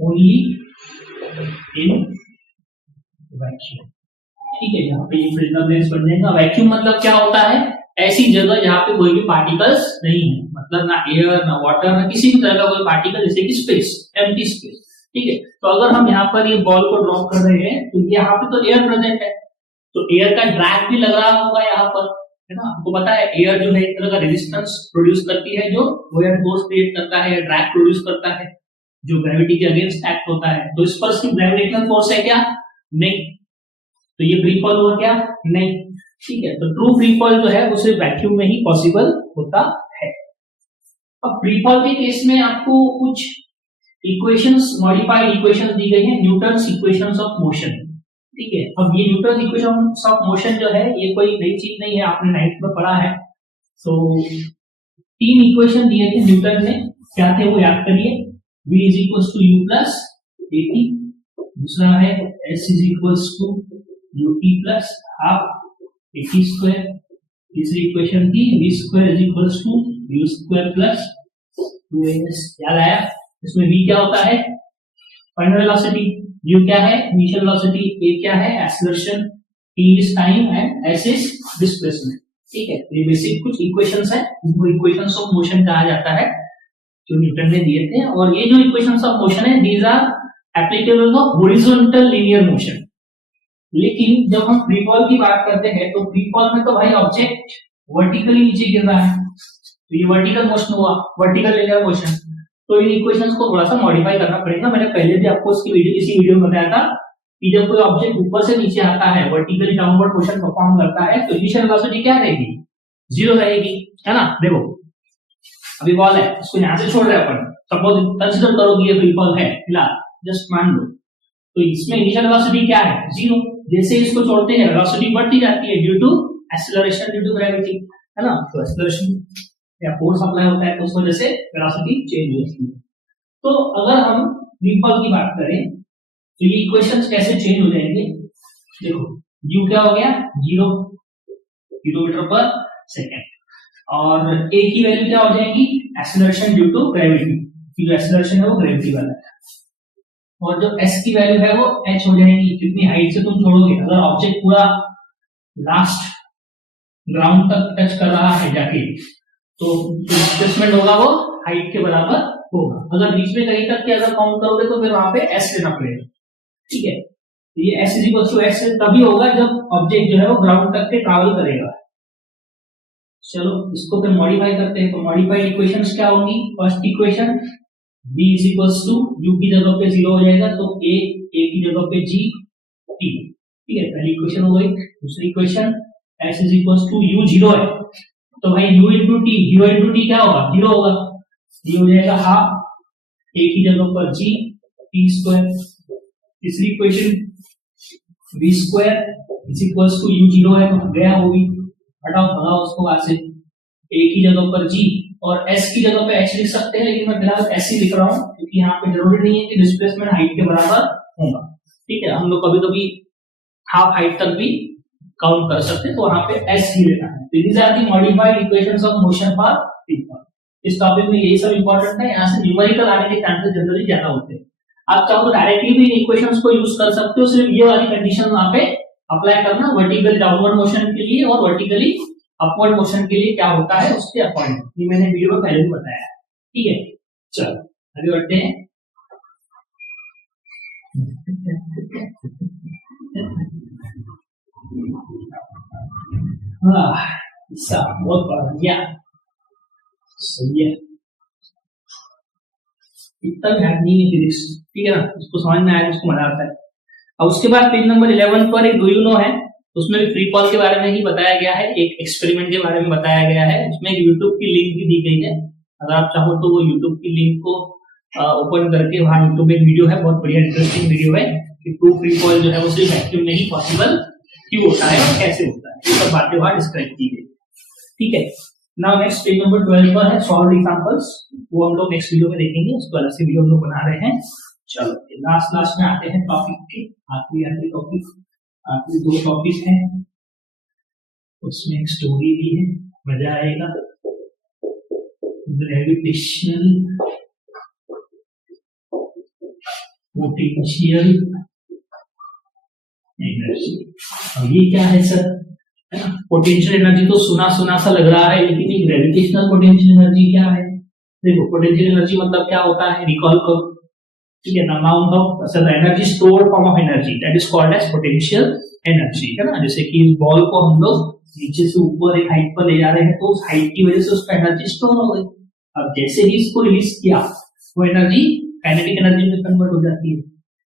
only in vacuum. ठीक है, यहाँ पे ये फिल इन द ब्लैंक्स बन जाएगा। वैक्यूम मतलब क्या होता है? ऐसी जगह जहां पे कोई भी पार्टिकल्स नहीं है, मतलब ना एयर ना वाटर ना किसी भी तरह का कोई पार्टिकल, जैसे कि स्पेस, एम्प्टी स्पेस। ठीक है, तो अगर हम यहाँ पर ये बॉल को ड्रॉप कर रहे हैं तो यहाँ पे तो एयर प्रेजेंट है, तो एयर का ड्रैग भी लग रहा होगा यहाँ पर, है ना। आपको पता है एयर जो है एक तरह का रेजिस्टेंस प्रोड्यूस करती है, जो बुओयंट फोर्स क्रिएट करता है, ड्रैग प्रोड्यूस करता है जो ग्रेविटी के अगेंस्ट एक्ट होता है। तो इस पर सिर्फ ग्रेविटेशनल फोर्स है क्या? नहीं। तो ये फ्री फॉल हुआ क्या? नहीं। ठीक है, तो ट्रू फ्री फॉल जो है वो सिर्फ वैक्यूम में ही पॉसिबल होता है। अब फ्री फॉल के केस में आपको कुछ इक्वेशंस, मॉडिफाइड इक्वेशंस दी गई हैं, न्यूटन्स इक्वेशंस ऑफ मोशन। ठीक है, अब ये न्यूटन इक्वेशंस ऑफ मोशन जो है ये कोई नई चीज नहीं है, आपने 9th में पढ़ा है। तो 3 इक्वेशन दिए थे न्यूटन ने, क्या थे वो याद करिए। v is equals to u plus at, दूसरा है s is equals to ut plus half at square, तीसरी इक्वेशन थी v square is equals to u square plus 2as। याद आया? इसमें v क्या होता है? फाइनल वेलोसिटी, u क्या है? इनिशियल वेलोसिटी, a क्या है? Acceleration, t is time and s is displacement. ठीक है, ये बेसिक कुछ इक्वेशंस है, इनको इक्वेशंस ऑफ मोशन कहा जाता है जो न्यूटन ने दिए थे। और ये जो इक्वेशंस ऑफ मोशन है these are applicable for horizontal linear motion. लेकिन जब हम फ्री फॉल की बात करते हैं तो फ्री फॉल में तो भाई ऑब्जेक्ट वर्टिकली नीचे गिर रहा है, तो ये वर्टिकल मोशन हुआ, वर्टिकल लीनियर मोशन। तो इन इक्वेशंस को थोड़ा सा मॉडिफाई करना पड़ेगा। मैंने पहले भी आपको इसी वीडियो में बताया था कि जब कोई ऑब्जेक्ट ऊपर से नीचे आता है, वर्टिकली डाउनवर्ड मोशन परफॉर्म करता है, तो इनिशियल वेलोसिटी क्या रहेगी? 0 रहेगी, है ना। देखो अभी बॉल है, इसको यहां से छोड़ रहे हैं अपन, सपोज कंसीडर करो कि ये फ्री फॉल है फिलहाल, जस्ट मान लो, तो इसमें इनिशियल वेलोसिटी क्या है? 0। जैसे इसको छोड़ते हैं वेलोसिटी बढ़ती जाती है due to acceleration, due to gravity, है ना। तो एक्सेलरेशन या फोर्स अप्लाई होता है तो उस वजह से वेलोसिटी चेंज होती है। तो अगर हम फ्री फॉल की बात करें तो ये इक्वेशंस कैसे चेंज हो जाएंगे, देखो u क्या हो गया 0 किलोमीटर पर सेकेंड, और a की वैल्यू क्या हो जाएगी एक्सेलरेशन ड्यू टू ग्रेविटी, जो एक्सेलरेशन है वो ग्रेविटी वाला है, और जो s की वैल्यू है वो h हो जाएगी, कितनी हाइट से तुम छोड़ोगे, अगर ऑब्जेक्ट पूरा लास्ट ग्राउंड तक टच कर रहा है जाके तो डिस्प्लेसमेंट होगा वो हाइट के बराबर होगा, अगर बीच में कहीं तक के अगर काउंट करोगे तो फिर वहां पे s लेना पड़ेगा, ठीक है। ये s = s तभी होगा जब ऑब्जेक्ट जो है वो ग्राउंड तक के ट्रैवल करेगा। चलो इसको फिर मॉडिफाई करते हैं, तो मॉडिफाइड इक्वेशंस क्या होंगी, फर्स्ट इक्वेशन b u की जगह पे 0 हो जाएगा तो a की जगह पे g t, ठीक है, पहली इक्वेशन हो गई। दूसरी इक्वेशन s u 0 है तो भाई u into t, 0 into t क्या होगा 0 होगा, ये हो जाएगा हाफ a की जगह पर g t स्क्वायर। तीसरी इक्वेशन v स्क्वायर u 0 है तो गया वो भी हटाओ भगाओ उसको वहां से, a की जगह पर g और s की जगह पे h लिख सकते हैं, लेकिन मैं फिलहाल s ही लिख रहा हूं क्योंकि यहाँ पे जरूरी नहीं है कि डिस्प्लेसमेंट हाइट के बराबर होगा, ठीक है। हम लोग कभी कभी हाफ हाइट तक भी काउंट कर सकते हैं तो वहां पे s ही लेना है। These are the modified equations of motion for free fall. इस टॉपिक में यही सब इंपॉर्टेंट है, यहाँ से न्यूमेरिकल आने के चांसेस जनरली ज्यादा होते हैं। आप चाहो तो डायरेक्टली भी इन इक्वेशंस को यूज कर सकते हो, सिर्फ ये वाली कंडीशन वहां पे अप्लाई करना, वर्टिकल डाउनवर्ड मोशन के लिए और वर्टिकली अपवर्ड मोशन के लिए क्या होता है उसके अकॉर्डिंग, ये मैंने वीडियो में पहले भी बताया है, ठीक है। चलो आगे बढ़ते हैं। बहुत बढ़िया, सही है, इतना भी हार्ड नहीं है फिजिक्स, ठीक है ना, उसको समझ में आया उसको मजा आता है। अब उसके बाद पेज नंबर 11 पर एक डू यू नो है, उसमें भी फ्री फॉल के बारे में ही बताया गया है, एक एक्सपेरिमेंट के बारे में बताया गया है, उसमें एक यूट्यूब की लिंक भी दी गई है, अगर आप चाहो तो वो यूट्यूब की लिंक को ओपन करके वहां यूट्यूब में वीडियो है, बहुत बढ़िया इंटरेस्टिंग वीडियो है कि ट्रू फ्री फॉल जो है वो सिर्फ वैक्यूम में ही पॉसिबल क्यों होता है और कैसे होता है, ये सब बातें वहां डिस्क्राइब की गई, ठीक है। नाउ नेक्स्ट पेज नंबर 12 पर है सॉल्व एग्जांपल्स, वो हम लोग नेक्स्ट वीडियो में देखेंगे, उसको अलग से वीडियो हम लोग बना रहे हैं। चलो लास्ट में आते हैं टॉपिक के आखिरी टॉपिक, आखिरी 2 टॉपिक हैं, उसमें एक स्टोरी भी है, मजा आएगा। ग्रेविटेशनल पोटेंशियल एनर्जी, अब ये क्या है सर, है ना, पोटेंशियल एनर्जी तो सुना सा लग रहा है, लेकिन ये ग्रेविटेशनल पोटेंशियल एनर्जी क्या है, देखो पोटेंशियल एनर्जी मतलब क्या होता है रिकॉल करो, ठीक है, amount of energy stored form of energy that is called as potential energy, है ना। जैसे कि इस बॉल को हम लोग नीचे से ऊपर एक हाइट पर ले जा रहे हैं तो उस हाइट की वजह से उसका एनर्जी स्टोर हो गई, अब जैसे ही इसको रिलीज किया वो एनर्जी काइनेटिक एनर्जी में कन्वर्ट हो जाती है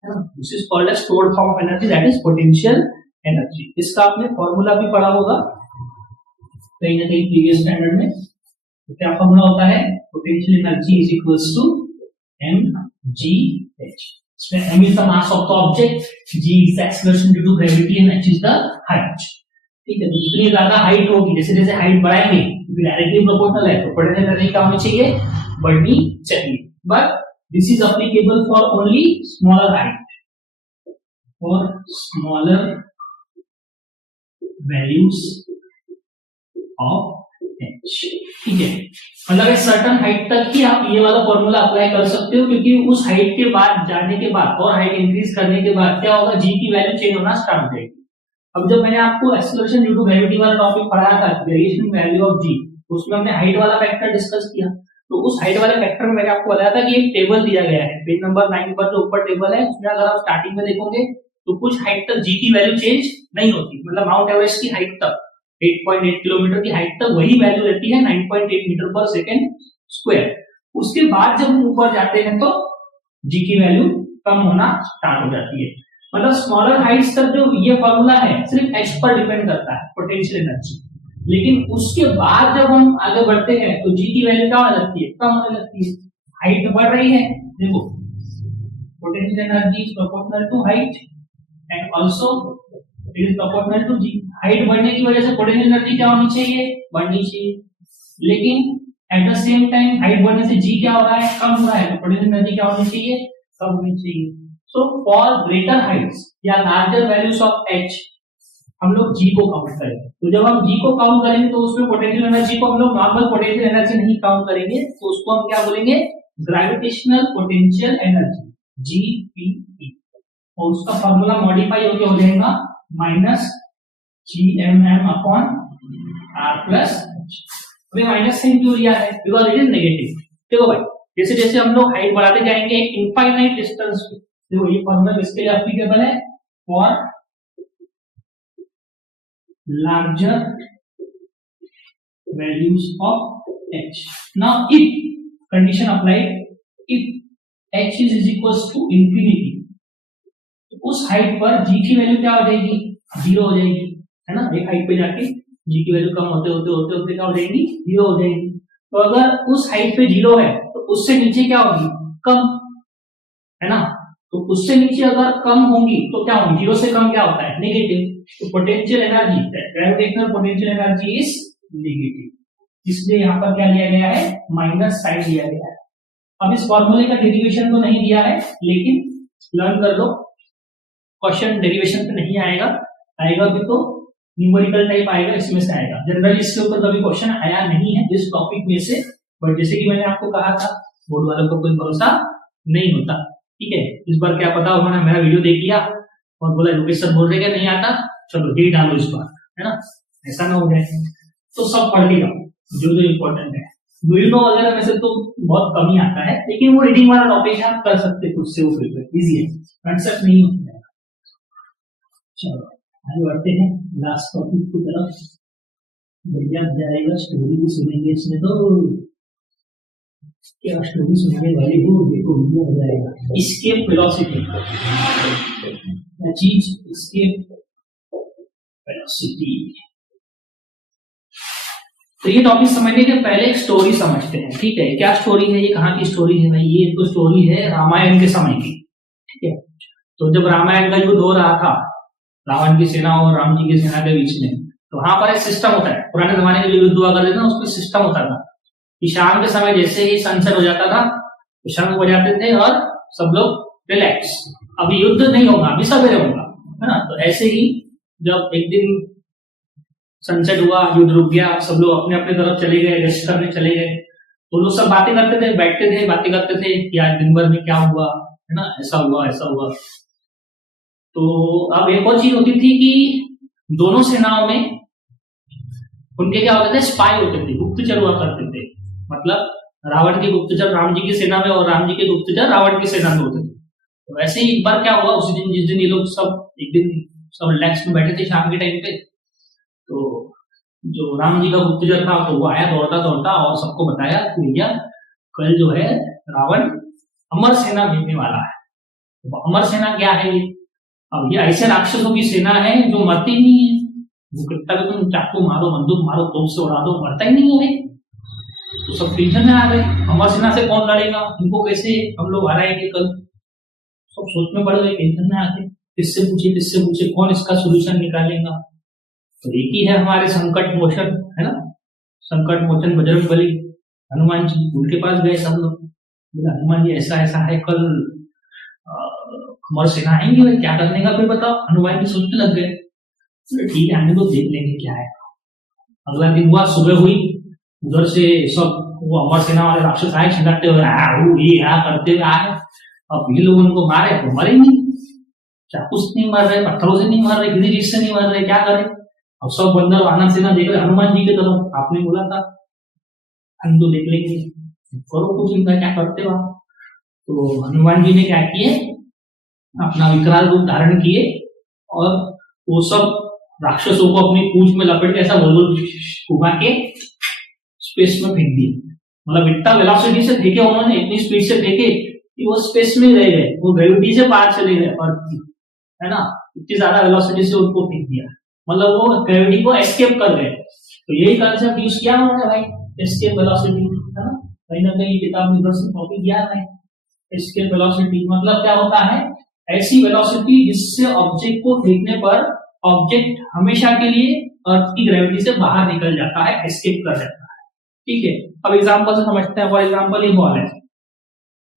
ना, this is called as stored form of energy that is potential energy. इसका आपने फॉर्मूला भी पढ़ा होगा कहीं ना कहीं प्रीवियस स्टैंडर्ड में, तो क्या फॉर्मूला होता है, potential energy is equals to mgh, इसमें m is the mass of the object, g is the acceleration due to gravity and h is the height, ठीक है। तो जितनी ज्यादा हाइट होगी, जैसे जैसे हाइट बढ़ाएंगे क्योंकि डायरेक्टली प्रोपोर्शनल है तो पोटेंशियल एनर्जी क्या होनी चाहिए, बढ़नी चाहिए, but this is applicable for only smaller height, for smaller values of h, ठीक है। मतलब एक सर्टेन हाइट तक ही आप ये वाला फॉर्मूला अप्लाई कर सकते हो, क्योंकि उस हाइट के बाद जाने के बाद और हाइट इंक्रीज करने के बाद क्या होगा, g की वैल्यू चेंज होना स्टार्ट हो जाएगी। अब जब मैंने आपको एक्सेलरेशन ड्यू टू ग्रेविटी वाला टॉपिक पढ़ाया था, वेरिएशन वैल्यू ऑफ g, उसमें हमने हाइट वाला फैक्टर डिस्कस किया, तो उस हाइट वाले फैक्टर में मैंने आपको बताया था कि एक टेबल दिया गया है, पेज नंबर 9 पर जो ऊपर टेबल है उसमें अगर आप स्टार्टिंग में देखोगे तो कुछ हाइट तक g की वैल्यू चेंज नहीं होती, मतलब माउंट एवरेस्ट की हाइट तक 8.8 किलोमीटर की हाइट तक वही वैल्यू रहती है 9.8 मीटर पर सेकेंड स्क्वायर। उसके बाद जब हम ऊपर जाते हैं तो g की वैल्यू कम होना स्टार्ट हो जाती है, मतलब स्मॉलर हाइट्स तक जो ये फॉर्मूला है सिर्फ h पर डिपेंड करता है पोटेंशियल एनर्जी, लेकिन उसके बाद जब हम आगे बढ़ते हैं तो g की वैल्यू क्या होने लगती है, कम होने लगती है, हाइट बढ़ रही है, देखो potential energy is proportional to height and also it is proportional to g, height बढ़ने की वजह से पोटेंशियल एनर्जी क्या होनी चाहिए, बढ़नी चाहिए, लेकिन at the same time height बढ़ने से जी क्या हो रहा है, कम हो रहा है, तो पोटेंशियल एनर्जी क्या होनी चाहिए, कम होनी चाहिए। सो फॉर ग्रेटर हाइट्स या लार्जर वैल्यूज ऑफ एच हम लोग जी को काउंट करेंगे। तो जब हम जी को काउंट करेंगे तो उसमें पोटेंशियल एनर्जी को हम लोग नॉर्मल पोटेंशियल एनर्जी नहीं काउंट करेंगे, तो उसको हम क्या बोलेंगे, ग्रेविटेशनल पोटेंशियल एनर्जी, जीपीई। और उसका फॉर्मूला मॉडिफाई होकर हो जाएगा minus GMM upon R plus H. अभी माइनस साइन क्यों लिया है, बिकॉज इट इज नेगेटिव। देखो भाई, जैसे जैसे हम लोग हाइट बढ़ाते जाएंगे इनफाइनाइट डिस्टेंस पे, देखो ये फॉर्मूला किसके लिए एप्लीकेबल है, for larger values of h. Now if condition applied, if h is equals to infinity, तो उस हाइट पर g की वैल्यू क्या हो जाएगी, जीरो हो जाएगी, है ना। एक हाइट पे जाके g की वैल्यू कम होते होते होते होते क्या हो जाएगी, जीरो हो जाएगी। तो अगर उस हाइट पे जीरो है तो उससे नीचे क्या होगी, कम, है ना। तो उससे नीचे अगर कम होंगी तो क्या होगी, जीरो से कम क्या होता है, नेगेटिव। तो potential energy, gravitational potential energy is negative, इसलिए यहाँ पर क्या लिया गया है, माइनस साइन लिया गया है। अब इस फॉर्मूले का डेरिवेशन तो नहीं दिया है, लेकिन लर्न कर लो, क्वेश्चन डेरिवेशन पे नहीं आएगा, आएगा भी तो न्यूमेरिकल टाइप आएगा, इसमें से आएगा। जनरली इसके ऊपर कभी क्वेश्चन आया नहीं है इस टॉपिक में से, बट जैसे कि मैंने आपको कहा था बोर्ड वालों को कोई भरोसा नहीं होता, ठीक है। इस बार क्या पता उन्होंने मेरा वीडियो देख लिया और बोला लोकेश सर बोल रहे क्या नहीं आता, चलो यही डालो इस बार, है ना, ऐसा ना हो जाए। तो सब पढ़ के जाओ जो जो इम्पोर्टेंट है। वीडियो वगैरह में से तो बहुत कम ही आता है, लेकिन वो रीडिंग वाला टॉपिक है, आप कर सकते खुद से, वो फिर इजी है, कंसेप्ट नहीं होता है। चलो आगे बढ़ते हैं लास्ट टॉपिक की तरफ। बढ़िया जाएगा, स्टोरी भी सुनेंगे इसमें, तो क्या स्टोरी सुनाने वाले हो, देखो बढ़िया हो जाएगा। एस्केप वेलोसिटी, चीज एस्केप वेलोसिटी। तो ये टॉपिक समझने के पहले एक स्टोरी समझते हैं, ठीक है। क्या स्टोरी है ये, कहाँ की स्टोरी है भाई, ये तो स्टोरी है रामायण के समय की, ठीक है। तो जब रामायण का युद्ध हो रहा था रावण की सेना और राम जी की सेना के बीच में, तो वहां पर एक सिस्टम होता है, पुराने जमाने के जो युद्ध हुआ करते थे ना, उसमें सिस्टम होता था कि शाम के समय जैसे ही सनसेट हो जाता था तो शंख बजाते थे और सब लोग रिलैक्स, अभी युद्ध नहीं होगा, अभी सवेरे होगा, है ना। तो ऐसे ही जब एक दिन सनसेट हुआ, युद्ध रुक गया, सब लोग अपने अपने तरफ चले गए, रेस्ट करने चले गए, तो लोग सब बातें करते थे, बैठते थे, बातें करते थे कि आज दिन भर में क्या हुआ, है ना, ऐसा हुआ ऐसा हुआ। तो अब एक और चीज होती थी कि दोनों सेनाओं में उनके क्या होते थे, स्पाई होते थे, गुप्तचर हुआ करते थे। मतलब रावण के गुप्तचर राम जी की सेना में और राम जी के गुप्तचर रावण की सेना में होते थे। तो वैसे ही एक बार क्या हुआ, उसी दिन जिस दिन ये लोग सब एक दिन सब रिलैक्स में बैठे थे शाम के टाइम पे, तो जो राम जी का गुप्तचर था तो वो आया दौड़ता दौड़ता और सबको बताया कि भैया कल जो है रावण अमर सेना भेजने वाला है। तो अमर सेना क्या है ये, अब ये ऐसे राक्षसों की सेना है जो मरती नहीं है, वो कितना भी तुम चाकू मारो, बंदूक मारो, तोप से उड़ा दो, मरता ही नहीं है। तो सब टेंशन में आ गए, अमर सेना से कौन लड़ेगा, इनको कैसे हम लोग हराएंगे कल। सब सोच में पड़ गए, टेंशन में आके किससे पूछे कौन इसका सोल्यूशन निकालेगा। तो एक ही है हमारे संकट मोचन, है ना, संकट मोचन बजरंग बली हनुमान जी, उनके पास गए सब लोग, बोला हनुमान जी ऐसा ऐसा है, कल अमर सेना आएंगे, भाई क्या करने का फिर बताओ। हनुमान जी सोचने लग गए, ठीक है आने तो देख लेंगे क्या है। अगला दिन हुआ, सुबह हुई, उधर से सब वो अमर सेना वाले राक्षस आए, छिड़कते हुए ये करते हुए आए। अब ये लोग उनको मारे तो मरे नहीं, चाकू से नहीं मार रहे, पत्थरों से नहीं मार रहे, किसी चीज से नहीं मार रहे, क्या करें। अब सब बंदर वानर सेना देख रहे हनुमान जी की तरफ, आपने बोला था हम तो देख लेंगे, करो कुछ इनका, क्या करते हो आप। तो हनुमान जी ने क्या किए, अपना विकराल रूप धारण किए और वो सब राक्षसों को अपनी पूंछ में लपेट के ऐसा गोल गोल घुमा के स्पेस में फेंक दिए। मतलब इतना वेलोसिटी से फेंके उन्होंने, इतनी स्पीड से फेंके कि वो स्पेस में रह गए, वो ग्रेविटी से पार चले गए अर्थ की, है ना। इतनी ज्यादा वेलोसिटी से उनको फेंक दिया, मतलब वो ग्रेविटी को एस्केप कर गए। तो यही कंसेप्ट यूज किया उन्होंने भाई, एस्केप वेलोसिटी, है ना। कहीं ना कहीं किताब में कॉपी किया है एस्केप वेलोसिटी। मतलब क्या होता है, ऐसी वेलोसिटी जिससे ऑब्जेक्ट को फेंकने पर ऑब्जेक्ट हमेशा के लिए अर्थ की ग्रेविटी से बाहर निकल जाता है, एस्केप कर जाता है। ठीक है, अब एग्जांपल से समझते हैं। फॉर एग्जांपल ये बॉल है,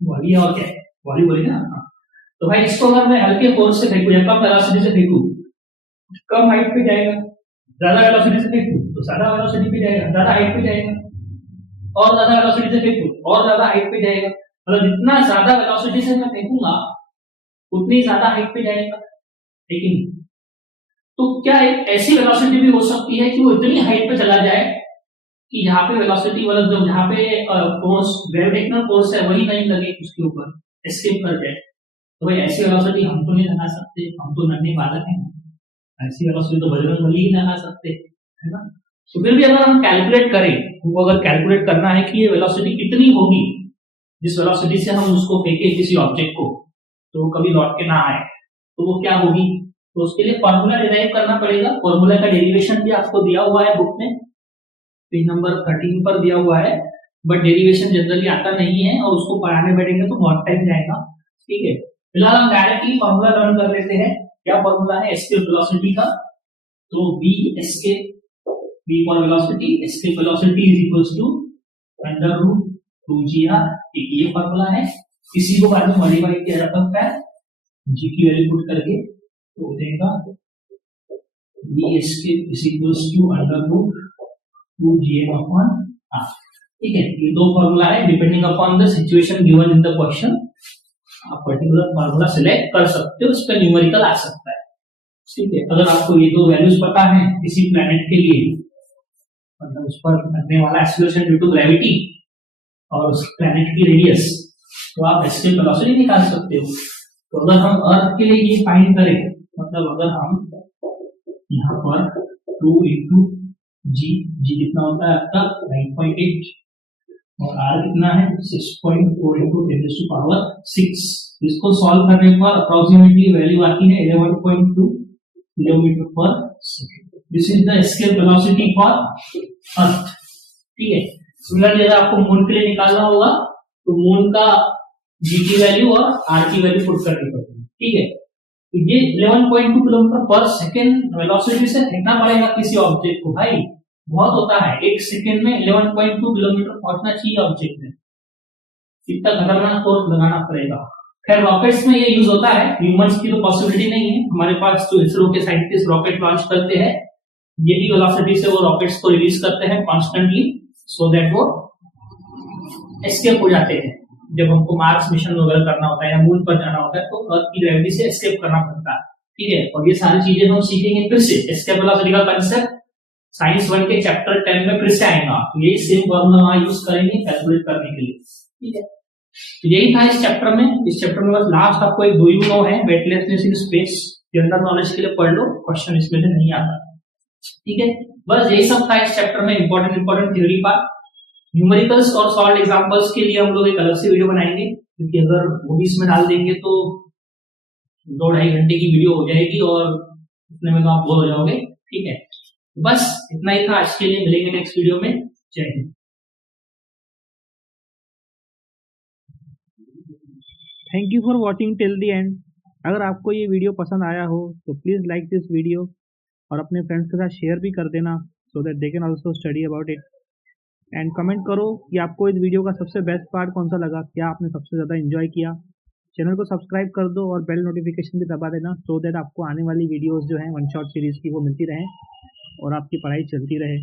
बॉल ये और क्या है, बॉल बोलेंगे ना। हाँ। तो भाई इसको अगर मैं हल्के फोर्स से फेंकू या कम वेलोसिटी से फेंकू, कम हाइट पे जाएगा, ज्यादा वेलोसिटी से फेंकू तो ज्यादा वेलोसिटी पे जाएगा, ज्यादा हाइट पे जाएगा, और ज्यादा वेलोसिटी से फेंकू और ज्यादा हाइट पे जाएगा। मतलब जितना ज्यादा वेलोसिटी से मैं फेंकूंगा उतनी ज्यादा हाइट पे जाएगा, लेकिन तो क्या एक ऐसी वेलोसिटी भी हो सकती है कि वो इतनी हाइट पे चला जाए कि यहाँ पे वेलोसिटी मतलब जो जहाँ पे फोर्स ग्रेविटेशनल फोर्स है वही नहीं लगे उसके ऊपर, एस्केप कर जाए। तो भाई ऐसी वेलोसिटी हम तो नहीं लगा सकते, हम तो नन्हे बालक हैं, ऐसी वेलोसिटी तो बजरंगबली ही लगा सकते, है ना। तो फिर भी अगर हम कैलकुलेट करें, हमको अगर कैलकुलेट करना है कि ये वेलोसिटी कितनी होगी जिस वेलोसिटी से हम उसको फेंके किसी ऑब्जेक्ट को तो कभी लौट के ना आए, तो वो क्या होगी। तो उसके लिए फॉर्मूला डिराइव करना पड़ेगा। फॉर्मूला का डेरिवेशन भी आपको दिया हुआ है बुक में, पेज नंबर 13 पर दिया हुआ है, बट डेरिवेशन जनरली आता नहीं है और उसको पढ़ाने बैठेंगे तो बहुत टाइम जाएगा। ठीक है, फिलहाल हम डायरेक्टली फॉर्मूला लर्न कर लेते हैं। क्या फॉर्मूला है एस्केप वेलोसिटी का, तो v escape, v for velocity, escape velocity is equals to under root 2gr, ये फॉर्मूला है। इसी को बाद में मॉडिफाई किया जा सकता है g की वैल्यू पुट करके, तो हो जाएगा v escape is equals to under root 2gm upon r। ठीक है, ये दो फॉर्मूला है, depending upon the situation given in the question आप पर्टिकुलर फॉर्मूला सिलेक्ट कर सकते हो, उस पर न्यूमेरिकल आ सकता है। ठीक है, अगर आपको ये दो वैल्यूज पता है किसी प्लैनेट के लिए, मतलब उस पर लगने वाला एक्सीलरेशन ड्यू टू ग्रेविटी और उस प्लैनेट की रेडियस, तो आप एस्केप वेलोसिटी निकाल सकते हो। तो अगर हम अर्थ के लिए ये फाइंड करें, मतलब अगर हम यहाँ पर 2 इंटू जी कितना होता है आपका 9.8 और आर कितना है 6.4 इंटू 10⁻6, इसको सॉल्व करने पर अप्रोक्सीमेटली वैल्यू आती है 11.2 किलोमीटर पर second. This is the escape velocity for earth. ठीक है, सिमिलरली अगर आपको मून के लिए निकालना होगा तो मून का जी की वैल्यू और आर की वैल्यू पुट करनी पड़ेगी। ठीक है, तो ये 11.2 किलोमीटर पर सेकंड वेलोसिटी से फेंकना पड़ेगा किसी ऑब्जेक्ट को। भाई बहुत होता है, एक सेकंड में 11.2 किलोमीटर पहुंचना चाहिए ऑब्जेक्ट में, इतना खतरनाक फोर्स लगाना पड़ेगा। खैर रॉकेट्स में ये यूज होता है, ह्यूमंस की तो पॉसिबिलिटी नहीं है। हमारे पास जो इसरो के साइंटिस्ट रॉकेट लॉन्च करते हैं यही वेलोसिटी से वो रॉकेट्स को रिलीज करते हैं कॉन्स्टेंटली, सो दैट वो एस्केप हो जाते हैं। जब हमको मार्स मिशन वगैरह करना होता है या मून पर जाना होता है तो अर्थ की ग्रेविटी से एस्केप करना पड़ता है। ठीक है, और ये सारी चीजें हम सीखेंगे फिर से। एस्केप वेलोसिटी का कांसेप्ट साइंस 1 के चैप्टर 10 में फिर से आएगा, तो यही सेम फॉर्मूला वहां यूज करेंगे कैलकुलेट करने के लिए। ठीक है, तो यही था इस चैप्टर में। इस चैप्टर में बस लास्ट आपको एक 2 यू नो है, weightlessness in space, general knowledge के लिए पढ़ लो, क्वेश्चन इसमें से नहीं आता। ठीक है, बस यही सब था इस चैप्टर में, इंपॉर्टेंट थ्योरी पार्ट। न्यूमेरिकल्स और सॉल्व एग्जांपल्स के लिए हम लोग एक अलग से वीडियो बनाएंगे, क्योंकि अगर वो भी इसमें डाल देंगे तो 2-2.5 घंटे की वीडियो हो जाएगी और इतने में तो आप बोर हो जाओगे। ठीक है, बस इतना ही था आज के लिए, मिलेंगे नेक्स्ट वीडियो में। जय Hind. Thank you for watching till the end. अगर आपको ये वीडियो पसंद आया हो तो प्लीज़ लाइक दिस वीडियो और अपने फ्रेंड्स के साथ शेयर भी कर देना, so that they can also study about it. And comment करो कि आपको इस वीडियो का सबसे बेस्ट पार्ट कौन सा लगा, क्या आपने सबसे ज़्यादा एंजॉय किया। चैनल को सब्सक्राइब कर दो और बेल नोटिफिकेशन भी दबा देना, सो दैट आपको आने वाली वीडियोस जो हैं वन शॉट सीरीज़ की वो मिलती रहें और आपकी पढ़ाई चलती रहे।